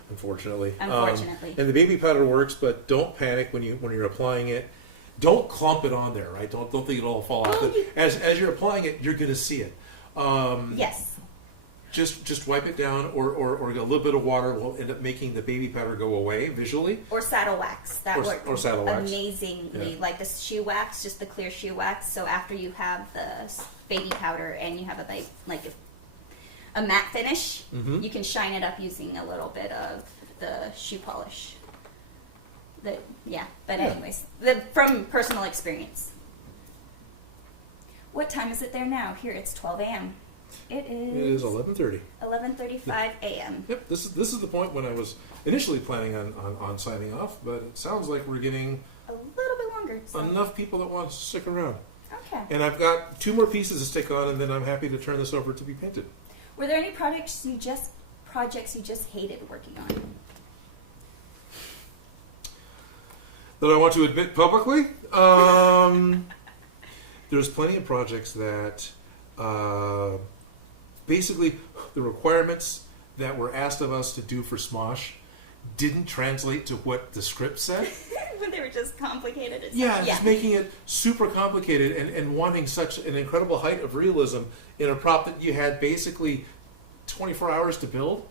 Unfortunately. Unfortunately. And the baby powder works, but don't panic when you're applying it. Don't clump it on there, right? Don't think it'll all fall off. As you're applying it, you're going to see it. Yes. Just wipe it down, or a little bit of water will end up making the baby powder go away visually. Or saddle wax. That works or saddle wax. Amazingly. Like the shoe wax, just the clear shoe wax. So after you have the baby powder and you have a matte finish, you can shine it up using a little bit of the shoe polish. Anyways, from personal experience. What time is it there now? Here it's 12 a.m. It is 11:30. 11:35 a.m. Yep, this is the point when I was initially planning on signing off, but it sounds like we're getting a little bit longer. So. Enough people that want to stick around. Okay. And I've got 2 more pieces to stick on, and then I'm happy to turn this over to be painted. Were there any projects you just hated working on? That I want to admit publicly? There's plenty of projects that basically the requirements that were asked of us to do for Smosh didn't translate to what the script said. When they were just complicated as just making it super complicated and wanting such an incredible height of realism in a prop that you had basically 24 hours to build.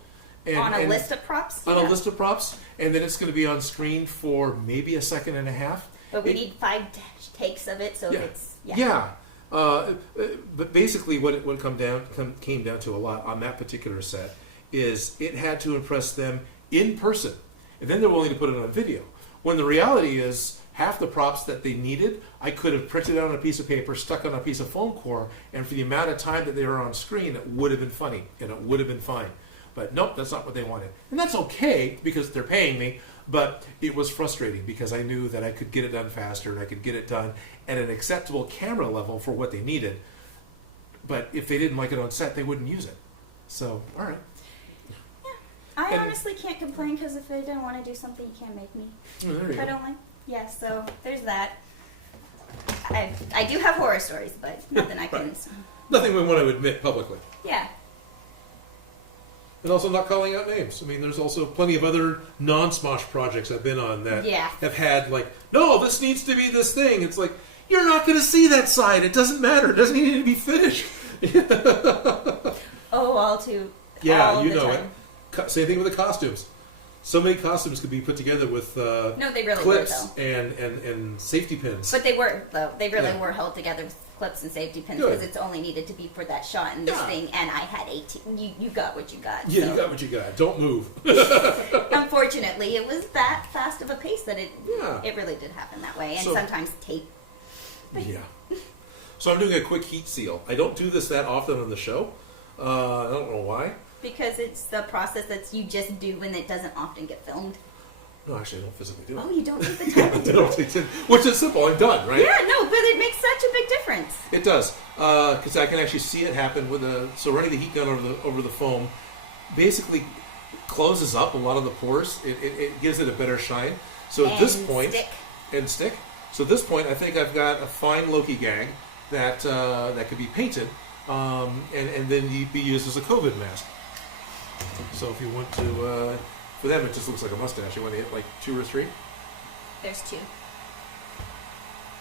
On a list of props? On a list of props, and then it's going to be on screen for maybe a second and a half. But we need 5 takes of it, so it's... But basically what it came down to a lot on that particular set is it had to impress them in person. And then they're willing to put it on video. When the reality is, half the props that they needed, I could have printed out on a piece of paper, stuck on a piece of foam core, and for the amount of time that they were on screen, it would have been funny, and it would have been fine. But nope, that's not what they wanted. And that's okay, because they're paying me, but it was frustrating, because I knew that I could get it done faster, and I could get it done at an acceptable camera level for what they needed. But if they didn't like it on set, they wouldn't use it. So, all right. I honestly can't complain, because if I don't want to do something, you can't make me. Oh, there you go. I don't like... Yeah, so there's that. I do have horror stories, but nothing I can... Nothing we want to admit publicly. Yeah. And also not calling out names. I mean, there's also plenty of other non-Smosh projects I've been on that have had, like, no, this needs to be this thing. It's like, you're not going to see that side. It doesn't matter. It doesn't need to be finished. All too. Yeah, all you the know time. it. Same thing with the costumes. So many costumes could be put together with no, they really clips were, and safety pins. But they were, though. They really were held together with clips and safety pins because it's only needed to be for that shot and this thing, and I had 18. You got what you got. Yeah, so. you got what you got. Don't move. Unfortunately, it was that fast of a pace that it really did happen that way, and So- sometimes tape. Yeah. So I'm doing a quick heat seal. I don't do this that often on the show. I don't know why. Because it's the process that you just do when it doesn't often get filmed. No, actually, I don't physically do it. Oh, you don't need the time to do it. Which is simple. I'm done, right? Yeah, no, but it makes such a big difference. It does, because I can actually see it happen with so running the heat gun over the foam basically closes up a lot of the pores. It gives it a better shine. So at this point, stick. So at this point, I think I've got a fine Loki gang that could be painted, and then be used as a COVID mask. So if you want to, for them it just looks like a mustache. You want to hit like 2 or 3? There's 2.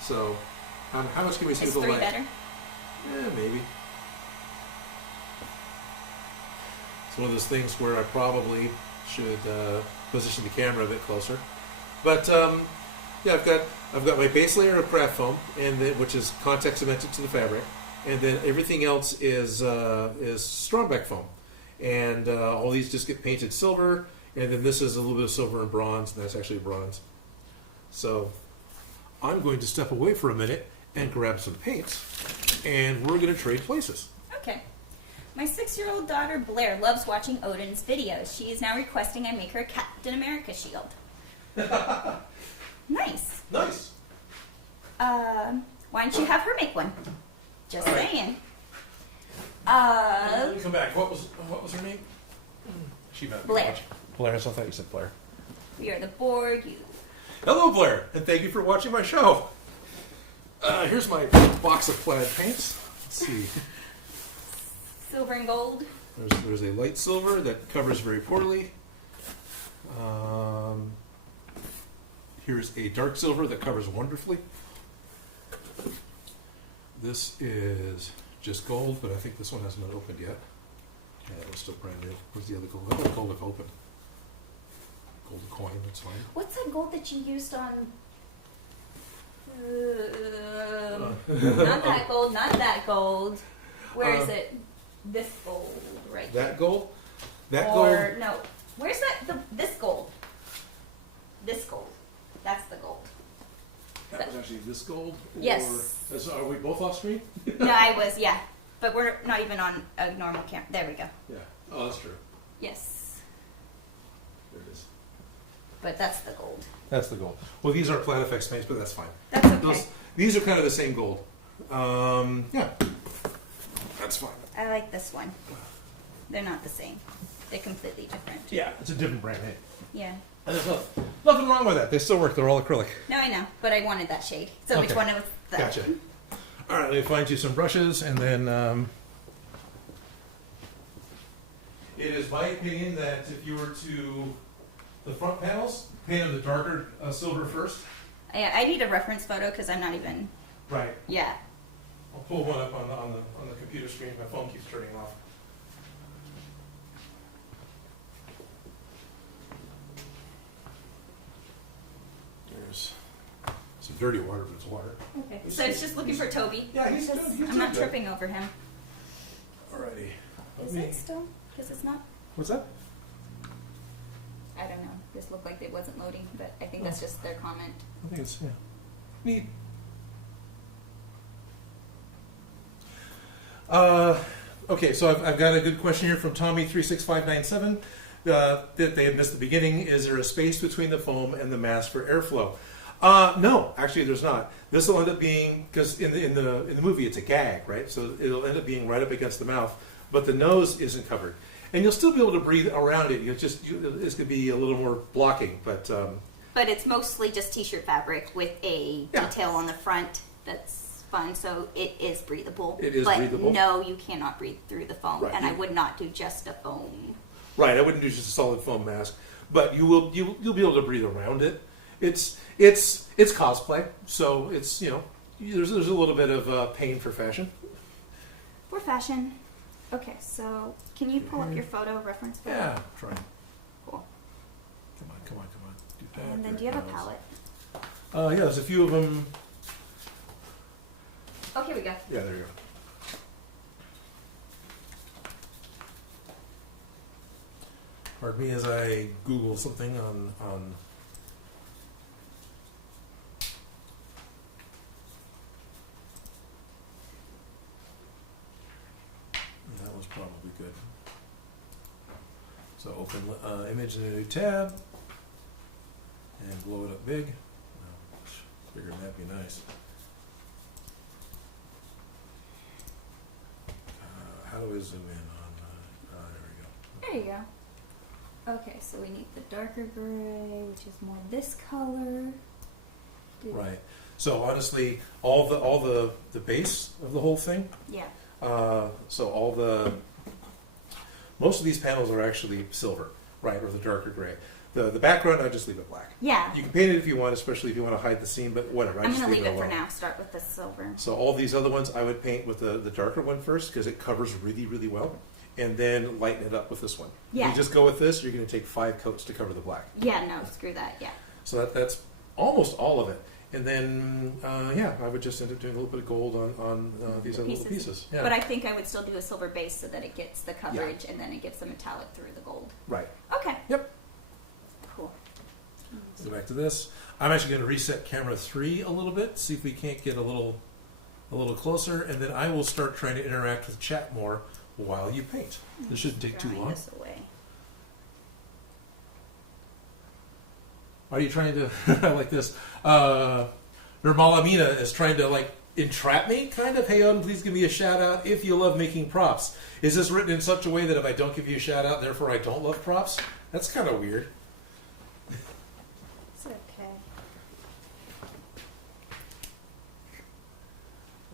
So how much can we see Is with the 3 light? better? Yeah, maybe. It's one of those things where I probably should position the camera a bit closer. But yeah, I've got my base layer of craft foam, which is contact cemented to the fabric, and then everything else is Strombeck foam, and all these just get painted silver, and then this is a little bit of silver and bronze, and that's actually bronze. So I'm going to step away for a minute and grab some paints, and we're going to trade places. Okay. My 6-year-old daughter Blair loves watching Odin's videos. She is now requesting I make her a Captain America shield. Nice. Nice. Why don't you have her make one? Just saying. Let me come back. What was her name? She met Blair. Blair. I thought you said Blair. We are the Borg. Hello, Blair, and thank you for watching my show. Here's my box of plaid paints. Let's see. Silver and gold. There's a light silver that covers very poorly. Here's a dark silver that covers wonderfully. This is just gold, but I think this one hasn't been opened yet. Yeah, that was still brand new. Where's the other gold? I thought gold looked open. Gold coin, that's fine. What's that gold that you used on? Not that gold. Not that gold. Where is it? This gold, right? That gold? That or, gold? no. Where's that? This gold. This gold. That's the gold. That was actually this gold? Yes. Are we both off screen? No, I was, yeah. But we're not even on a normal camera. There we go. Yeah. Oh, that's true. Yes. There it is. But that's the gold. That's the gold. Well, these aren't flat effects paints, but that's fine. That's okay. These are kind of the same gold. Yeah. That's fine. I like this one. They're not the same. They're completely different. Yeah, it's a different brand name. Yeah. And there's nothing wrong with that. They still work. They're all acrylic. No, I know. But I wanted that shade. So which one was that? Gotcha. All right, let me find you some brushes, and then it is my opinion that if you were to the front panels, paint them the darker silver first, I need a reference photo because I'm not even. Right. Yeah. I'll pull one up on the computer screen. My phone keeps turning off. There's some dirty water, but it's water. Okay. So it's just looking for Toby. Yeah, he's good. He's I'm not good. tripping over him. Alrighty. Is it still? Because it's not. What's that? I don't know. This looked like it wasn't loading, but I think that's just their comment. I think it's neat. Okay, so I've got a good question here from Tommy36597 that they had missed the beginning. Is there a space between the foam and the mask for airflow? No, actually, there's not. This will end up being, because in the movie it's a gag, right? So it'll end up being right up against the mouth, but the nose isn't covered, and you'll still be able to breathe around it. It's going to be a little more blocking, but. But it's mostly just t-shirt fabric with a detail on the front that's fun, so it is breathable. It is breathable. But no, you cannot breathe through the foam, Right. and I would not do just a foam. Right, I wouldn't do just a solid foam mask, but you'll be able to breathe around it. It's cosplay, so it's there's a little bit of pain for fashion. For fashion. Okay, so can you pull up your photo reference photo? Yeah, try. Cool. Come on. Do that. And then There do you it have a goes. palette? Yeah, there's a few of them. Oh, here we go. Yeah, there you go. Pardon me as I Google something on. That was probably good. So open image in a new tab and blow it up big. Figured that'd be nice. How do I zoom in on? There we go. There you go. Okay, so we need the darker gray, which is more this color. Right. So honestly, all the base of the whole thing. Yeah. So most of these panels are actually silver, right, or the darker gray. The background, I just leave it black. Yeah. You can paint it if you want, especially if you want to hide the scene, but whatever. I'm just going to leave it for alone. now. Start with the silver. So all these other ones, I would paint with the darker one first because it covers really, really well, and then lighten it up with this one. Yeah. If you just go with this, you're going to take 5 coats to cover the black. Yeah, no, screw that. Yeah. So that's almost all of it. And then, I would just end up doing a little bit of gold on these other little pieces. Yeah. But I think I would still do a silver base so that it gets the coverage and then it gives the metallic through the gold. Right. Okay. Yep. Cool. Go back to this. I'm actually going to reset camera 3 a little bit, see if we can't get a little closer, and then I will start trying to interact with chat more while you paint. This shouldn't take too long. This away. Are you trying to like this? Nirmalamina is trying to entrap me, kind of. Hey, Odin, please give me a shout out if you love making props. Is this written in such a way that if I don't give you a shout out, therefore I don't love props? That's kind of weird. It's okay.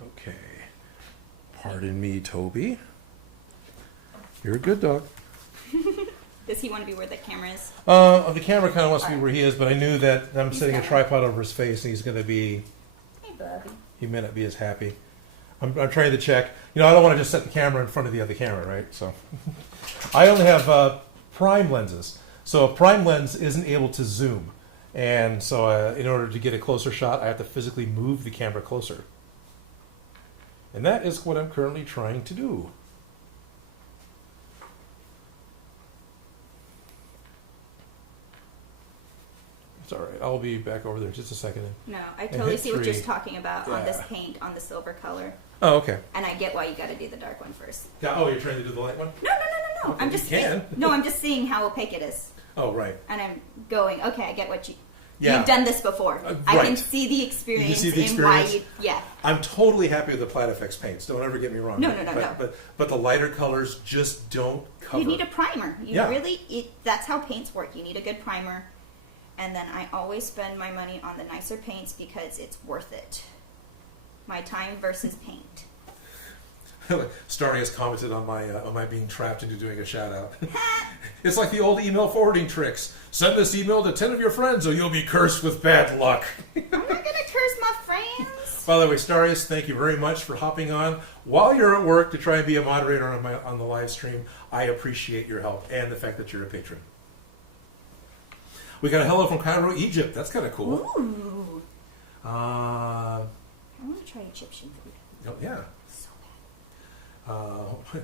Okay. Pardon me, Toby. You're a good dog. Does he want to be where the camera is? The camera kind of wants to be where he is, but I knew that I'm setting a tripod over his face, and he's going to be. Hey, Bubby. He may not be as happy. I'm trying to check. I don't want to just set the camera in front of the other camera, right? So, I only have prime lenses, so a prime lens isn't able to zoom, and so in order to get a closer shot, I have to physically move the camera closer, and that is what I'm currently trying to do. It's all right. I'll be back over there in just a second. No, I totally hit see what you're 3. talking about on this Yeah. paint, on the silver color. Oh, okay. And I get why you got to do the dark one first. Yeah, oh, you're trying to do the light one? No. Okay, I'm just you can. No, I'm just seeing how opaque it is, Oh, right. and I'm going. Okay, I get what you. Yeah. You've done this before. I can right. see the experience see the in why experience? you. Yeah. I'm totally happy with the Plat FX paints. Don't ever get me wrong. No. But the lighter colors just don't cover. You need a primer. You Yeah. really. That's how paints work. You need a good primer, and then I always spend my money on the nicer paints because it's worth it. My time versus paint. Starry has commented on my being trapped into doing a shout out. It's like the old email forwarding tricks. Send this email to 10 of your friends or you'll be cursed with bad luck. I'm not By the way, Starius, thank you very much for hopping on while you're at work to try and be a moderator on the live stream. I appreciate your help and the fact that you're a patron. We got a hello from Cairo, Egypt. That's kind of cool. Ooh. I want to try Egyptian food. Oh, yeah. So bad.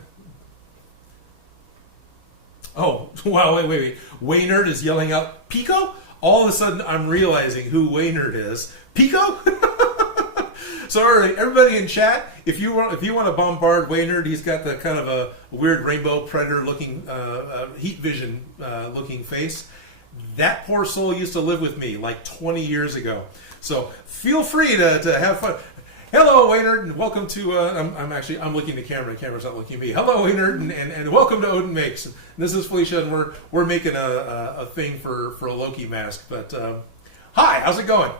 Oh, wow, wait. Waynard is yelling out, Pico? All of a sudden, I'm realizing who Waynard is. Pico? So, all right, everybody in chat, if you want to bombard Waynard, he's got the kind of a weird rainbow predator-looking, heat vision looking face. That poor soul used to live with me like 20 years ago. So feel free to have fun. Hello, Waynard, and welcome to. I'm looking at the camera. The camera's not looking at me. Hello, Waynard, and welcome to Odin Makes. And this is Felicia, and we're making a thing for a Loki mask. But hi, how's it going?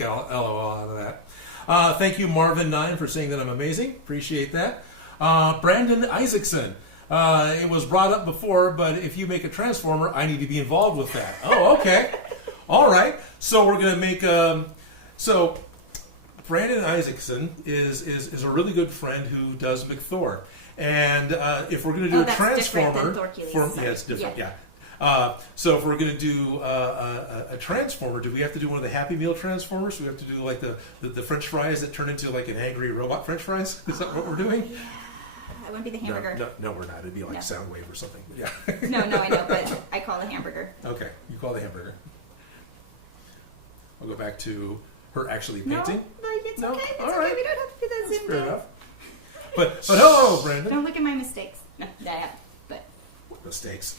Got LOL out of that. Thank you, Marvin9, for saying that I'm amazing. Appreciate that. Brandon Isaacson. It was brought up before, but if you make a transformer, I need to be involved with that. Oh, okay. All right. So we're going to make so Brandon Isaacson is a really good friend who does McThor. And if we're going to do a transformer, it's different. Yeah. So if we're going to do a transformer, do we have to do one of the Happy Meal transformers? Do we have to do like the French fries that turn into like an angry robot French fries? Is that what we're doing? Yeah. It wouldn't be the hamburger. No, we're not. It'd be like Soundwave or something. Yeah. No, I know, but I call it hamburger. Okay, you call the hamburger. I'll go back to her actually painting. No, it's okay. It's all okay. right. We don't have to do that That's Zoom fair thing. enough. But hello, Brandon. Don't look at my mistakes. No, but Mistakes.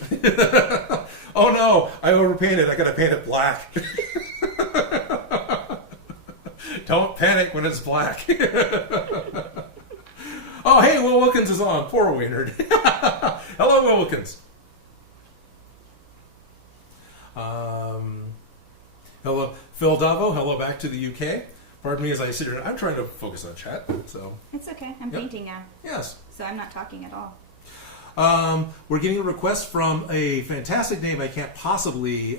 Oh no, I overpainted. I gotta paint it black. Don't panic when it's black. Oh, hey, Will Wilkins is on. Poor Waynard. Hello, Will Wilkins. Hello, Phil Davo. Hello back to the UK. Pardon me as I sit here. I'm trying to focus on chat. So it's okay. I'm painting now. Yes. So I'm not talking at all. We're getting a request from a fantastic name I can't possibly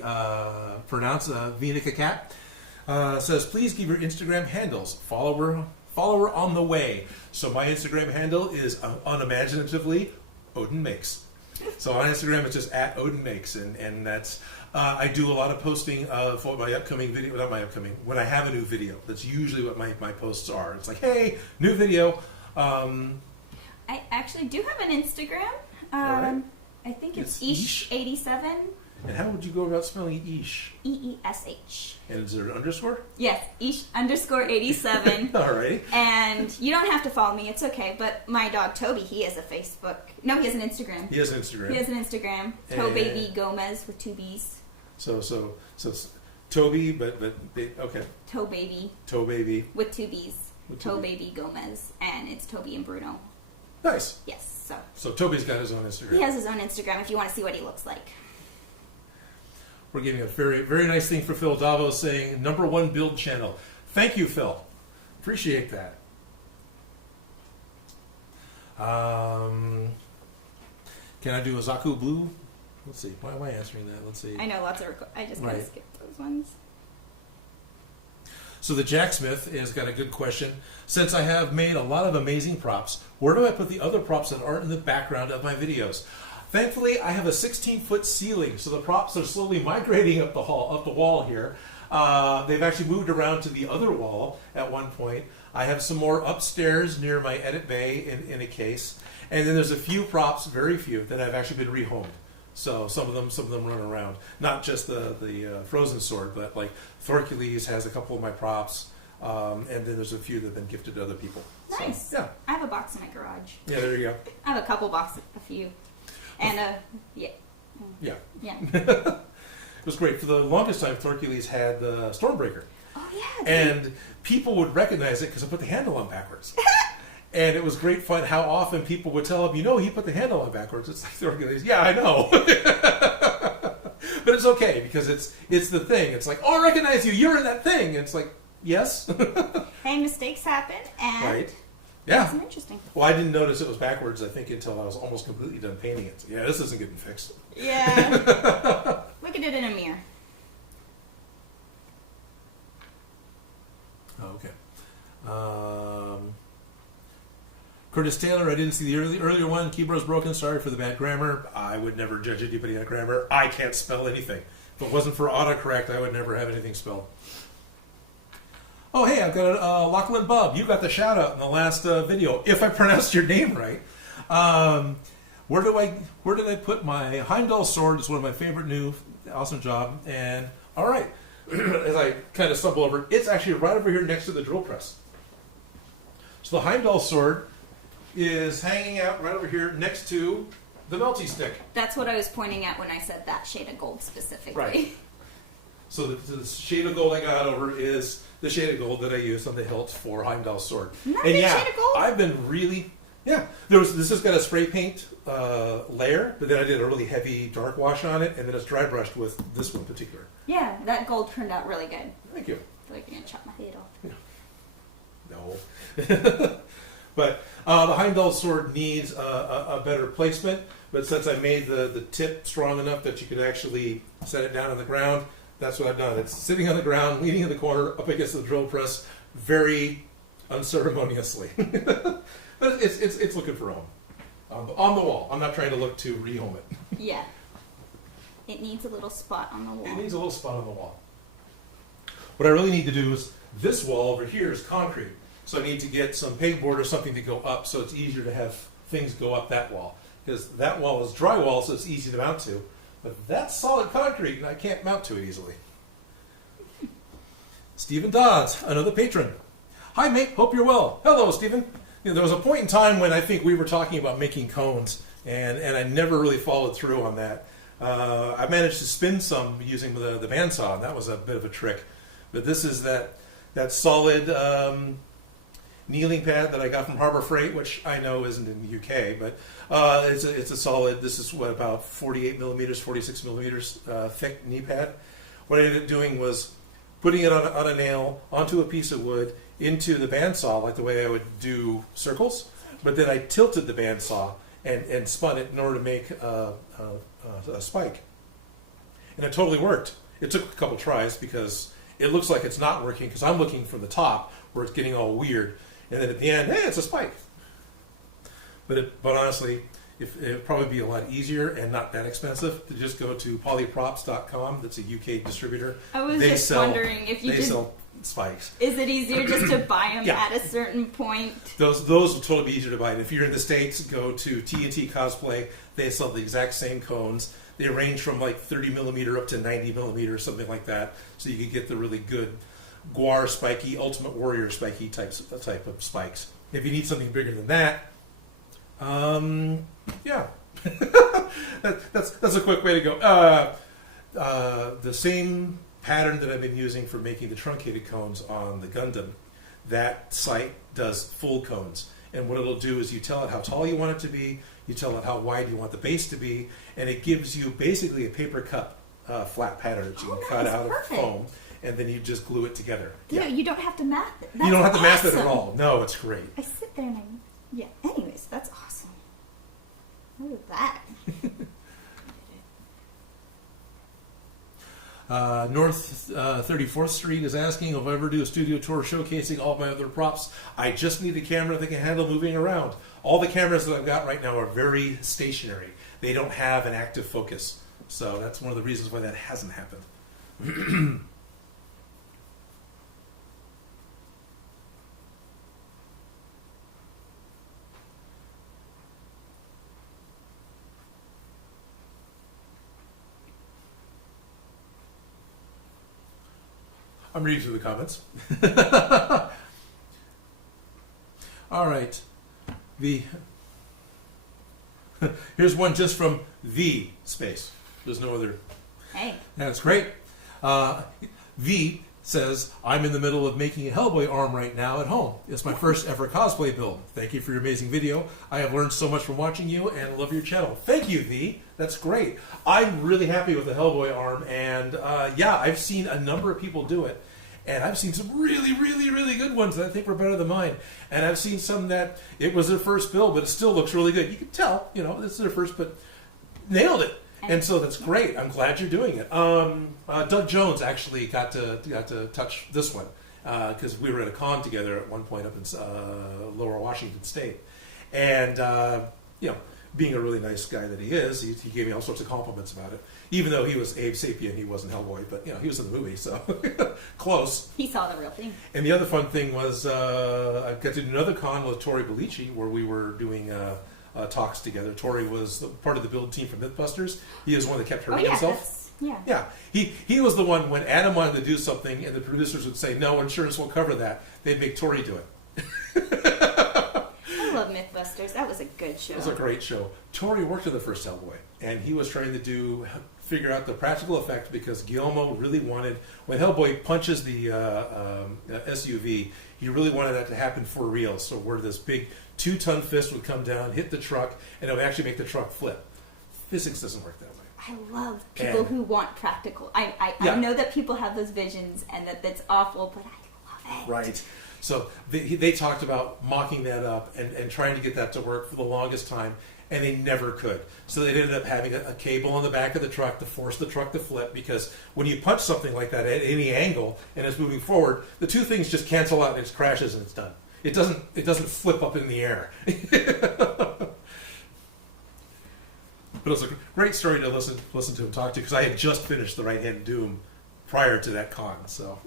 pronounce, Vinica Cat. Says, please give your Instagram handles. Follower on the way. So my Instagram handle is unimaginatively Odin Makes. So on Instagram it's just at Odin Makes, and that's I do a lot of posting for my upcoming video. Not my upcoming. When I have a new video, that's usually what my posts are. It's like, hey, new video. I actually do have an Instagram. Right. I think it's Ish? Ish87. And how would you go about spelling Ish? EESH. And is there an underscore? Yes, Ish_87. All right. And you don't have to follow me, it's okay. But my dog Toby, he has a Facebook. No, he has an Instagram. He has an Instagram. He has an Instagram. Toby Gomez with 2 B's. So it's Toby, but okay. Tobaby with 2 B's. With 2 B's. Tobaby Gomez, and it's Toby and Bruno. Nice. Yes. So Toby's got his own Instagram. He has his own Instagram if you want to see what he looks like. We're getting a very, very nice thing for Phil Davos saying, #1 build channel. Thank you, Phil. Appreciate that. Can I do a Zaku Blue? Let's see. Why am I answering that? Let's see. I know lots of I just kind of skipped those ones. So the Jacksmith has got a good question. Since I have made a lot of amazing props, where do I put the other props that aren't in the background of my videos? Thankfully, I have a 16-foot ceiling, so the props are slowly migrating up the wall here. They've actually moved around to the other wall at one point. I have some more upstairs near my edit bay in a case, and then there's a few props, very few, that have actually been rehomed. So some of them run around. Not just the frozen sword, but like Thorcules has a couple of my props, and then there's a few that have been gifted to other people. Nice. So, yeah. I have a box in my garage. Yeah, there you go. I have a couple boxes, a few. And yeah. It was great. For the longest time, Thorcules had the Stormbreaker. Oh, yeah. And people would recognize it because I put the handle on backwards. And it was great fun how often people would tell him, he put the handle on backwards. It's like Thorcules, yeah, I know. But it's okay because it's the thing. It's like, oh, I recognize you. You're in that thing. And it's like, yes. Hey, mistakes happen. And right. Yeah. That's interesting. Well, I didn't notice it was backwards, I think, until I was almost completely done painting it. So, yeah, this isn't getting fixed. Yeah. Look at it in a mirror. Okay. Curtis Taylor, I didn't see the earlier one. Keyboard's broken. Sorry for the bad grammar. I would never judge anybody on grammar. I can't spell anything. If it wasn't for autocorrect, I would never have anything spelled. Oh, hey, I've got Lachlan Bub. You got the shout out in the last video, if I pronounced your name right. Where did I put my Heimdall sword? It's one of my favorite new. Awesome job. And all right, as I kind of stumble over, it's actually right over here next to the drill press. So the Heimdall sword is hanging out right over here next to the melty stick. That's what I was pointing at when I said that shade of gold specifically. Right. So the shade of gold I got over is the shade of gold that I used on the hilt for Heimdall's sword. Not and big yeah, shade of gold? I've been really this has got a spray paint layer, but then I did a really heavy dark wash on it, and then it's dry brushed with this one in particular. Yeah, that gold turned out really good. Thank you. I feel like you're gonna chop my head off. No. But the Heimdall sword needs a better placement, but since I made the tip strong enough that you could actually set it down on the ground, that's what I've done. It's sitting on the ground, leaning in the corner, up against the drill press, very unceremoniously. But it's looking for a home. On the wall. I'm not trying to look to rehome it. Yeah. It needs a little spot on the wall. It needs a little spot on the wall. What I really need to do is, this wall over here is concrete. So I need to get some pegboard or something to go up so it's easier to have things go up that wall. Because that wall is drywall, so it's easy to mount to. But that's solid concrete, and I can't mount to it easily. Stephen Dodds, another patron. Hi, mate. Hope you're well. Hello, Stephen. There was a point in time when I think we were talking about making cones, and I never really followed through on that. I managed to spin some using the bandsaw, and that was a bit of a trick. But this is that solid kneeling pad that I got from Harbor Freight, which I know isn't in the UK, but it's a solid. This is about 48 millimeters, 46 millimeters thick knee pad. What I ended up doing was putting it on a nail onto a piece of wood into the bandsaw, like the way I would do circles. But then I tilted the bandsaw and spun it in order to make a spike, and it totally worked. It took a couple tries because it looks like it's not working because I'm looking from the top where it's getting all weird. And then at the end, hey, it's a spike. But honestly, it would probably be a lot easier and not that expensive to just go to polyprops.com. That's a UK distributor. I was wondering if you sell spikes. Is it easier just to buy them Yeah. at a certain point? Those will totally be easier to buy. And if you're in the States, go to TNT Cosplay. They sell the exact same cones. They range from like 30 millimeter up to 90 millimeter, something like that. So you can get the really good GWAR spiky, Ultimate Warrior spiky type of spikes. If you need something bigger than that, yeah, that's a quick way to go. The same pattern that I've been using for making the truncated cones on the Gundam, that site does full cones. And what it'll do is you tell it how tall you want it to be, you tell it how wide you want the base to be, and it gives you basically a paper cup flat pattern that you can cut out of foam, and then you just glue it together. You don't have to math it. You don't have to math it at all. No, it's great. I sit there and anyways, that's awesome. Look at that. North 34th Street is asking if I ever do a studio tour showcasing all of my other props. I just need a camera that can handle moving around. All the cameras that I've got right now are very stationary. They don't have an active focus. So that's one of the reasons why that hasn't happened. I'm reading through the comments. All right. Here's one just from the space. There's no other. Hey. That's great. V says, I'm in the middle of making a Hellboy arm right now at home. It's my first ever cosplay build. Thank you for your amazing video. I have learned so much from watching you and love your channel. Thank you, V. That's great. I'm really happy with the Hellboy arm, and yeah, I've seen a number of people do it, and I've seen some really, really, really good ones that I think were better than mine. And I've seen some that it was their first build, but it still looks really good. You can tell, this is their first, but nailed it. And so that's great. I'm glad you're doing it. Doug Jones actually got to touch this one, because we were at a con together at one point up in Lower Washington State. And, being a really nice guy that he is, he gave me all sorts of compliments about it. Even though he was Abe Sapien, he wasn't Hellboy, but he was in the movie, so close. He saw the real thing. And the other fun thing was I got to do another con with Toby where we were doing talks together. Tory was part of the build team for Mythbusters. He was one that kept hurting himself. Yeah. He was the one when Adam wanted to do something and the producers would say, no, insurance will cover that. They'd make Tory do it. I love Mythbusters. That was a good show. It was a great show. Tory worked on the first Hellboy, and he was trying to figure out the practical effect because Guillermo really wanted, when Hellboy punches the SUV, he really wanted that to happen for real. So where this big 2-ton fist would come down, hit the truck, and it would actually make the truck flip. Physics doesn't work that way. I love people who want practical. I know that people have those visions and that's awful, but I love it. Right. So they talked about mocking that up and trying to get that to work for the longest time, and they never could. So they ended up having a cable on the back of the truck to force the truck to flip, because when you punch something like that at any angle and it's moving forward, the two things just cancel out and it crashes and it's done. It doesn't flip up in the air. But it was a great story to listen to him talk to, because I had just finished the Right Hand Doom prior to that con, so...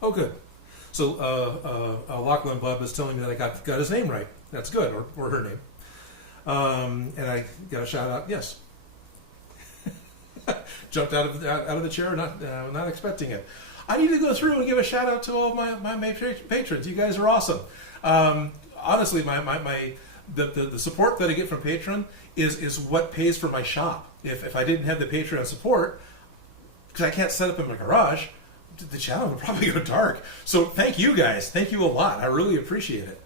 Oh, good. So Lachlan Bubb is telling me that I got his name right. That's good, or her name. And I got a shout out. Yes. Jumped out of the chair, not expecting it. I need to go through and give a shout out to all my patrons. You guys are awesome. Honestly, the support that I get from Patreon is what pays for my shop. If I didn't have the Patreon support, because I can't set up in my garage, the channel would probably go dark. So thank you guys. Thank you a lot. I really appreciate it.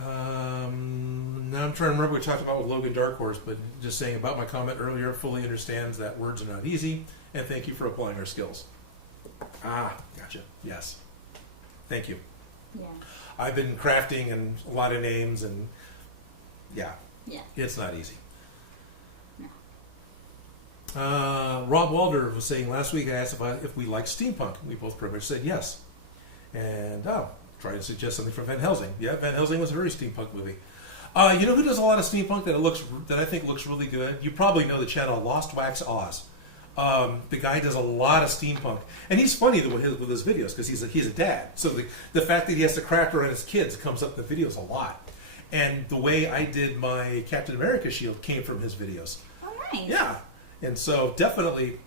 Now I'm trying to remember what we talked about with Logan Dark Horse, but just saying about my comment earlier, fully understands that words are not easy, and thank you for applying our skills. Gotcha. Yes. Thank you. Yeah. I've been crafting and a lot of names, and yeah, it's not easy. No. Rob Walder was saying last week, I asked if we liked steampunk. We both pretty much said yes. And try to suggest something from Van Helsing. Yeah, Van Helsing was a very steampunk movie. You know who does a lot of steampunk that I think looks really good? You probably know the channel Lost Wax Oz. The guy does a lot of steampunk, and he's funny with his videos because he's a dad. So the fact that he has to craft around his kids comes up in the videos a lot. And the way I did my Captain America shield came from his videos. Oh, nice. Yeah. And so definitely,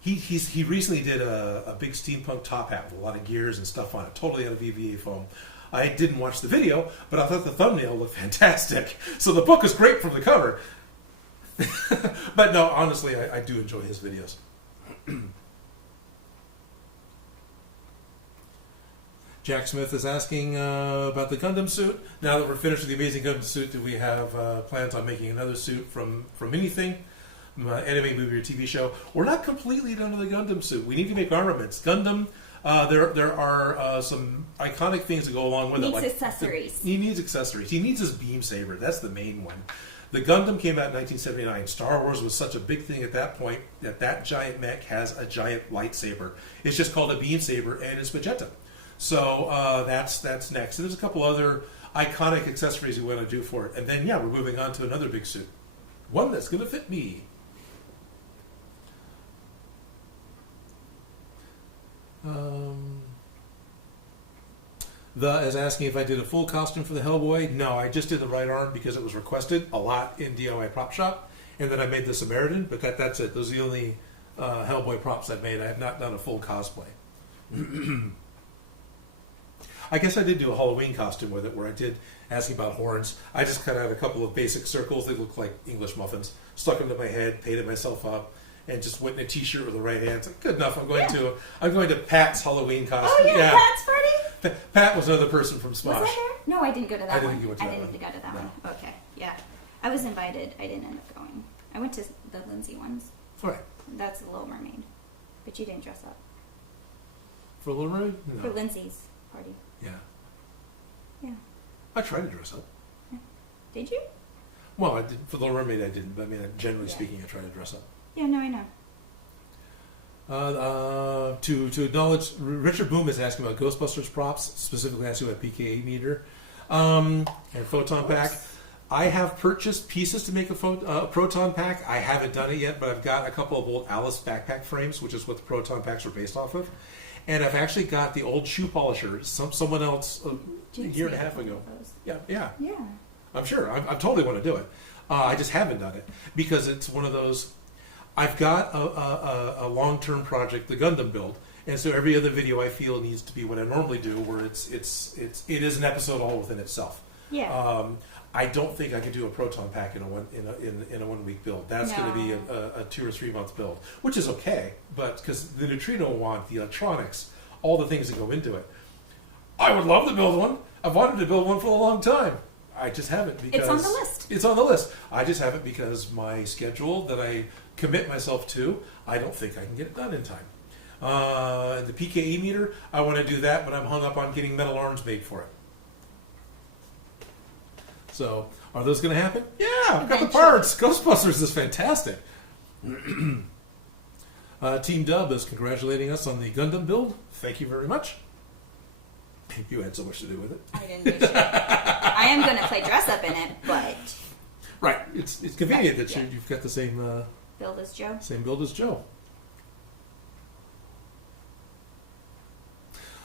he recently did a big steampunk top hat with a lot of gears and stuff on it, totally out of EVA foam. I didn't watch the video, but I thought the thumbnail looked fantastic. So the book is great from the cover. But no, honestly, I do enjoy his videos. Jack Smith is asking about the Gundam suit. Now that we're finished with the Amazing Gundam suit, do we have plans on making another suit from anything? Anime, movie, or TV show? We're not completely done with the Gundam suit. We need to make armaments. Gundam, there are some iconic things that go along with it. Needs accessories. He needs accessories. He needs his beam saber. That's the main one. The Gundam came out in 1979. Star Wars was such a big thing at that point that giant mech has a giant lightsaber. It's just called a beam saber, and it's magenta. So that's next. And there's a couple other iconic accessories we want to do for it. And then, we're moving on to another big suit. One that's going to fit me. The is asking if I did a full costume for the Hellboy. No, I just did the right arm because it was requested a lot in DIY Prop Shop, and then I made the Samaritan. But that's it. Those are the only Hellboy props I've made. I have not done a full cosplay. I guess I did do a Halloween costume with it, where I did asking about horns. I just cut out a couple of basic circles. They look like English muffins. Stuck them to my head, painted myself up, and just went in a T-shirt with the right hand. It's like, good enough. I'm going to Pat's Halloween costume. Oh yeah, Pat's party. Pat was another person from Smosh. Was I there? No, I didn't go to that one. I didn't think you went to that one. I didn't go to that one. Okay, yeah. I was invited. I didn't end up going. I went to the Lindsay ones. Right. That's the Little Mermaid. But you didn't dress up. For Little Mermaid? For No. Lindsay's party. Yeah. Yeah. I tried to dress up. Did you? Well, I did, for Little Mermaid I didn't, but I mean, generally Yeah. speaking, I try to dress up. Yeah, no, I know. To acknowledge, Richard Boom is asking about Ghostbusters props, specifically asking about PKA meter and photon pack. I have purchased pieces to make a proton pack. I haven't done it yet, but I've got a couple of old Alice backpack frames, which is what the proton packs are based off of. And I've actually got the old shoe polisher. Someone else a year and a half ago. Yeah. Yeah. I'm sure. I totally want to do it. I just haven't done it because it's one of those. I've got a long-term project, the Gundam build, and so every other video I feel needs to be what I normally do, where it is an episode all within itself. Yeah. I don't think I could do a proton pack in a 1 week build. That's going to be a 2 or 3 month build, which is okay, but because the neutrino wand, the electronics, all the things that go into it, I would love to build one. I've wanted to build one for a long time. I just haven't because It's on the list. It's on the list. I just haven't because my schedule that I commit myself to, I don't think I can get it done in time. The PKE meter, I want to do that, but I'm hung up on getting metal arms made for it. So, are those going to happen? Yeah, I've got the parts. Ghostbusters is fantastic. Team Dub is congratulating us on the Gundam build. Thank you very much. You had so much to do with it. I didn't do shit. I am going to play dress up in it, but... Right. It's convenient Right, that yeah. you've got the same Build as Joe. same build as Joe.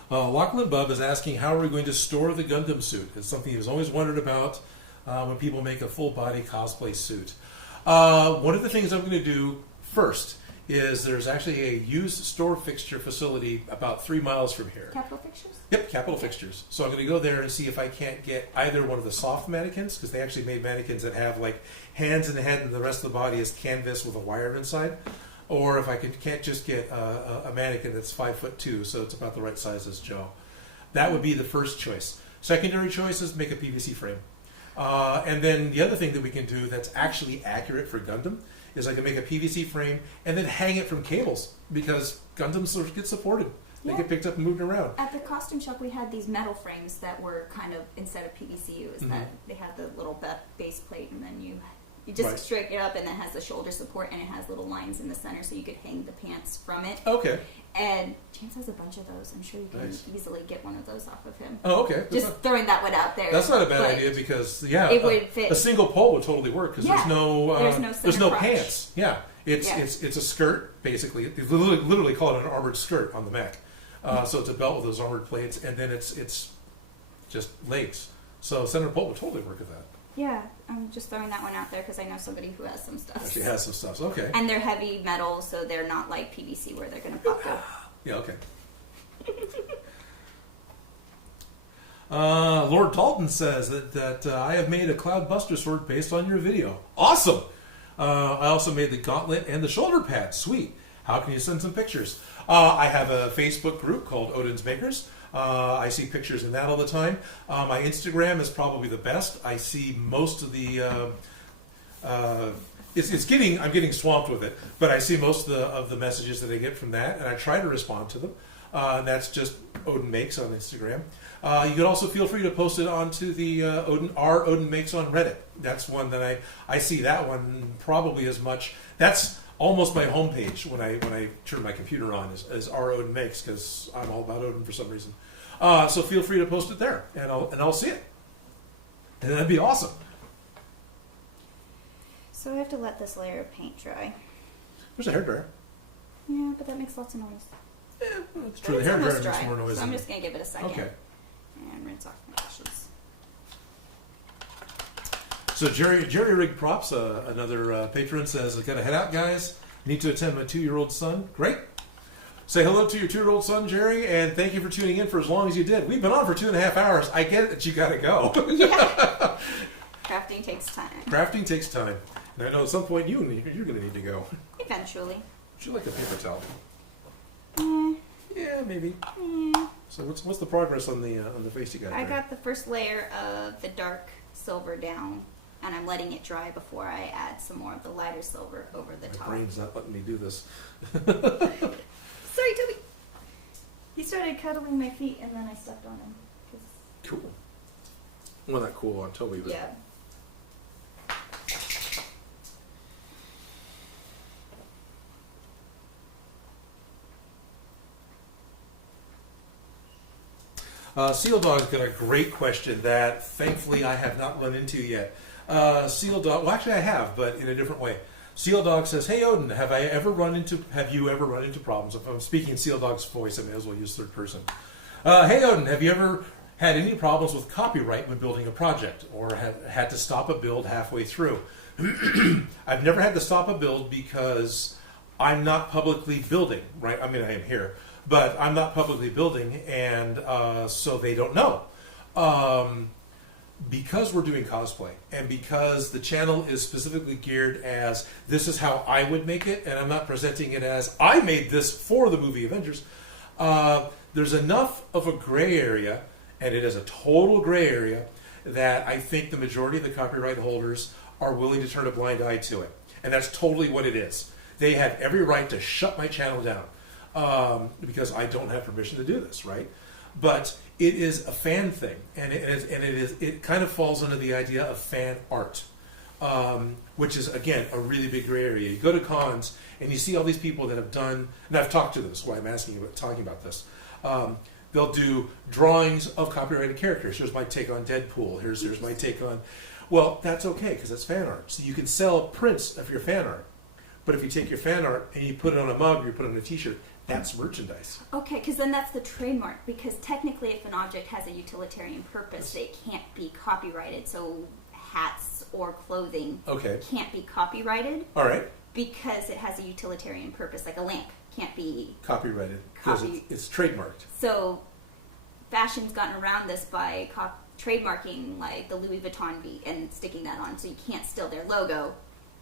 Lachlan Bub is asking, how are we going to store the Gundam suit? It's something he's always wondered about when people make a full-body cosplay suit. One of the things I'm going to do first is there's actually a used store fixture facility about 3 miles from here. Capital Fixtures? Yep, Capital Fixtures. So I'm going to go there and see if I can't get either one of the soft mannequins, because they actually made mannequins that have like hands and head and the rest of the body is canvas with a wire inside, or if I can't just get a mannequin that's 5'2", so it's about the right size as Joe. That would be the first choice. Secondary choice is make a PVC frame. And then the other thing that we can do that's actually accurate for Gundam is I can make a PVC frame and then hang it from cables, because Gundams sort of get supported. They Yeah. get picked up and moved around. At the costume shop, we had these metal frames that were kind of, instead of PVC, it was that they had the little base plate, and then you just Right. straighten it up, and it has the shoulder support, and it has little lines in the center, so you could hang the pants from it. Okay. And James has a bunch of those. I'm sure you can Nice. easily get one of those off of him. Oh, okay. Just throwing that one out there. That's not a bad But idea, because it would fit. a single pole would totally work, because Yeah. there's no There's no center crotch. pants. Yeah, it's Yeah. it's a skirt basically. They literally call it an armored skirt on the mech. So it's a belt with those armored plates, and then it's just legs. So center pole would totally work with that. Yeah, I'm just throwing that one out there because I know somebody who has some stuff. Actually has some stuff. Okay. And they're heavy metal, so they're not like PVC where they're going to pop out. Yeah. Okay. Lord Dalton says that I have made a Cloudbuster sword based on your video. Awesome! I also made the gauntlet and the shoulder pad. Sweet. How can you send some pictures? I have a Facebook group called Odin Makes. I see pictures in that all the time. My Instagram is probably the best. I see most of the... I'm getting swamped with it, but I see most of the messages that I get from that, and I try to respond to them. That's just Odin Makes on Instagram. You can also feel free to post it onto the Odin Makes on Reddit. That's one that I see that one probably as much. That's almost my homepage when I turn my computer on is Odin Makes, because I'm all about Odin for some reason. So feel free to post it there, and I'll see it, and that'd be awesome. So I have to let this layer of paint dry. There's a hairdryer. Yeah, but that makes lots of noise. It's true. The It's almost hairdryer makes dry, more noise. so I'm than- just going to give it a second. Okay. And rinse off my dishes. So Jerry Rig Props, another patron, says, "I gotta head out, guys. Need to attend my 2-year-old son." Great. Say hello to your 2-year-old son, Jerry, and thank you for tuning in for as long as you did. We've been on for 2.5 hours. I get it that you gotta go. Yeah. Crafting takes time. Crafting takes time, and I know at some point you're gonna need to go. Eventually. Would you like a paper towel? Eh, Yeah, maybe. eh. So what's the progress on the face you got? I there? got the first layer of the dark silver down, and I'm letting it dry before I add some more of the lighter silver over the My top. brain's not letting me do this. Sorry, Toby. He started cuddling my feet, and then I stepped on him. Cool. Well, not cool on Toby, but... Yeah. Seal Dog's got a great question that thankfully I have not run into yet. Seal Dog, well, actually I have, but in a different way. Seal Dog says, "Hey Odin, have you ever run into problems?" If I'm speaking Seal Dog's voice, I may as well use third person. "Hey Odin, have you ever had any problems with copyright when building a project, or had to stop a build halfway through?" I've never had to stop a build because I'm not publicly building, right? I mean, I am here, but I'm not publicly building, and so they don't know. Because we're doing cosplay, and because the channel is specifically geared as this is how I would make it, and I'm not presenting it as I made this for the movie Avengers, there's enough of a gray area, and it is a total gray area, that I think the majority of the copyright holders are willing to turn a blind eye to it. And that's totally what it is. They have every right to shut my channel down because I don't have permission to do this, right? But it is a fan thing, and it kind of falls under the idea of fan art, which is, again, a really big gray area. You go to cons, and you see all these people that have done, and I've talked to them, that's why I'm talking about this. They'll do drawings of copyrighted characters. Here's my take on Deadpool. Here's my take on... Well, that's okay, because it's fan art. So you can sell prints of your fan art. But if you take your fan art and you put it on a mug or you put it on a t-shirt, that's merchandise. Okay, because then that's the trademark. Because technically, if an object has a utilitarian purpose, it can't be copyrighted. So hats or clothing can't be copyrighted. All right. Because it has a utilitarian purpose, like a lamp can't be copyrighted because it's trademarked. So fashion's gotten around this by trademarking, like the Louis Vuitton V and sticking that on, so you can't steal their logo.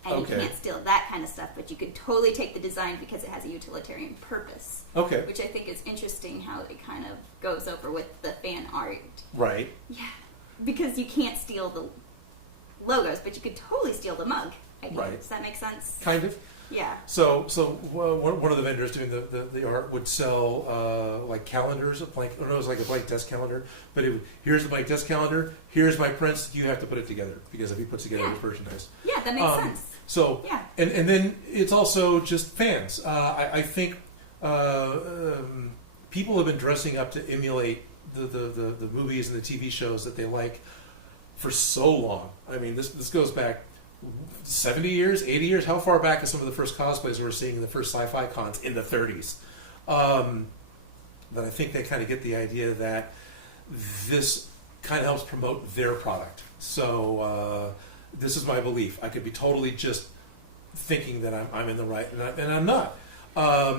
And you can't steal that kind of stuff, but you could totally take the design because it has a utilitarian purpose. Okay. Which I think is interesting how it kind of goes over with the fan art. Right. Yeah. Because you can't steal the logos, but you could totally steal the mug. Right. Does that make sense? Kind of. Yeah. So one of the vendors doing the art would sell like calendars, it was like a blank desk calendar. But here's the blank desk calendar. Here's my prints. You have to put it together because if he puts together it's merchandise. Yeah, that makes sense. So yeah, and then it's also just fans. I think people have been dressing up to emulate the movies and the TV shows that they like for so long. I mean, this goes back 70 years, 80 years. How far back is some of the first cosplays we were seeing in the first sci-fi cons in the 30s? But I think they kind of get the idea that this kind of helps promote their product. So this is my belief. I could be totally just thinking that I'm in the right, and I'm not.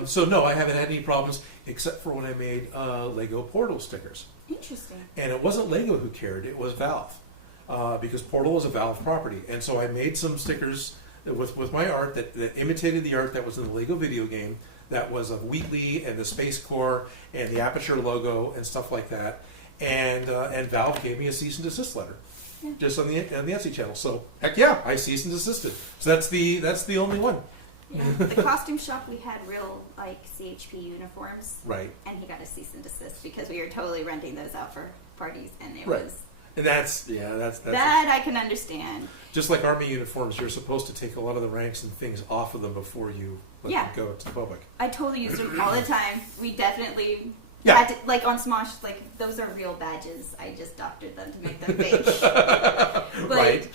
So no, I haven't had any problems except for when I made Lego Portal stickers. Interesting. And it wasn't Lego who cared; it was Valve. Because Portal is a Valve property. And so I made some stickers with my art that imitated the art that was in the Lego video game, that was of Wheatley and the Space Corps and the Aperture logo and stuff like that. And Valve gave me a cease and desist letter, just on the Etsy channel. So heck yeah, I cease and desisted. So that's the only one. Yeah, the costume shop, we had real like CHP uniforms, right? And he got a cease and desist because we were totally renting those out for parties, and it was. And that's that I can understand. Just like Army uniforms, you're supposed to take a lot of the ranks and things off of them before you let them go to the public. I totally use them all the time. We definitely had to, like on Smosh, like those are real badges. I just doctored them to make them fake. But, right.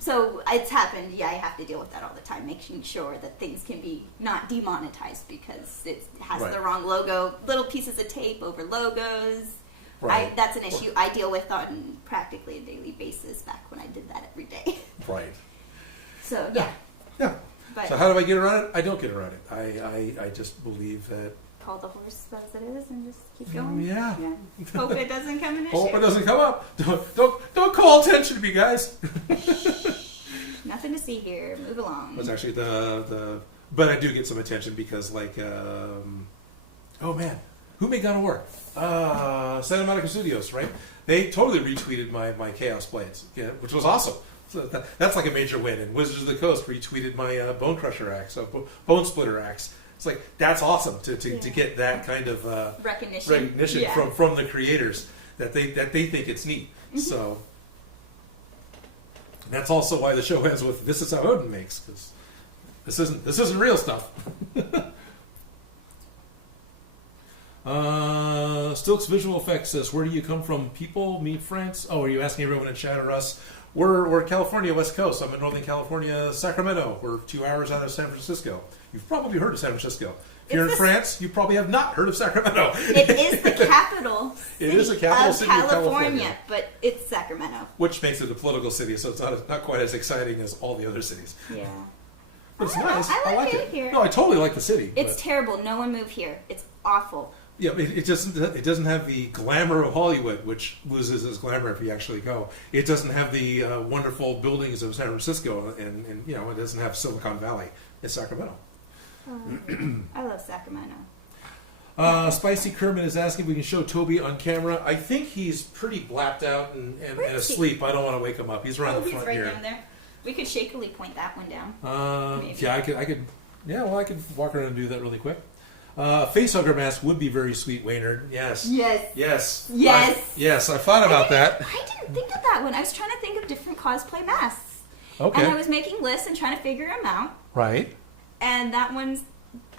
So it's happened. Yeah, I have to deal with that all the time, making sure that things can be not demonetized because it has the wrong logo, little pieces of tape over logos. Right. That's an issue I deal with on practically a daily basis back when I did that every day. Right. So, yeah. Yeah. But so how do I get around it? I don't get around it. I just believe that... Call the horse as it is and just keep going. Yeah. Hope it doesn't come an issue. Hope it doesn't come up. Don't call attention to me, guys. Nothing to see here. Move along. It's actually but I do get some attention because like, oh man. Who made God of War? Santa Monica Studios, right? They totally retweeted my Chaos Blades, which was awesome. So that's like a major win. And Wizards of the Coast retweeted my Bone Crusher axe, Bone Splitter axe. It's like, that's awesome to get that kind of recognition from the creators that they think it's neat. So that's also why the show ends with "This is how Odin makes," because this isn't real stuff. Stilks Visual Effects says, "Where do you come from, people? Me, France? Oh, are you asking everyone in chat or us? We're California, West Coast. I'm in Northern California, Sacramento. We're 2 hours out of San Francisco. You've probably heard of San Francisco. If you're in France, you probably have not heard of Sacramento. It is the capital city It is the capital city of California, but it's Sacramento. Which makes it a political city, so it's not quite as exciting as all the other cities. Yeah. But it's nice. I like it here. No, I totally like the city. It's terrible. No one move here. It's awful. Yeah, it doesn't have the glamour of Hollywood, which loses its glamour if you actually go. It doesn't have the wonderful buildings of San Francisco, and it doesn't have Silicon Valley. It's Sacramento. I love Sacramento. Spicy Kermit is asking if we can show Toby on camera. I think he's pretty blapped out and asleep. I don't want to wake him up. He's around the front right here. down there. We could shakily point that one down. Yeah, I could. Yeah, well, I could walk around and do that really quick. Facehugger mask would be very sweet, Waynard. Yes. Yes. I thought about that. I didn't think of that one. I was trying to think of different cosplay masks. Okay. And I was making lists and trying to figure them out. Right. And that one's...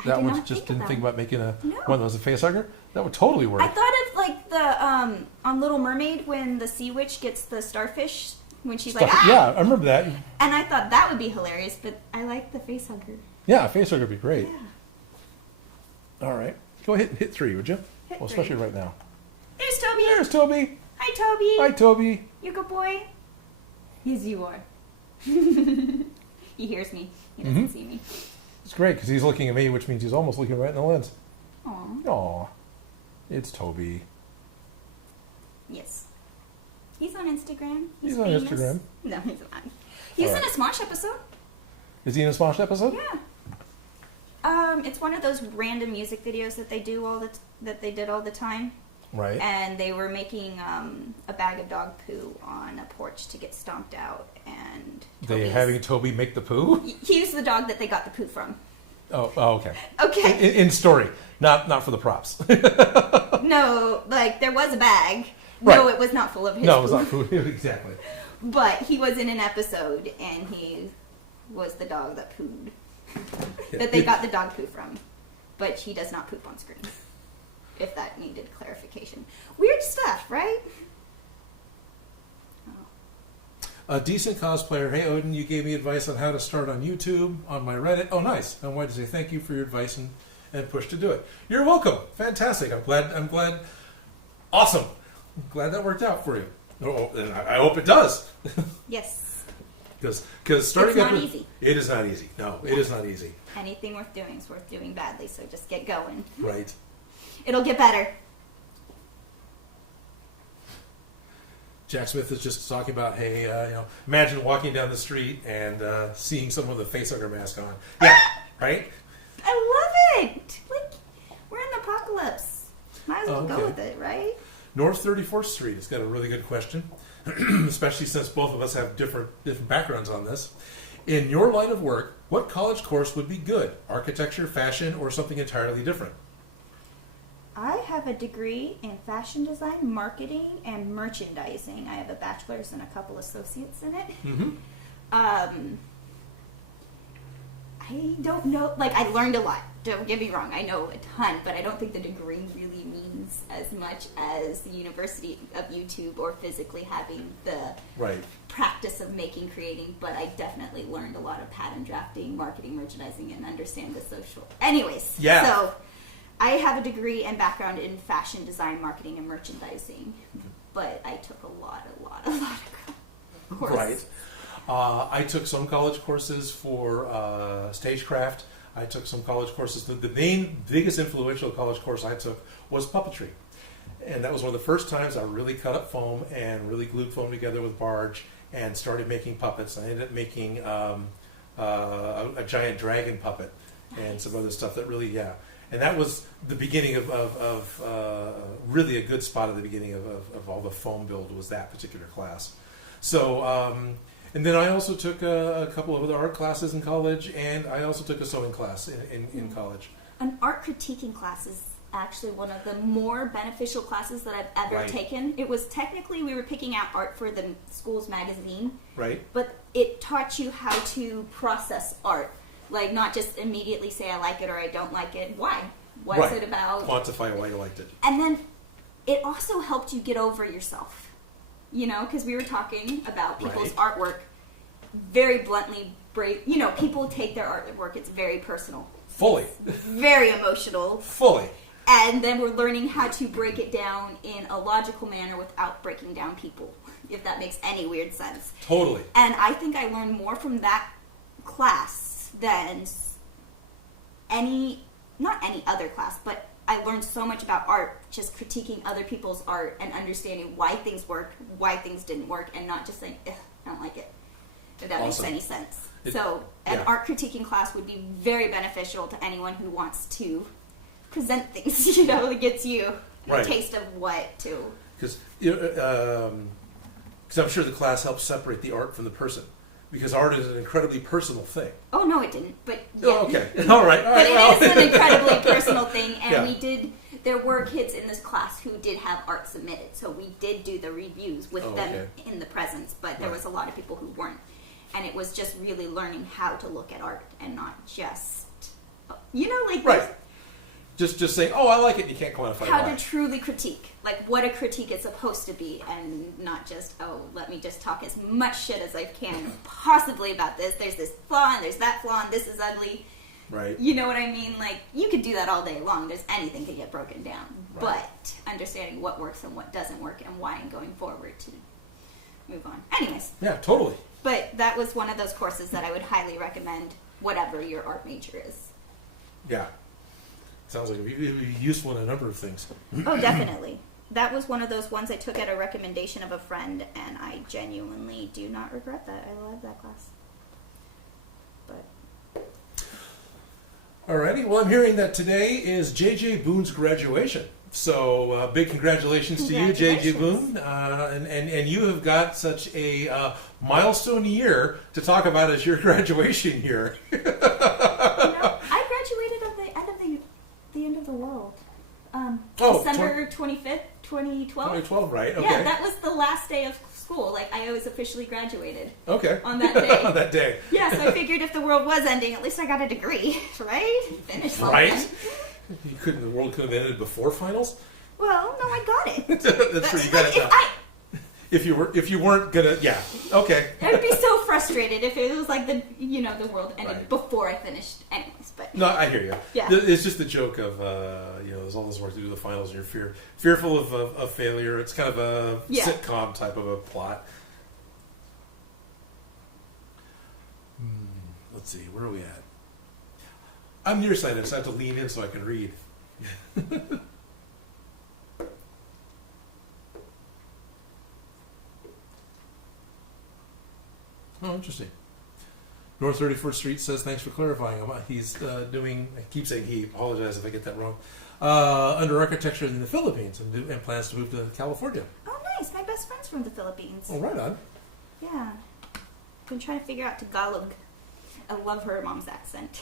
Didn't think about making one that was a facehugger? That would totally work. I thought of like the on Little Mermaid when the sea witch gets the starfish when she's like, ah! Yeah, I remember that. And I thought that would be hilarious, but I like the facehugger. Yeah, a facehugger would be great. Yeah. All right. Go ahead, hit 3, would you? Especially right now. There's Toby. There's Toby. Hi, Toby. Hi, Toby. You good boy? Yes, you are. He hears me. He doesn't see me. It's great because he's looking at me, which means he's almost looking right in the lens. Aw. It's Toby. Yes. He's on Instagram. He's on Instagram. No, he's not. He's in a Smosh episode. Is he in a Smosh episode? Yeah. It's one of those random music videos that they do that they did all the time. Right. And they were making a bag of dog poo on a porch to get stomped out, and having Toby make the poo? He was the dog that they got the poo from. Oh, okay. Okay. In story, not for the props. No, like there was a bag. Right. No, it was not full of his. No, it was not poo. Exactly. But he was in an episode, and he was the dog that pooed. That they got the dog poo from, but he does not poop on screen. If that needed clarification. Weird stuff, right? A decent cosplayer. Hey, Odin, you gave me advice on how to start on YouTube, on my Reddit. Oh, nice. I wanted to say thank you for your advice and push to do it. You're welcome. Fantastic. I'm glad. Awesome. I'm glad that worked out for you. Oh, and I hope it does. Yes. Because starting it's not easy. It is not easy. No, it is not easy. Anything worth doing is worth doing badly, so just get going. Right. It'll get better. Jack Smith is just talking about, hey, imagine walking down the street and seeing someone with a facehugger mask on. Yeah, right? I love it! Like, we're in the apocalypse. Might as well go with it, right? North 34th Street has got a really good question, especially since both of us have different backgrounds on this. In your line of work, what college course would be good? Architecture, fashion, or something entirely different? I have a degree in fashion design, marketing, and merchandising. I have a bachelor's and a couple associates in it. Mm-hmm. I don't know. Like, I learned a lot. Don't get me wrong. I know a ton, but I don't think the degree really means as much as the University of YouTube or physically having the practice of creating. But I definitely learned a lot of pattern drafting, marketing, merchandising, and understand the social. Anyways. Yeah. So I have a degree and background in fashion design, marketing, and merchandising, but I took a lot of courses. Right. I took some college courses for stagecraft. I took some college courses. The biggest influential college course I took was puppetry. And that was one of the first times I really cut up foam and really glued foam together with barge and started making puppets. I ended up making a giant dragon puppet and some other stuff that really, And that was the beginning of really a good spot at the beginning of all the foam build was that particular class. So, and then I also took a couple of other art classes in college, and I also took a sewing class in college. An art critiquing class is actually one of the more beneficial classes that I've ever Right. taken. It was technically, we were picking out art for the school's magazine, Right. but it taught you how to process art. Like, not just immediately say I like it or I don't like it. Why? What's Right. it about? Quantify why you liked it. And then it also helped you get over yourself. You know, because we were talking about people's Right. artwork very bluntly. You know, people take their artwork, it's very personal, Fully. very emotional. Fully. And then we're learning how to break it down in a logical manner without breaking down people, if that makes any weird sense. Totally. And I think I learned more from that class than not any other class, but I learned so much about art, just critiquing other people's art and understanding why things worked, why things didn't work, and not just saying, I don't like it, if that Awesome. makes any sense. It- So an yeah. art critiquing class would be very beneficial to anyone who wants to present things, you know, it gets you Right. a taste of what to... Because I'm sure the class helps separate the art from the person. Because art is an incredibly personal thing. Oh, no, it didn't, but yeah. Oh, okay. All right. But it is an incredibly personal thing, and Yeah. there were kids in this class who did have art submitted, so we did do the reviews with Oh, them okay. in the presence, but there Right. was a lot of people who weren't. And it was just really learning how to look at art and not just, you know, like Right. Just saying, oh, I like it, you can't quantify how why. to truly critique, like what a critique is supposed to be, and not just, oh, let me just talk as much shit as I can possibly about this. There's this flaw, and there's that flaw, and this is ugly. Right. You know what I mean? Like, you could do that all day long. There's anything can get broken down. Right. But understanding what works and what doesn't work and why and going forward to move on. Anyways, Yeah, totally. but that was one of those courses that I would highly recommend, whatever your art major is. Yeah. Sounds like it would be useful in a number of things. Oh, definitely. That was one of those ones I took at a recommendation of a friend, and I genuinely do not regret that. I love that class. But Alrighty. Well, I'm hearing that today is JJ Boone's graduation. So big congratulations to you, JJ Boone. And you have got such a milestone year to talk about as your graduation year. you know, I graduated at the end of the world. December 25th, 2012. 2012, right? Okay. Yeah, that was the last day of school. Like, I was officially graduated Okay. on that day. On that day. Yeah, so I figured if the world was ending, at least I got a degree, right? Finished something. Right? The world could have ended before finals. Well, no, I got it. That's true. You got it now. If you weren't gonna, yeah, okay. I would be so frustrated if it was like the world ended Right. before I finished. Anyways, but No, I hear you. Yeah. It's just the joke of there's all this work to do the finals, and you're fearful of failure. It's kind of a sitcom type of a plot. Let's see, where are we at? I'm nearsighted, so I have to lean in so I can read. Oh, interesting. North 34th Street says, thanks for clarifying. He's doing, I keep saying he, apologize if I get that wrong, under architecture in the Philippines and plans to move to California. oh, nice. My best friend's from the Philippines. Oh, right on. Yeah. Been trying to figure out Tagalog. I love her mom's accent.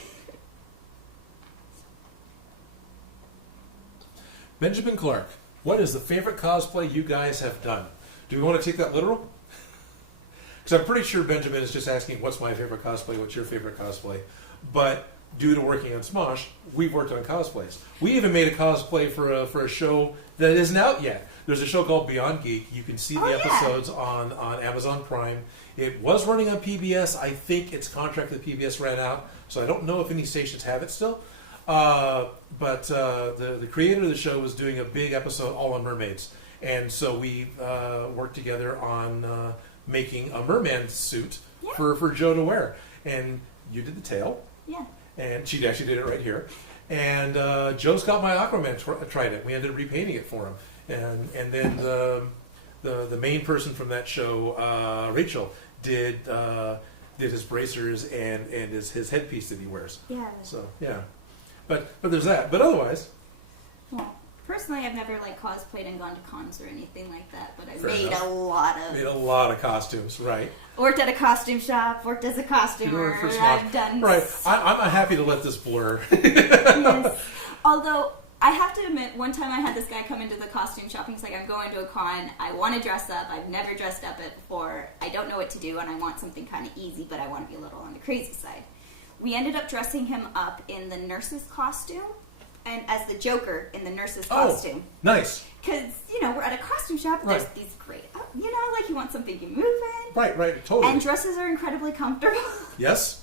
Benjamin Clark, what is the favorite cosplay you guys have done? Do we want to take that literal? Because I'm pretty sure Benjamin is just asking, what's my favorite cosplay, what's your favorite cosplay? But due to working on Smosh, we've worked on cosplays. We even made a cosplay for a show that isn't out yet. There's a show called Beyond Geek. You can see the episodes on Amazon Prime. It was running on PBS. I think its contract with PBS ran out, so I don't know if any stations have it still. But the creator of the show was doing a big episode all on mermaids. And so we worked together on making a merman suit for Joe to wear. And you did the tail. Yeah. And she actually did it right here. And Joe's got my Aquaman tried it. We ended up repainting it for him. And then the main person from that show, Rachel, did his bracers and his headpiece that he wears. Yeah. So yeah, but there's that. But otherwise, Well, Personally, I've never like cosplayed and gone to cons or anything like that, but I Fair made enough. a lot of costumes, right? worked at a costume shop, worked as a costumer. For Smosh. I've done Right. I'm happy to let this blur. Yes. Although I have to admit, one time I had this guy come into the costume shop and he's like, I'm going to a con, I want to dress up, I've never dressed up it before, I don't know what to do, and I want something kind of easy, but I want to be a little on the crazy side. We ended up dressing him up in the nurse's costume, and as the Joker in the nurse's costume. Nice. Because, you know, we're at a costume shop, Right. there's these great, you know, like you want something you move in. Right, totally. And dresses are incredibly comfortable. Yes.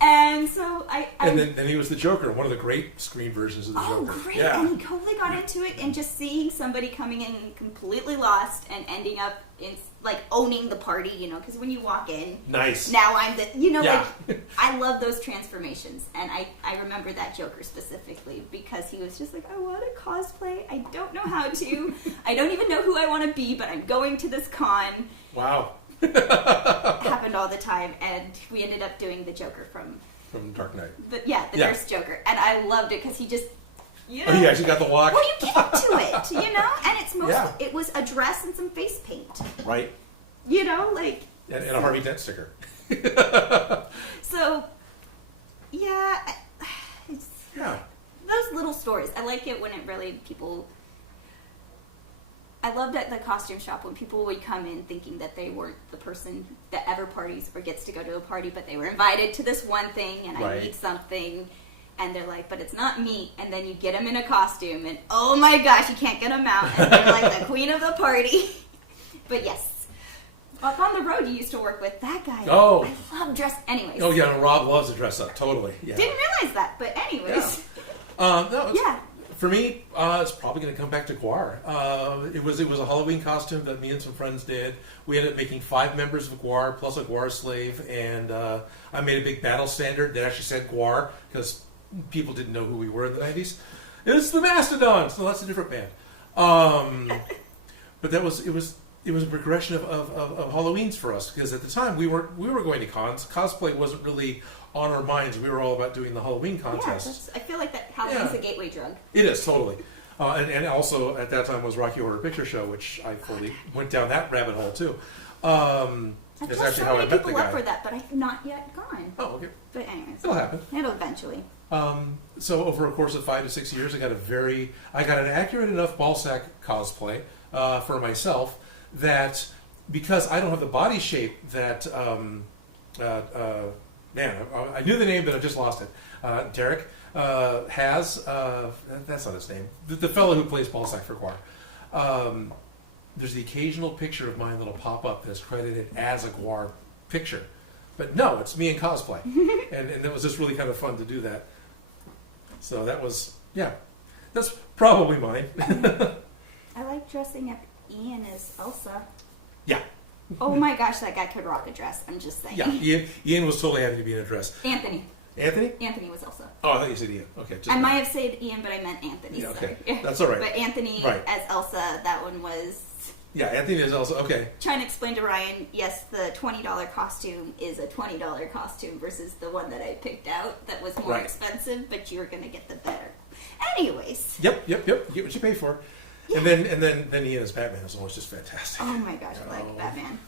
And so I And then he was the Joker, one of the great screen versions of the Joker. Oh, great. Yeah. And he totally got into it, and just seeing somebody coming in completely lost and ending up in, like, owning the party, you know, because when you walk in, Nice. now I'm the, you know, Yeah. like, I love those transformations, and I remember that Joker specifically, because he was just like, I want to cosplay, I don't know how to, I don't even know who I want to be, but I'm going to this con. Wow. It happened all the time, and we ended up doing the Joker from Dark Knight. the Yeah. nurse Joker, and I loved it because he just, you know, Oh, you actually got the walk? well, you get into it, you know, and it's mostly Yeah. it was a dress and some face paint, Right. you know, like And a Harvey Dent sticker. so. Yeah, it's, Yeah. those little stories. I like it when it really people. I loved at the costume shop when people would come in thinking that they weren't the person that ever parties or gets to go to a party, but they were invited to this one thing and I Right. need something. And they're like, but it's not me. And then you get them in a costume and oh my gosh, you can't get them out. And they're like the queen of the party. But yes. Up on the road you used to work with, that guy. Oh. I love dress. Anyways. Oh, yeah, and Rob loves to dress up. Totally. Yeah. Didn't realize that, but anyways. No, it's, Yeah. For me, it's probably going to come back to GWAR. It was a Halloween costume that me and some friends did. We ended up making 5 members of GWAR plus a GWAR slave, and I made a big battle standard that actually said GWAR because people didn't know who we were in the 90s. It's the Mastodons. No, that's a different band. But it was a progression of Halloweens for us because at the time we were going to cons. Cosplay wasn't really on our minds. We were all about doing the Halloween contests. I feel like that Halloween's a gateway drug. It is, totally. And also, at that time, was Rocky Horror Picture Show, which I fully went down that rabbit hole, too. I've It's got actually so how I many met the people up guy. for that, but I've not yet gone. Oh, okay. But anyways, It'll happen. it'll eventually. So over a course of 5 to 6 years, I got an accurate enough ballsack cosplay for myself that because I don't have the body shape that I knew the name, but I just lost it. Derek has that's not his name. The fellow who plays ballsack for GWAR. There's the occasional picture of mine that'll pop up that's credited as a GWAR picture, but no, it's me in cosplay, and it was just really kind of fun to do that. So that was that's probably mine. I like dressing up Ian as Elsa. Yeah. Oh my gosh, that guy could rock a dress. I'm just saying. Yeah, Ian was totally happy to be in a dress. Anthony was Elsa. Oh, I thought you said Ian. Okay. I might have said Ian, but I meant Anthony. Yeah, okay. Sorry. That's all right. But Anthony Right. as Elsa, that one was. Yeah, Anthony is also okay. Trying to explain to Ryan, yes, the $20 costume is a $20 costume versus the one that I picked out that was more Right. expensive, but you're going to get the better. Anyways. Yep. You get what you pay for. Yeah. And then Ian as Batman is always just fantastic. Oh my gosh, I Oh. like Batman.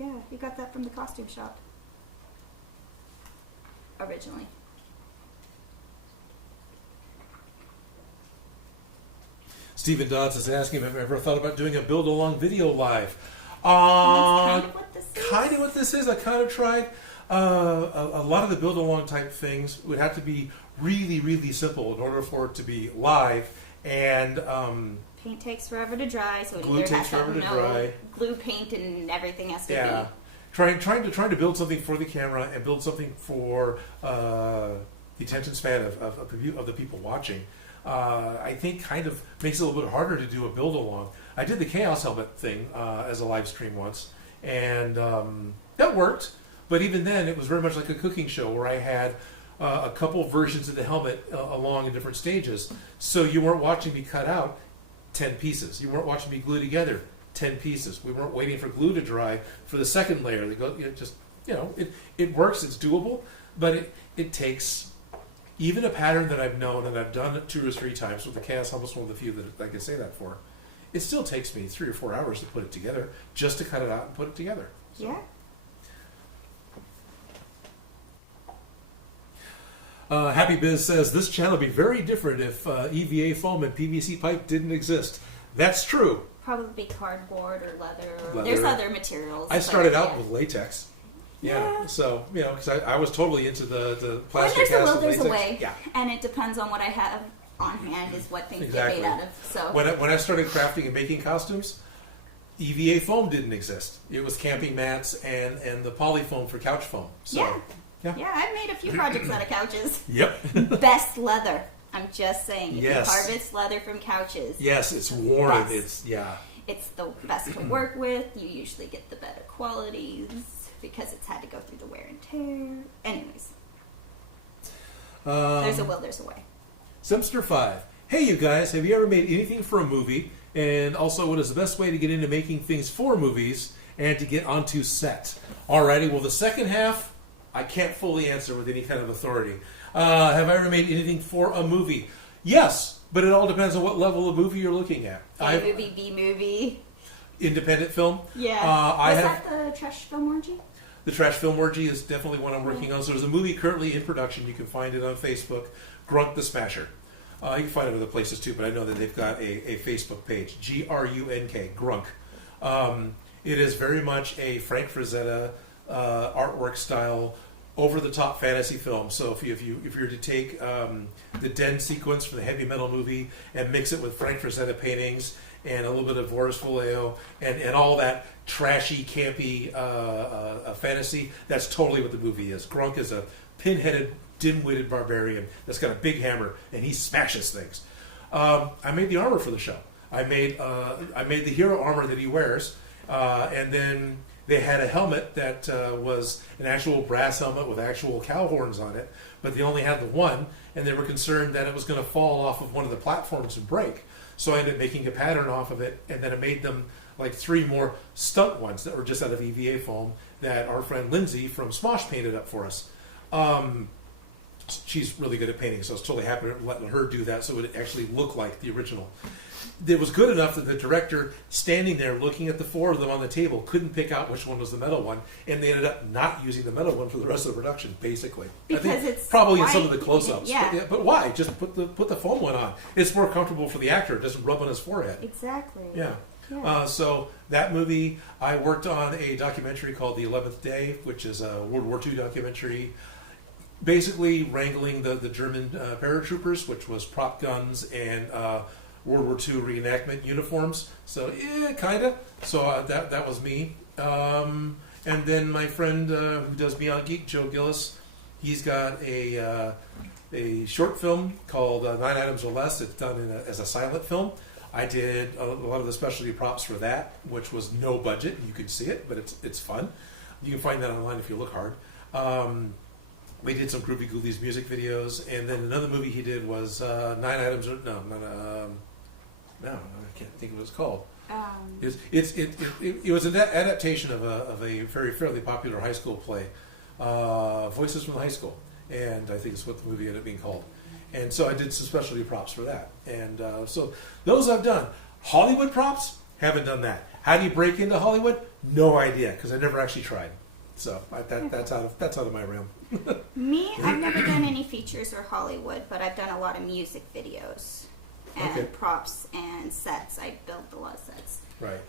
Yeah, you got that from the costume shop. Originally. Stephen Dodds is asking if I've ever thought about doing a build-along video live. That's kind of what this is. Kind of what this is. I kind of tried. A lot of the build-along type things would have to be really, really simple in order for it to be live. And Paint takes forever to dry, so it Glue either takes has to forever have to dry. glue, paint, and everything has to yeah, be. trying to build something for the camera and build something for the attention span of the people watching. I think kind of makes it a little bit harder to do a build along. I did the Chaos Helmet thing as a live stream once, and that worked. But even then, it was very much like a cooking show where I had a couple versions of the helmet along in different stages. So you weren't watching me cut out 10 pieces. You weren't watching me glue together 10 pieces. We weren't waiting for glue to dry for the second layer. It works. It's doable, but it takes even a pattern that I've known and I've done it 2 or 3 times with the Chaos Helmet's one of the few that I can say that for. It still takes me 3 or 4 hours to put it together, just to cut it out and put it together. So. Yeah. Happy Biz says, this channel would be very different if EVA foam and PVC pipe didn't exist. That's true. Probably cardboard or leather. Leather. There's other materials. I started but, out with latex. Yeah. So, because I was totally into the When plastic there's a cast will, and there's a latex. way. Yeah. And it depends on what I have on hand is what things Exactly. get made out of. So When I started crafting and making costumes, EVA foam didn't exist. It was camping mats and the poly foam for couch foam. So, yeah, I've made a few projects out of couches. Yep. Best leather. I'm just saying. If Yes. you harvest leather from couches. Yes, it's worn. Best. It's the best to work with. You usually get the better qualities because it's had to go through the wear and tear. Anyways, there's a will, there's a way. Simpster 5. Hey, you guys, have you ever made anything for a movie? And also, what is the best way to get into making things for movies and to get onto set? Alrighty, well, the second half, I can't fully answer with any kind of authority. Have I ever made anything for a movie? Yes, but it all depends on what level of movie you're looking at. A movie, B movie. Independent film? Yeah. Was that the Trash Film Orgy? The Trash Film Orgy is definitely one I'm working on. So there's a movie currently in production. You can find it on Facebook, Grunk the Smasher. You can find it other places too, but I know that they've got a Facebook page, GRUNK, Grunk. It is very much a Frank Frazetta artwork style, over-the-top fantasy film. So if you were to take the Den sequence from the heavy metal movie and mix it with Frank Frazetta paintings and a little bit of Boris Vallejo and all that trashy, campy fantasy, that's totally what the movie is. Grunk is a pin-headed, dim-witted barbarian that's got a big hammer and he smashes things. I made the armor for the show. I made the hero armor that he wears, and then they had a helmet that was an actual brass helmet with actual cow horns on it, but they only had the one, and they were concerned that it was going to fall off of one of the platforms and break. So I ended up making a pattern off of it, and then I made them like 3 more stunt ones that were just out of EVA foam that our friend Lindsay from Smosh painted up for us. She's really good at painting, so I was totally happy letting her do that so it would actually look like the original. It was good enough that the director, standing there looking at the 4 of them on the table, couldn't pick out which one was the metal one, and they ended up not using the metal one for the rest of the production, basically. Because I think it's probably white. in some of the close-ups. Yeah. But why? Just put the foam one on. It's more comfortable for the actor. It doesn't rub on his forehead. Exactly. Yeah. Yeah. So that movie, I worked on a documentary called The 11th Day, which is a World War II documentary, basically wrangling the German paratroopers, which was prop guns and World War II reenactment uniforms. So, kind of. So that was me. And then my friend who does Beyond Geek, Joe Gillis, he's got a short film called 9 Items or Less. It's done as a silent film. I did a lot of the specialty props for that, which was no budget. You can see it, but it's fun. You can find that online if you look hard. We did some Groovy Ghoulies music videos, and then another movie he did was 9 Items. I can't think of what it's called. It was an adaptation of a very fairly popular high school play, Voices from the High School, and I think it's what the movie ended up being called. And so I did some specialty props for that, and so those I've done. Hollywood props, haven't done that. How do you break into Hollywood? No idea, because I never actually tried. So that's out of my realm. Me, I've never done any features or Hollywood, but I've done a lot of music videos and props and sets. I built a lot of sets. Right.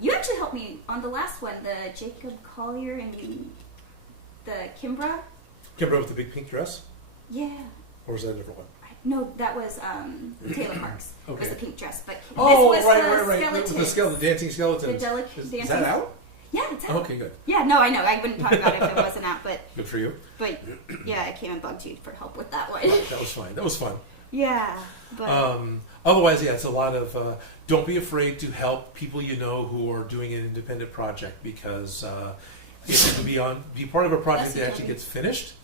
You actually helped me on the last one, the Jacob Collier and the Kimbra. Kimbra with the big pink dress? Yeah. Or was that a different one? No, that was Taylor Parks. Okay. It was the pink dress, but this right. was the dancing skeletons. Is that out? Yeah, it's out. Okay, good. Yeah, no, I know. I wouldn't talk about it if it wasn't out, but Good for you. But yeah, I came and bugged you for help with that one. That was fine. That was fun. Yeah, but Otherwise, yeah, it's a lot of don't be afraid to help people you know who are doing an independent project, because if you can be part of a project that actually gets finished,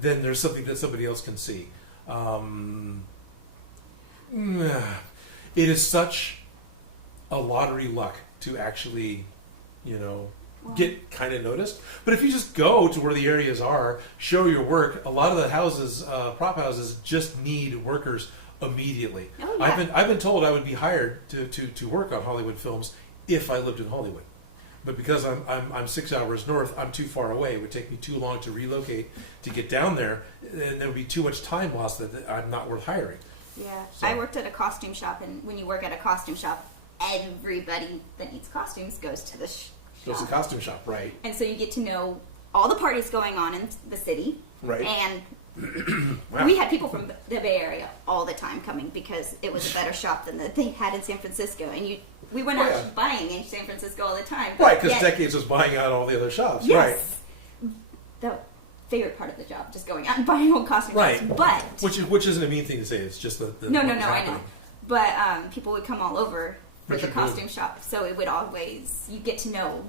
then there's something that somebody else can see. It is such a lottery luck to actually, get kind of noticed. But if you just go to where the areas are, show your work, a lot of the houses, prop houses, just need workers immediately. Oh, yeah. I've been told I would be hired to work on Hollywood films if I lived in Hollywood. But because I'm 6 hours north, I'm too far away. It would take me too long to relocate to get down there, and there would be too much time lost that I'm not worth hiring. Yeah, So- I worked at a costume shop, and when you work at a costume shop, everybody that needs costumes goes to the So it's a shop. costume shop, right? And so you get to know all the parties going on in the city. Right. And Wow. we had people from the Bay Area all the time coming because it was a better shop than they had in San Francisco. And we went Oh, out yeah. buying in San Francisco all the time. Right, because Yet- Decades was buying out all the other shops. Yes. The favorite part of the job, just going out and buying old costume Right. shops. But Which isn't a mean thing to say. It's just the no, what's I know. happening. But people would come all over for Richard the costume shop, so it would always, you get to know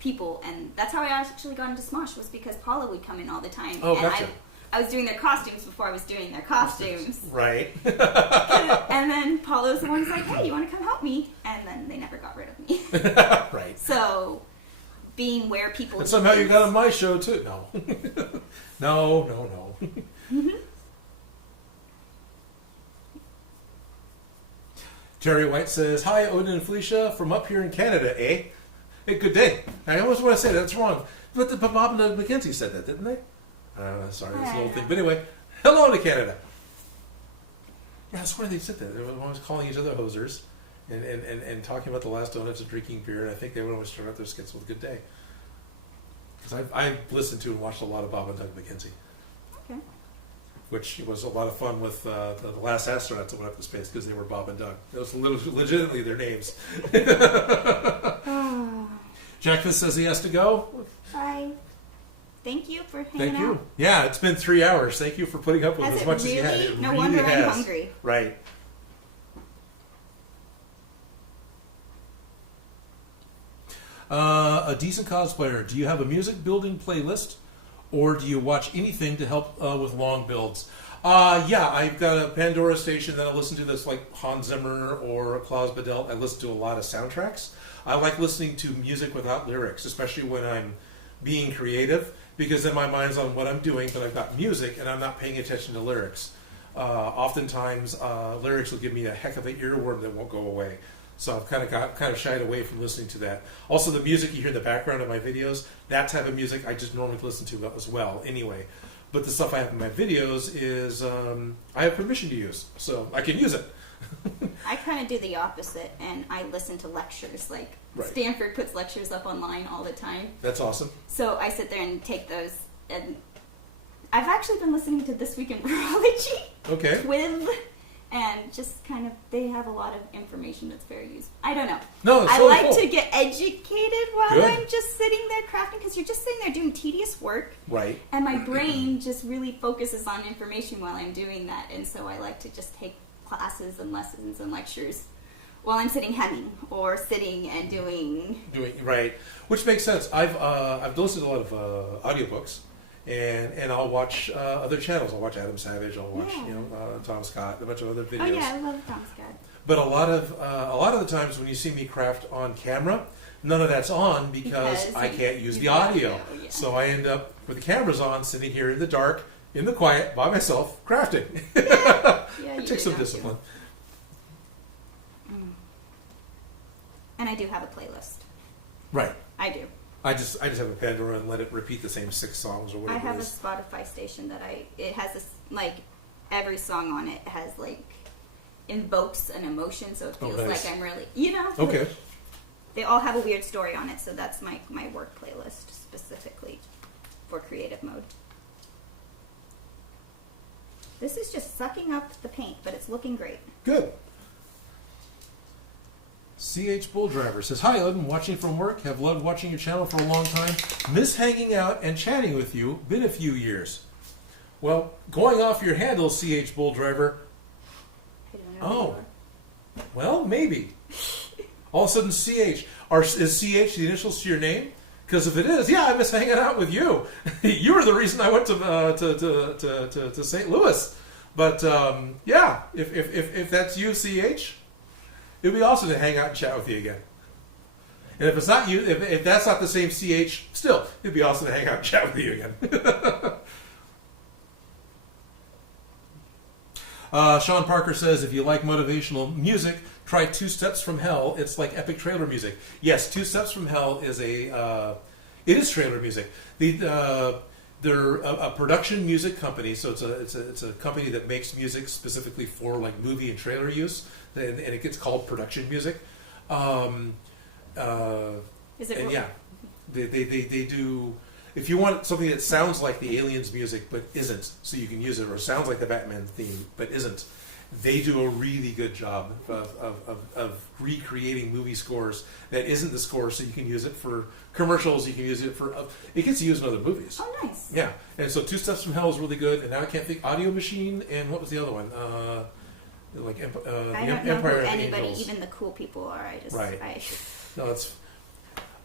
people, and that's how I actually got into Smosh, was because Paula would come in all the time. Oh, and gotcha. I was doing their costumes before I was doing their costumes. Right. And then Paula was the one who's like, hey, you want to come help me? And then they never got rid of me. Right. So, being where people... And somehow you got on my show too. No. No. Terry White says, "Hi, Odin and Felicia from up here in Canada, eh? Hey, good day." I always want to say that's wrong. But Bob and Doug McKenzie said that, didn't they? Sorry, that's an old thing. But anyway, hello to Canada. Yeah, I swear they said that. They were always calling each other hosers and talking about the last donuts and drinking beer. And I think they would always start out their skits with "Good day." Because I've listened to and watched a lot of Bob and Doug McKenzie. Okay. Which was a lot of fun with the last astronauts that went up to space because they were Bob and Doug. That was legitimately their names. Jack Fist says he has to go. Bye. Thank you for hanging Thank out. you. Yeah, it's been 3 hours. Thank you for putting up with Has as it much as you had. really? It No really wonder I'm has. hungry. Right. A decent cosplayer. Do you have a music building playlist, or do you watch anything to help with long builds? Yeah, I've got a Pandora station that I listen to that's like Hans Zimmer or Klaus Badelt. I listen to a lot of soundtracks. I like listening to music without lyrics, especially when I'm being creative, because then my mind's on what I'm doing, but I've got music and I'm not paying attention to lyrics. Oftentimes, lyrics will give me a heck of an earworm that won't go away. So I've kind of shied away from listening to that. Also, the music you hear in the background of my videos, that type of music I just normally listen to as well anyway. But the stuff I have in my videos is I have permission to use, so I can use it. I kind of do the opposite, and I listen to lectures. Like, Right. Stanford puts lectures up online all the time. That's awesome. So I sit there and take those, and I've actually been listening to This Week in Virology Okay. with, and just kind of, they have a lot of information that's very useful. I don't know. No, it's I totally like cool. to get educated while Good. I'm just sitting there crafting, because you're just sitting there doing tedious work, Right. and my brain just really focuses on information while I'm doing that, and so I like to just take classes and lessons and lectures while I'm sitting hemming or sitting and doing. Right, which makes sense. I've listened to a lot of audiobooks, and I'll watch other channels. I'll watch Adam Savage. I'll watch Tom Scott, a bunch of other videos. Oh yeah, I love Tom Scott. But a lot of the times when you see me craft on camera, none of that's on because I can't use the audio. Yeah. So I end up with the cameras on, sitting here in the dark, in the quiet, by myself, crafting. Yeah, It you takes do some that, discipline. too. And I do have a playlist. Right. I do. I just have a Pandora and let it repeat the same 6 songs or I whatever have it a is. Spotify station that it has this, like, every song on it has, like, invokes an emotion, so it feels nice. like I'm really, Okay. They all have a weird story on it, so that's my work playlist specifically for creative mode. This is just sucking up the paint, but it's looking great. Good. CH Bull Driver says, "Hi, Odin. Watching from work. Have loved watching your channel for a long time. Miss hanging out and chatting with you. Been a few years." Well, going off your handle, CH Bull Driver. I don't know. Oh. Well, maybe. All of a sudden, CH. Is CH the initials to your name? Because if it is, yeah, I miss hanging out with you. You were the reason I went to St. Louis. But yeah, if that's you, CH, it'd be awesome to hang out and chat with you again. And if it's not you, if that's not the same CH, still, it'd be awesome to hang out and chat with you again. Sean Parker says, if you like motivational music, try Two Steps from Hell. It's like epic trailer music. Yes, Two Steps from Hell is it is trailer music. They're a production music company, so it's a company that makes music specifically for like movie and trailer use, and it gets called production music. Is it? And yeah, they do. If you want something that sounds like the Aliens music but isn't, so you can use it, or sounds like the Batman theme but isn't, they do a really good job of recreating movie scores that isn't the score, so you can use it for commercials. You can use it for it gets used in other movies. Oh, nice. Yeah, and so Two Steps from Hell is really good. And now I can't think. Audio Machine, and what was the other one? Like I don't know Empire who of anybody, Angels. even the cool people, are. Right. No, it's.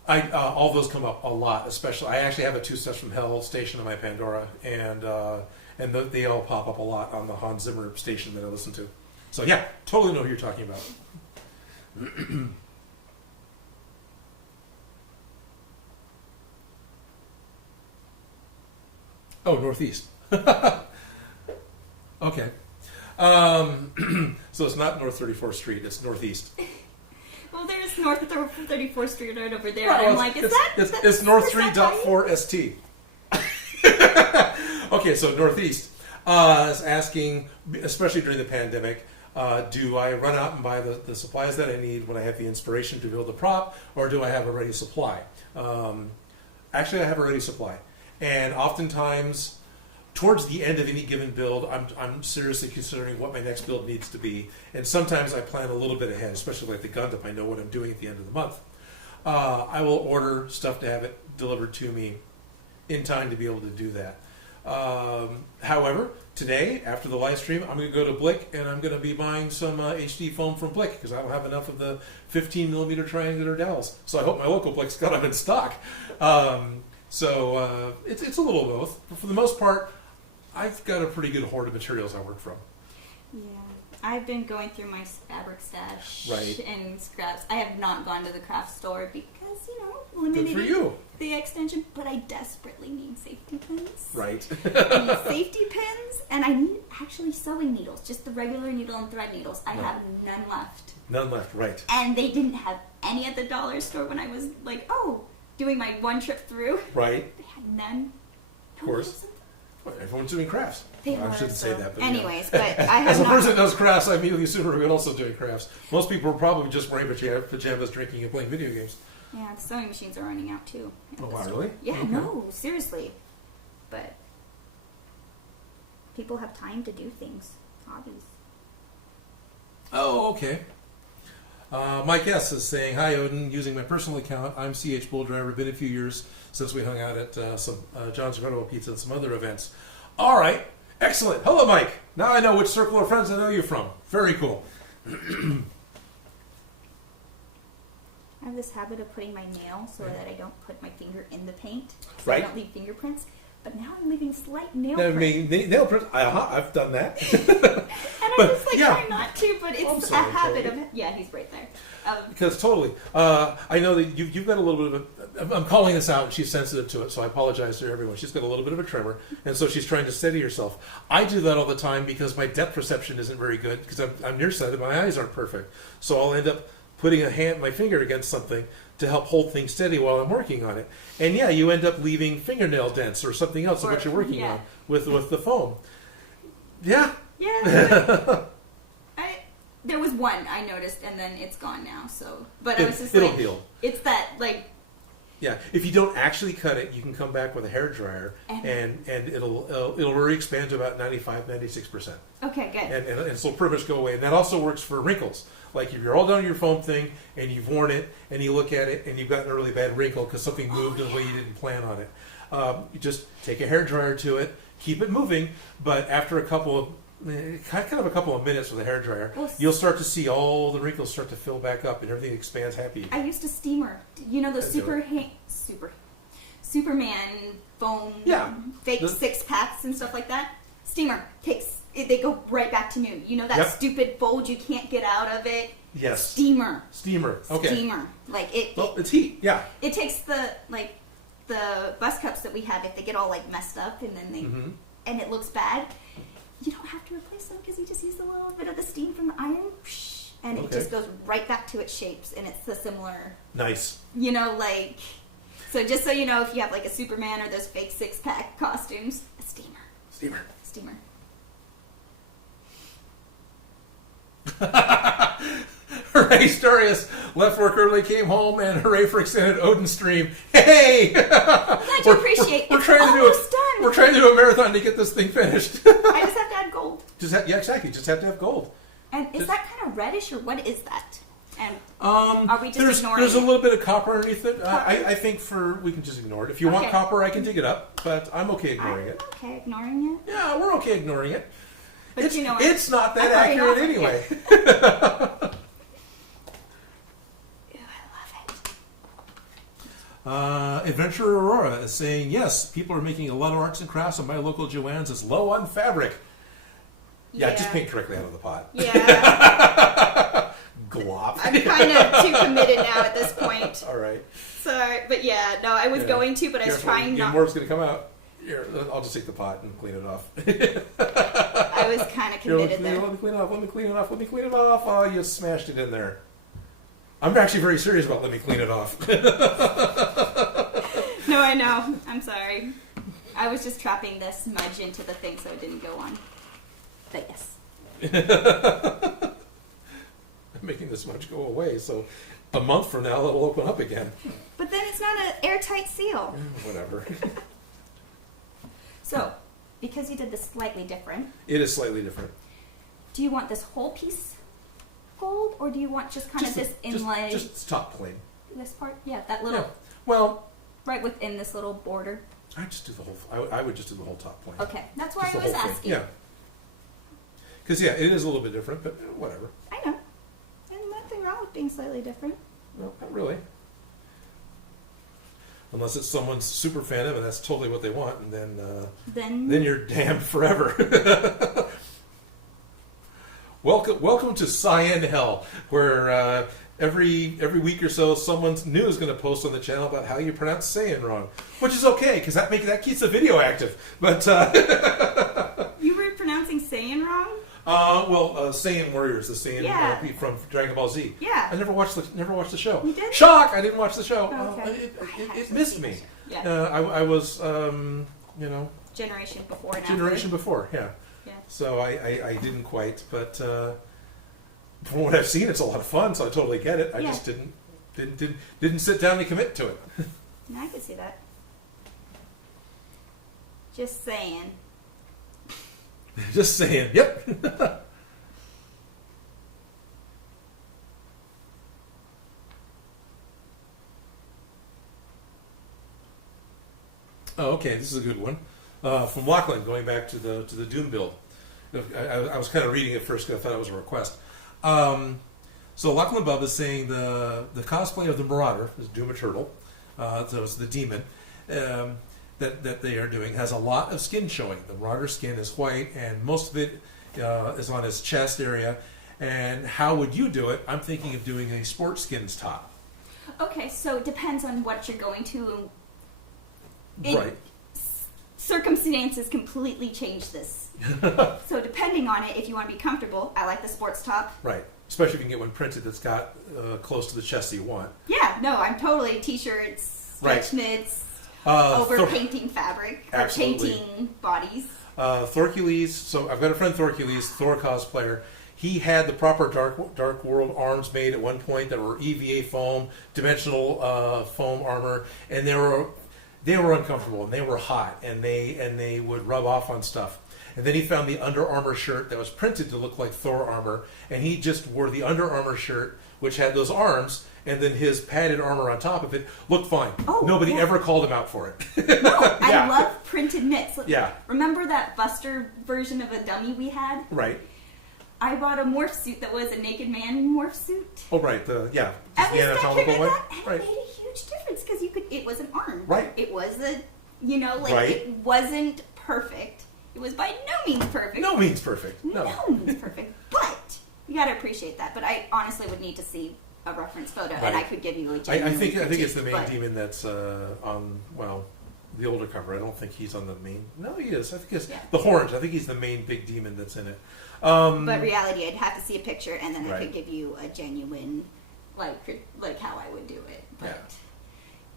All those come up a lot, especially. I actually have a Two Steps from Hell station on my Pandora, and they all pop up a lot on the Hans Zimmer station that I listen to. So yeah, totally know who you're talking about. Oh, Northeast. Okay. So it's not North 34th Street, it's Northeast. Well, there's North 34th Street right over there. Right, And I'm well, like, is that? It's North 3.4 ST. Okay, so Northeast is asking, especially during the pandemic, do I run out and buy the supplies that I need when I have the inspiration to build a prop, or do I have a ready supply? Actually, I have a ready supply. And oftentimes, towards the end of any given build, I'm seriously considering what my next build needs to be. And sometimes I plan a little bit ahead, especially like the Gundam. I know what I'm doing at the end of the month. I will order stuff to have it delivered to me in time to be able to do that. However, today, after the live stream, I'm going to go to Blick and I'm going to be buying some HD foam from Blick because I don't have enough of the 15mm triangular dowels. So I hope my local Blick's got them in stock. So it's a little of both. But for the most part, I've got a pretty good hoard of materials I work from. Yeah. I've been going through my fabric stash Right. and scraps. I have not gone to the craft store because, limiting Good for you. the extension, but I desperately need safety pins. Right. I need safety pins, and I need actually sewing needles, just the regular needle and thread needles. I have none left. None left, right. And they didn't have any at the dollar store when I was like, doing my one trip through. Right. They had none. Of course. Well, everyone's doing crafts. They I were, shouldn't say that. But anyways, but I have as a not. person that does crafts, I immediately assume we're also doing crafts. Most people are probably just wearing pajamas, drinking, and playing video games. Yeah, the sewing machines are running out too. Oh, wow, really? Yeah, Okay. no, seriously. But people have time to do things, hobbies. Oh, okay. Mike S. is saying, hi, Odin. Using my personal account, I'm CH Bull Driver. Been a few years since we hung out at some John's Incredible Pizza and some other events. All right. Excellent. Hello, Mike. Now I know which circle of friends I know you from. Very cool. I have this habit of putting my nail so that I don't put my finger in the paint. So Right. I don't leave fingerprints. But now I'm leaving slight nail I prints. mean, nail prints. I've done that. And But, I just yeah. try not to, but I'm it's sorry, a habit Toby. of... Yeah, he's right there. Because totally. I know that you've got a little bit of I'm calling this out, and she's sensitive to it, so I apologize to everyone. She's got a little bit of a tremor, and so she's trying to steady herself. I do that all the time because my depth perception isn't very good, because I'm nearsighted, my eyes aren't perfect. So I'll end up putting my finger against something to help hold things steady while I'm working on it. And yeah, you end up leaving fingernail dents or something else of what you're working on with the foam. Yeah. Yeah. There was one I noticed, and then it's gone now. So, but I was just it'll like, heal. It's that like. Yeah, if you don't actually cut it, you can come back with a hairdryer, and it'll re-expand to about 95-96%. Okay, good. And so it'll pretty much go away. And that also works for wrinkles. Like if you're all done with your foam thing, and you've worn it, and you look at it, and you've gotten a really bad wrinkle because something moved in the way you didn't plan on it. You just take a hairdryer to it, keep it moving, but after a couple of minutes with a hairdryer, you'll start to see all the wrinkles start to fill back up and everything expands happy. I used a steamer. You know those Superman foam fake 6-packs and stuff like that? Steamer takes they go right back to new. You know that Yep. stupid bulge you can't get out of it? Yes. Steamer. Okay. Steamer. Like it. Well, it's heat. Yeah. It takes the bus cups that we have, if they get all like messed up and then they and it looks bad, you don't have to replace them because you just use a little bit of the steam from the iron, and it just goes right back to its shapes, and it's the similar. Nice. You know, like, so just so you know, if you have like a Superman or those fake 6-pack costumes, a steamer. Steamer. Hooray, Starius left work early, came home, and hooray for extended Odin stream. Hey! Glad you appreciate we're it's trying to do almost done. We're trying to do a marathon to get this thing finished. I just have to add gold. Yeah, exactly. Just have to have gold. And is that kind of reddish, or what is that? And are we just ignoring There's it? a little bit of copper underneath it. I think we can just ignore it. If you want Okay. copper, I can dig it up, but I'm okay ignoring it. Okay, ignoring it. Yeah, we're okay ignoring it. But it's, you know what? it's not that I'm accurate already anyway. Ew, I love it. Adventurer Aurora is saying, yes, people are making a lot of arts and crafts, and my local Joann's is low on fabric. Yeah, just paint directly out of the pot. Yeah. Glop. I'm kind of too committed now at this point. All right. So, but yeah, no, I was going to, but I was trying not. More's going to come out. Here, I'll just take the pot and clean it off. I was kind of committed there. Let me clean it off. Let me clean it off. Oh, you smashed it in there. I'm actually very serious about let me clean it off. No, I know. I'm sorry. I was just trapping this smudge into the thing so it didn't go on. But yes. I'm making the smudge go away, so a month from now it'll open up again. But then it's not an airtight seal. Whatever. So, because you did this slightly different, It is slightly different. do you want this whole piece gold, or do you want just kind of this inlay? Just top plane. This part? Yeah, that little, Yeah. Well, right within this little border. I just do the whole. I would just do the whole top plane. Okay, that's why Just I the was whole thing. asking. Yeah. Because it is a little bit different, but whatever. I know. And nothing wrong with being slightly different. No, not really. Unless it's someone's super fan of it, and that's totally what they want, and then you're damned forever. Welcome to Cyan Hell, where every week or so, someone new is going to post on the channel about how you pronounce Saiyan wrong, which is okay because that keeps the video active. But You were pronouncing Saiyan wrong? Saiyan Warriors, the Saiyan from Dragon Ball Z. Yeah. I never watched the show. You didn't? Shock! I didn't watch the show. Okay. It missed me. Yeah. I was, Generation before and generation after. before, yeah. Yeah. So I didn't quite, but from what I've seen, it's a lot of fun. So I totally get it. I just didn't sit down and commit to it. No, I can see that. Just saying. Just saying. Yep. Oh, okay. This is a good one. From Lachlan, going back to the Doom build. I was kind of reading it first because I thought it was a request. So Lachlan Bub is saying the cosplay of the Marauder, is Doom Eternal, so it's the demon, that they are doing, has a lot of skin showing. The Marauder skin is white, and most of it is on his chest area. And how would you do it? I'm thinking of doing a sports skins top. Okay, so it depends on what you're going to. Right. Circumstances completely change this. So depending on it, if you want to be comfortable, I like the sports top. Right. Especially if you can get one printed that's got close to the chest that you want. Yeah, no, I'm totally t-shirts, Right. stretch knits, over painting fabric, or Absolutely. painting bodies. Thorcules. So I've got a friend Thorcules, Thor cosplayer. He had the proper Dark World arms made at one point that were EVA foam, dimensional foam armor, and they were uncomfortable and they were hot and they would rub off on stuff. And then he found the Under Armour shirt that was printed to look like Thor armor, and he just wore the Under Armour shirt, which had those arms, and then his padded armor on top of it looked fine. Oh, Nobody yeah. ever called him out for it. No, Yeah. I love printed knits. Look, Yeah. remember that Buster version of a dummy we had? Right. I bought a morph suit that was a naked man morph suit. Oh, right. And Just we the stuck him anatomical in one. that, and Right. it made a huge difference because it was an arm. Right. It was a, Right. it wasn't perfect. It was by no means perfect. No means perfect. No. No means perfect. But you got to appreciate that. But I honestly would need to see a reference photo, Right. and I could give you a I genuine think it's the critique, main but- demon that's on the older cover. I don't think he's on the main. No, he is. I think it's the Horns. I think he's the main big demon that's in it. But reality, I'd have to see a picture, and then I Right. could give you a genuine, like how I would do it. But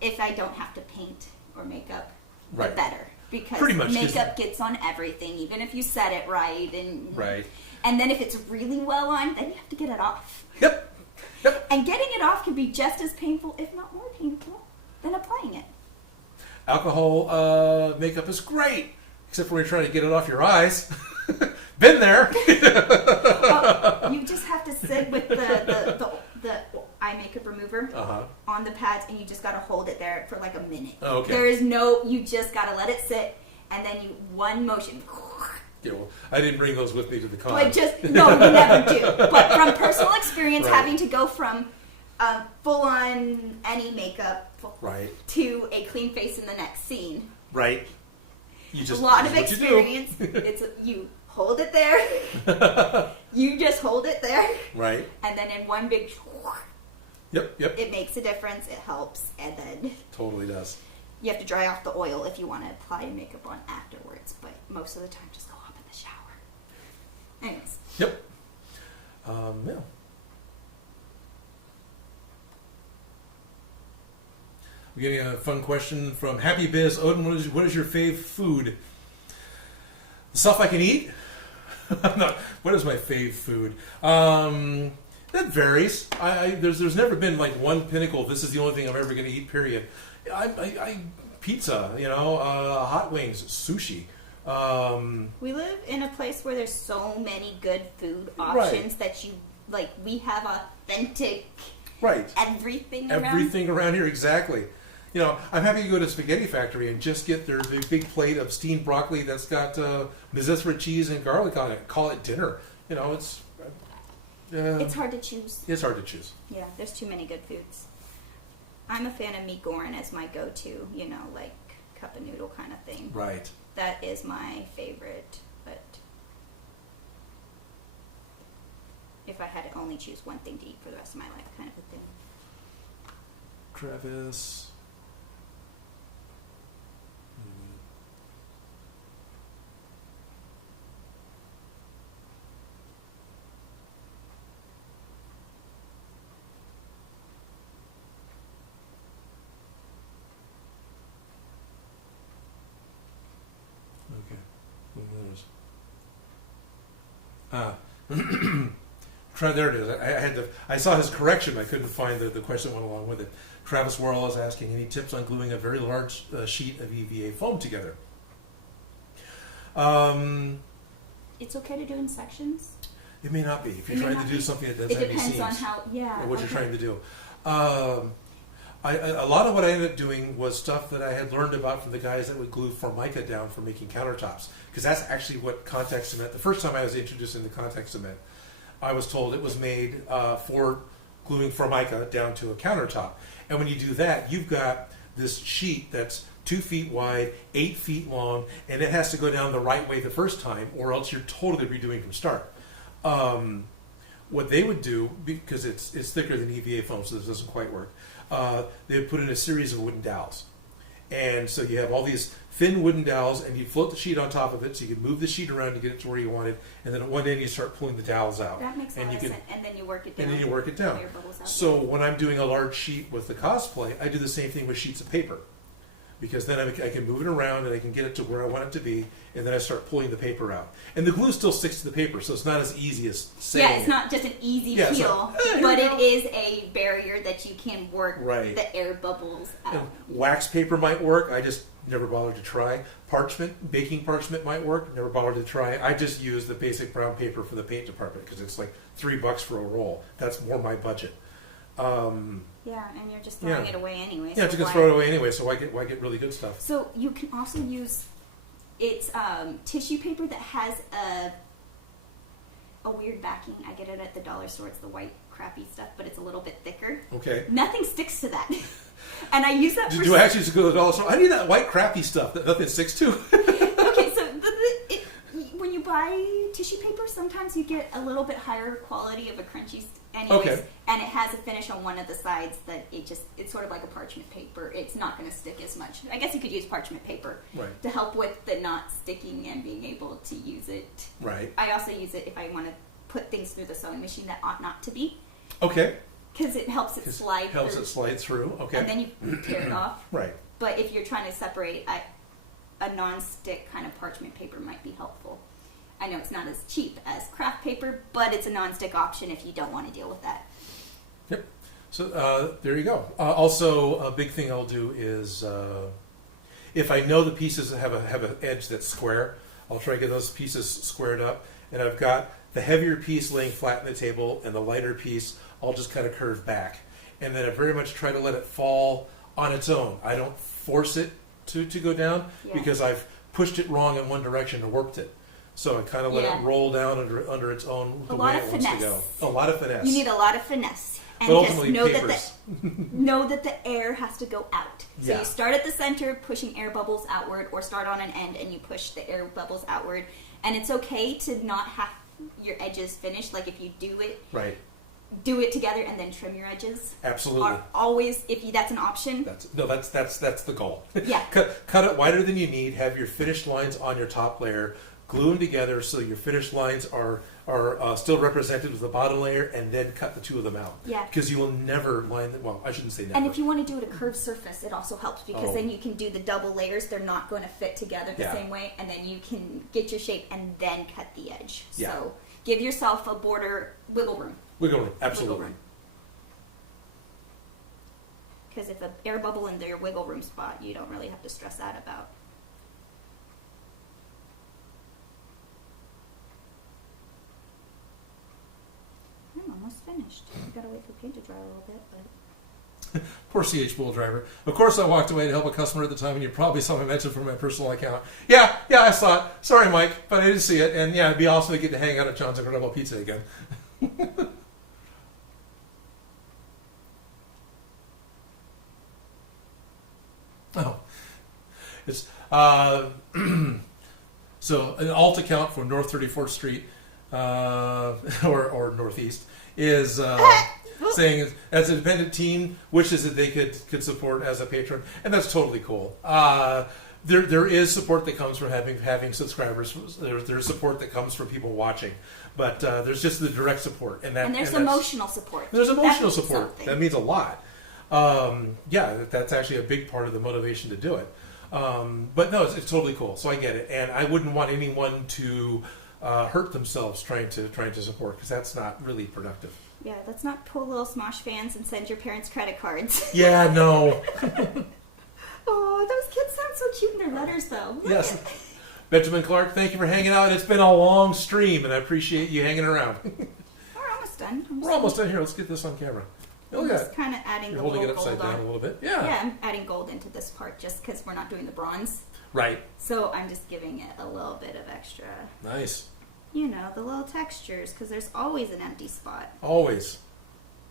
Yeah. if I don't have to paint or makeup, Right. the better. Because Pretty much, makeup gets on everything, even if you set it right. Right. And then if it's really well on, then you have to get it off. Yep. And getting it off can be just as painful, if not more painful, than applying it. Alcohol makeup is great, except when you're trying to get it off your eyes. Been there. You just have to sit with the eye makeup remover on the pads, and you just got to hold it there for like a minute. Oh, okay. There is no, you just got to let it sit, and then one motion. Yeah, well, I didn't bring those with me to the con. No, you never do. But from personal experience, Right. having to go from full on any makeup Right. to a clean face in the next scene. Right. You just A lot of this is what experience. You hold it there. You just hold it there. Right. And then in one big, Yep. it makes a difference. It helps. And then Totally does. you have to dry off the oil if you want to apply makeup on afterwards. But most of the time, just go hop in the shower. Anyways. Yep. Yeah. We're getting a fun question from Happy Biz. Odin, what is your fave food? The stuff I can eat? What is my fave food? That varies. There's never been like one pinnacle. This is the only thing I'm ever going to eat. Period. I pizza. Hot wings, sushi. We live in a place where there's so many good food options that we have authentic everything around. Everything around here, exactly. I'm happy to go to Spaghetti Factory and just get their big plate of steamed broccoli that's got Mizithra cheese and garlic on it. Call it dinner. It's hard to choose. It's hard to choose. Yeah, there's too many good foods. I'm a fan of meat gorin as my go-to, like cup of noodle kind of thing. Right. That is my favorite, but if I had to only choose one thing to eat for the rest of my life, kind of a thing. Travis. There it is. I saw his correction. I couldn't find the question that went along with it. Travis Worrell is asking, any tips on gluing a very large sheet of EVA foam together? It's okay to do in sections. It may not be. If you're trying to do something that doesn't have any seams. It depends on how, what you're trying to do. A lot of what I ended up doing was stuff that I had learned about from the guys that would glue Formica down for making countertops. Because that's actually what contact cement, the first time I was introduced into contact cement, I was told it was made for gluing Formica down to a countertop. And when you do that, you've got this sheet that's 2 feet wide, 8 feet long, and it has to go down the right way the first time, or else you're totally redoing from start. What they would do, because it's thicker than EVA foam, so this doesn't quite work, they would put in a series of wooden dowels. And so you have all these thin wooden dowels, and you float the sheet on top of it, so you can move the sheet around to get it to where you want it, and then at one end you start pulling the dowels out. That makes a lot of sense. And then you work it down. And then you work it down. So when I'm doing a large sheet with the cosplay, I do the same thing with sheets of paper. Because then I can move it around and I can get it to where I want it to be, and then I start pulling the paper out. And the glue still sticks to the paper, so it's not as easy as saying. Yeah, it's not just an easy peel, but it is a barrier that you can work the air bubbles out. And wax paper might work. I just never bothered to try. Parchment, baking parchment might work. Never bothered to try. I just use the basic brown paper for the paint department because it's like $3 for a roll. That's more my budget. Yeah, and you're just throwing it away anyway. Yeah, so you can throw it away anyway, so why get really good stuff? So you can also use, it's tissue paper that has a weird backing. I get it at the dollar store. It's the white crappy stuff, but it's a little bit thicker. Okay. Nothing sticks to that. And I use that Do I actually just go to the dollar store? I need that white crappy stuff that nothing sticks to. Okay, so sometimes you get a little bit higher quality of a crunchy anyways, Okay. and it has a finish on one of the sides that it's sort of like a parchment paper. It's not going to stick as much. I guess you could use parchment paper Right. to help with the not sticking and being able to use it. Right. I also use it if I want to put things through the sewing machine that ought not to be, Okay. because it helps it slide Helps through, it slide through. Okay. and then you tear it off. Right. But if you're trying to separate, a non-stick kind of parchment paper might be helpful. I know it's not as cheap as craft paper, but it's a non-stick option if you don't want to deal with that. Yep. So there you go. Also, a big thing I'll do is if I know the pieces have an edge that's square, I'll try to get those pieces squared up. And I've got the heavier piece laying flat in the table, and the lighter piece I'll just kind of curve back. And then I very much try to let it fall on its own. I don't force it to go down because I've pushed it wrong in one direction and warped it. So I kind of let it roll down under its own the way it wants to go. A lot of finesse. You need a lot of finesse. And But just ultimately, know papers. know that the air has to go out. So Yeah. you start at the center, pushing air bubbles outward, or start on an end and you push the air bubbles outward. And it's okay to not have your edges finished. Like if you do it, Right. do it together and then trim your edges. Absolutely. Are always, that's an option. That's the goal. Yeah. Cut it wider than you need. Have your finished lines on your top layer. Glue them together so your finished lines are still represented with the bottom layer, and then cut the two of them out. Yeah. Because you will never line them. Well, I shouldn't say never. And if you want to do it a curved surface, it also helps because Oh. then you can do the double layers. They're not going to fit together the same way, and then you can get your shape and then cut the edge. Yeah. So give yourself a border wiggle room. Wiggle room, absolutely. Wiggle room. Because if an air bubble in their wiggle room spot, you don't really have to stress that about. I'm almost finished. I gotta wait for paint to dry a little bit, but Poor CH Bull Driver. Of course, I walked away to help a customer at the time, and you probably saw me mention from my personal account. Yeah, I saw it. Sorry, Mike, but I didn't see it. And yeah, it'd be awesome to get to hang out at John's and grab a pizza again. Oh, it's so an alt account for North 34th Street or Northeast is saying as an independent team wishes that they could support as a patron, and that's totally cool. There is support that comes from having subscribers. There's support that comes from people watching, but there's just the direct support, and there's emotional support. There's emotional That means support. something. That means a lot. That's actually a big part of the motivation to do it. But no, it's totally cool. So I get it, and I wouldn't want anyone to hurt themselves trying to support, because that's not really productive. Yeah, let's not pull little Smosh fans and send your parents credit cards. Yeah, no. Oh, those kids sound so cute in their letters, though. Look Yes. at- Benjamin Clark, thank you for hanging out. It's been a long stream, and I appreciate you hanging around. We're almost done. We're almost done here. Let's get this on camera. I'm Look at just it. kind of adding You're the holding it little upside gold down a on. little bit. Yeah, I'm adding gold into this part just because we're not doing the bronze. Right. So I'm just giving it a little bit of extra, Nice. the little textures, because there's always an empty spot. Always.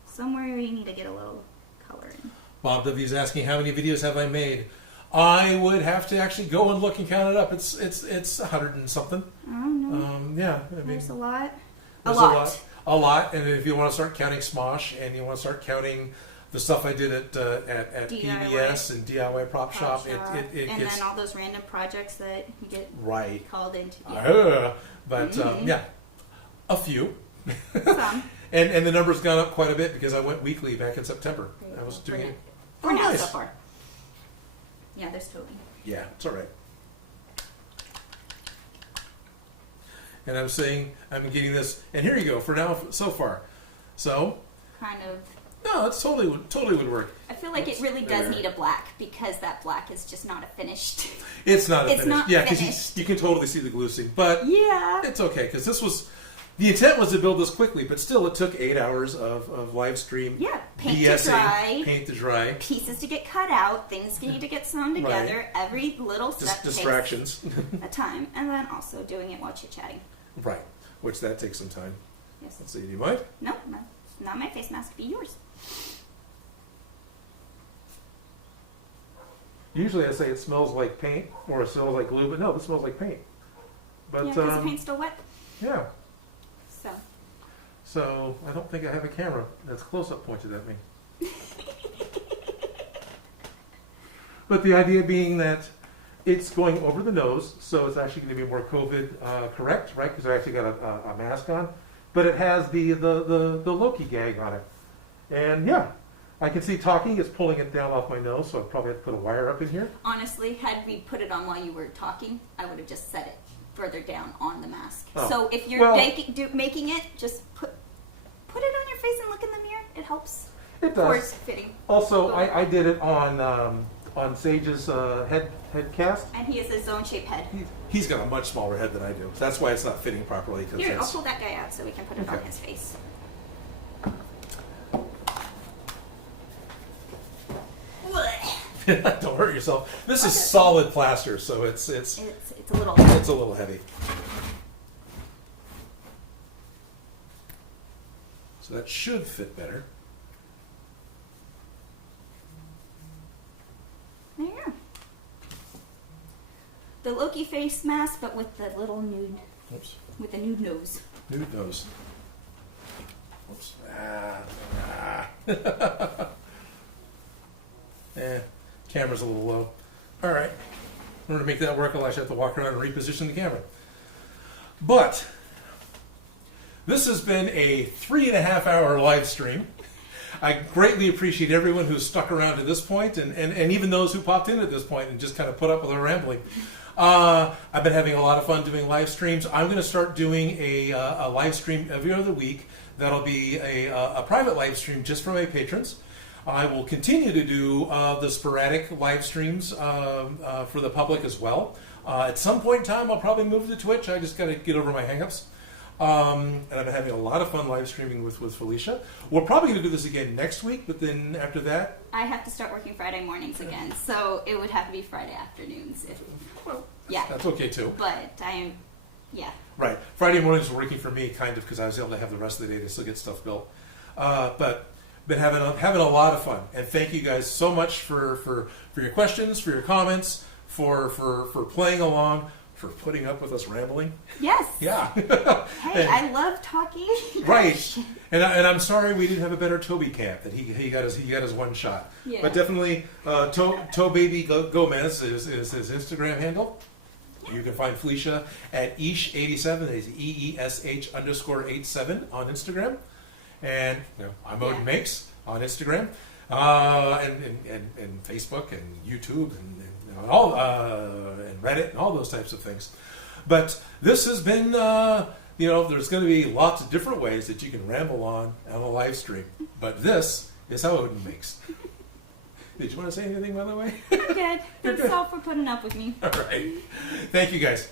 Somewhere you need to get a little color in. Bob W is asking, how many videos have I made? I would have to actually go and look and count it up. It's 100 and something. I don't know. Yeah, I mean, There's a lot. there's a lot. And if you want to start counting Smosh, and you want to start counting the stuff I did at DIY. PBS and DIY Prop Shop, it and gets then all those random projects that you get right. called into. But a few. Some. And the number's gone up quite a bit because I went weekly back in September. I was doing it. For now, nice. so far. Yeah, there's Toby. Yeah, it's all right. And I'm saying I'm getting this, and here you go for now so far. So Kind of. no, it's totally would work. I feel like it really does need a black, because that black is just not a finished. It's not a It's finish. not Yeah, because finished. you can totally see the glue stain, but Yeah. it's okay because this was the intent was to build this quickly, but still it took 8 hours of live stream. Yeah. Paint to BSing, dry. paint to dry, Pieces to get cut out. Things need to get sewn together. Every little step distractions. takes a time, and then also doing it while chit chatting. Right, which that takes some time. Yes. Let's see, do you mind? No, not my face mask. Be yours. Usually I say it smells like paint or it smells like glue, but no, it smells like paint. But Yeah, because the paint's still wet. yeah, so I don't think I have a camera that's close-up pointed at me. But the idea being that it's going over the nose, so it's actually going to be more COVID correct, right? Because I actually got a mask on, but it has the Loki gag on it, and yeah, I can see talking is pulling it down off my nose, so I probably have to put a wire up in here. Honestly, had we put it on while you were talking, I would have just set it further down on the mask. Oh. So if you're Well, making it, just put it on your face and look in the mirror. It helps. It Of course, does. fitting. Also, I did it on Sage's head cast. And he has a zone-shaped head. He's got a much smaller head than I do. That's why it's not fitting properly. Here, I'll pull that guy out so we can put it on his face. Don't hurt yourself. This is solid plaster, so it's a little. it's a little heavy. So that should fit better. There you go. The Loki face mask, but with the little nude, Oops. with the nude nose. Nude nose. Oops. Camera's a little low. All right. In order to make that work, I'll actually have to walk around and reposition the camera. But this has been a 3.5-hour live stream. I greatly appreciate everyone who's stuck around to this point, and even those who popped in at this point and just kind of put up with our rambling. I've been having a lot of fun doing live streams. I'm going to start doing a live stream every other week. That'll be a private live stream just for my patrons. I will continue to do the sporadic live streams for the public as well. At some point in time, I'll probably move to Twitch. I just got to get over my hangups. And I've been having a lot of fun live streaming with Felicia. We're probably going to do this again next week, but then after that... I have to start working Friday mornings again, so it would have to be Friday afternoons. Yeah. That's okay, too. But yeah. Right. Friday mornings were working for me, kind of, because I was able to have the rest of the day to still get stuff built. But been having a lot of fun. And thank you guys so much for your questions, for your comments, for playing along, for putting up with us rambling. Yes. Yeah. Hey, I love talking. Right. And I'm sorry we didn't have a better Toby camp. That he got his one shot. Yeah. But definitely, Toby Gomez is his Instagram handle. You can find Felicia at Eesh87. That is EESH_87 on Instagram. And I'm Odin Makes on Instagram, and Facebook and YouTube and all and Reddit and all those types of things. But this has been there's going to be lots of different ways that you can ramble on a live stream. But this is how Odin makes. Did you want to say anything, by the way? Good. Thanks all for putting up with me. All right. Thank you, guys.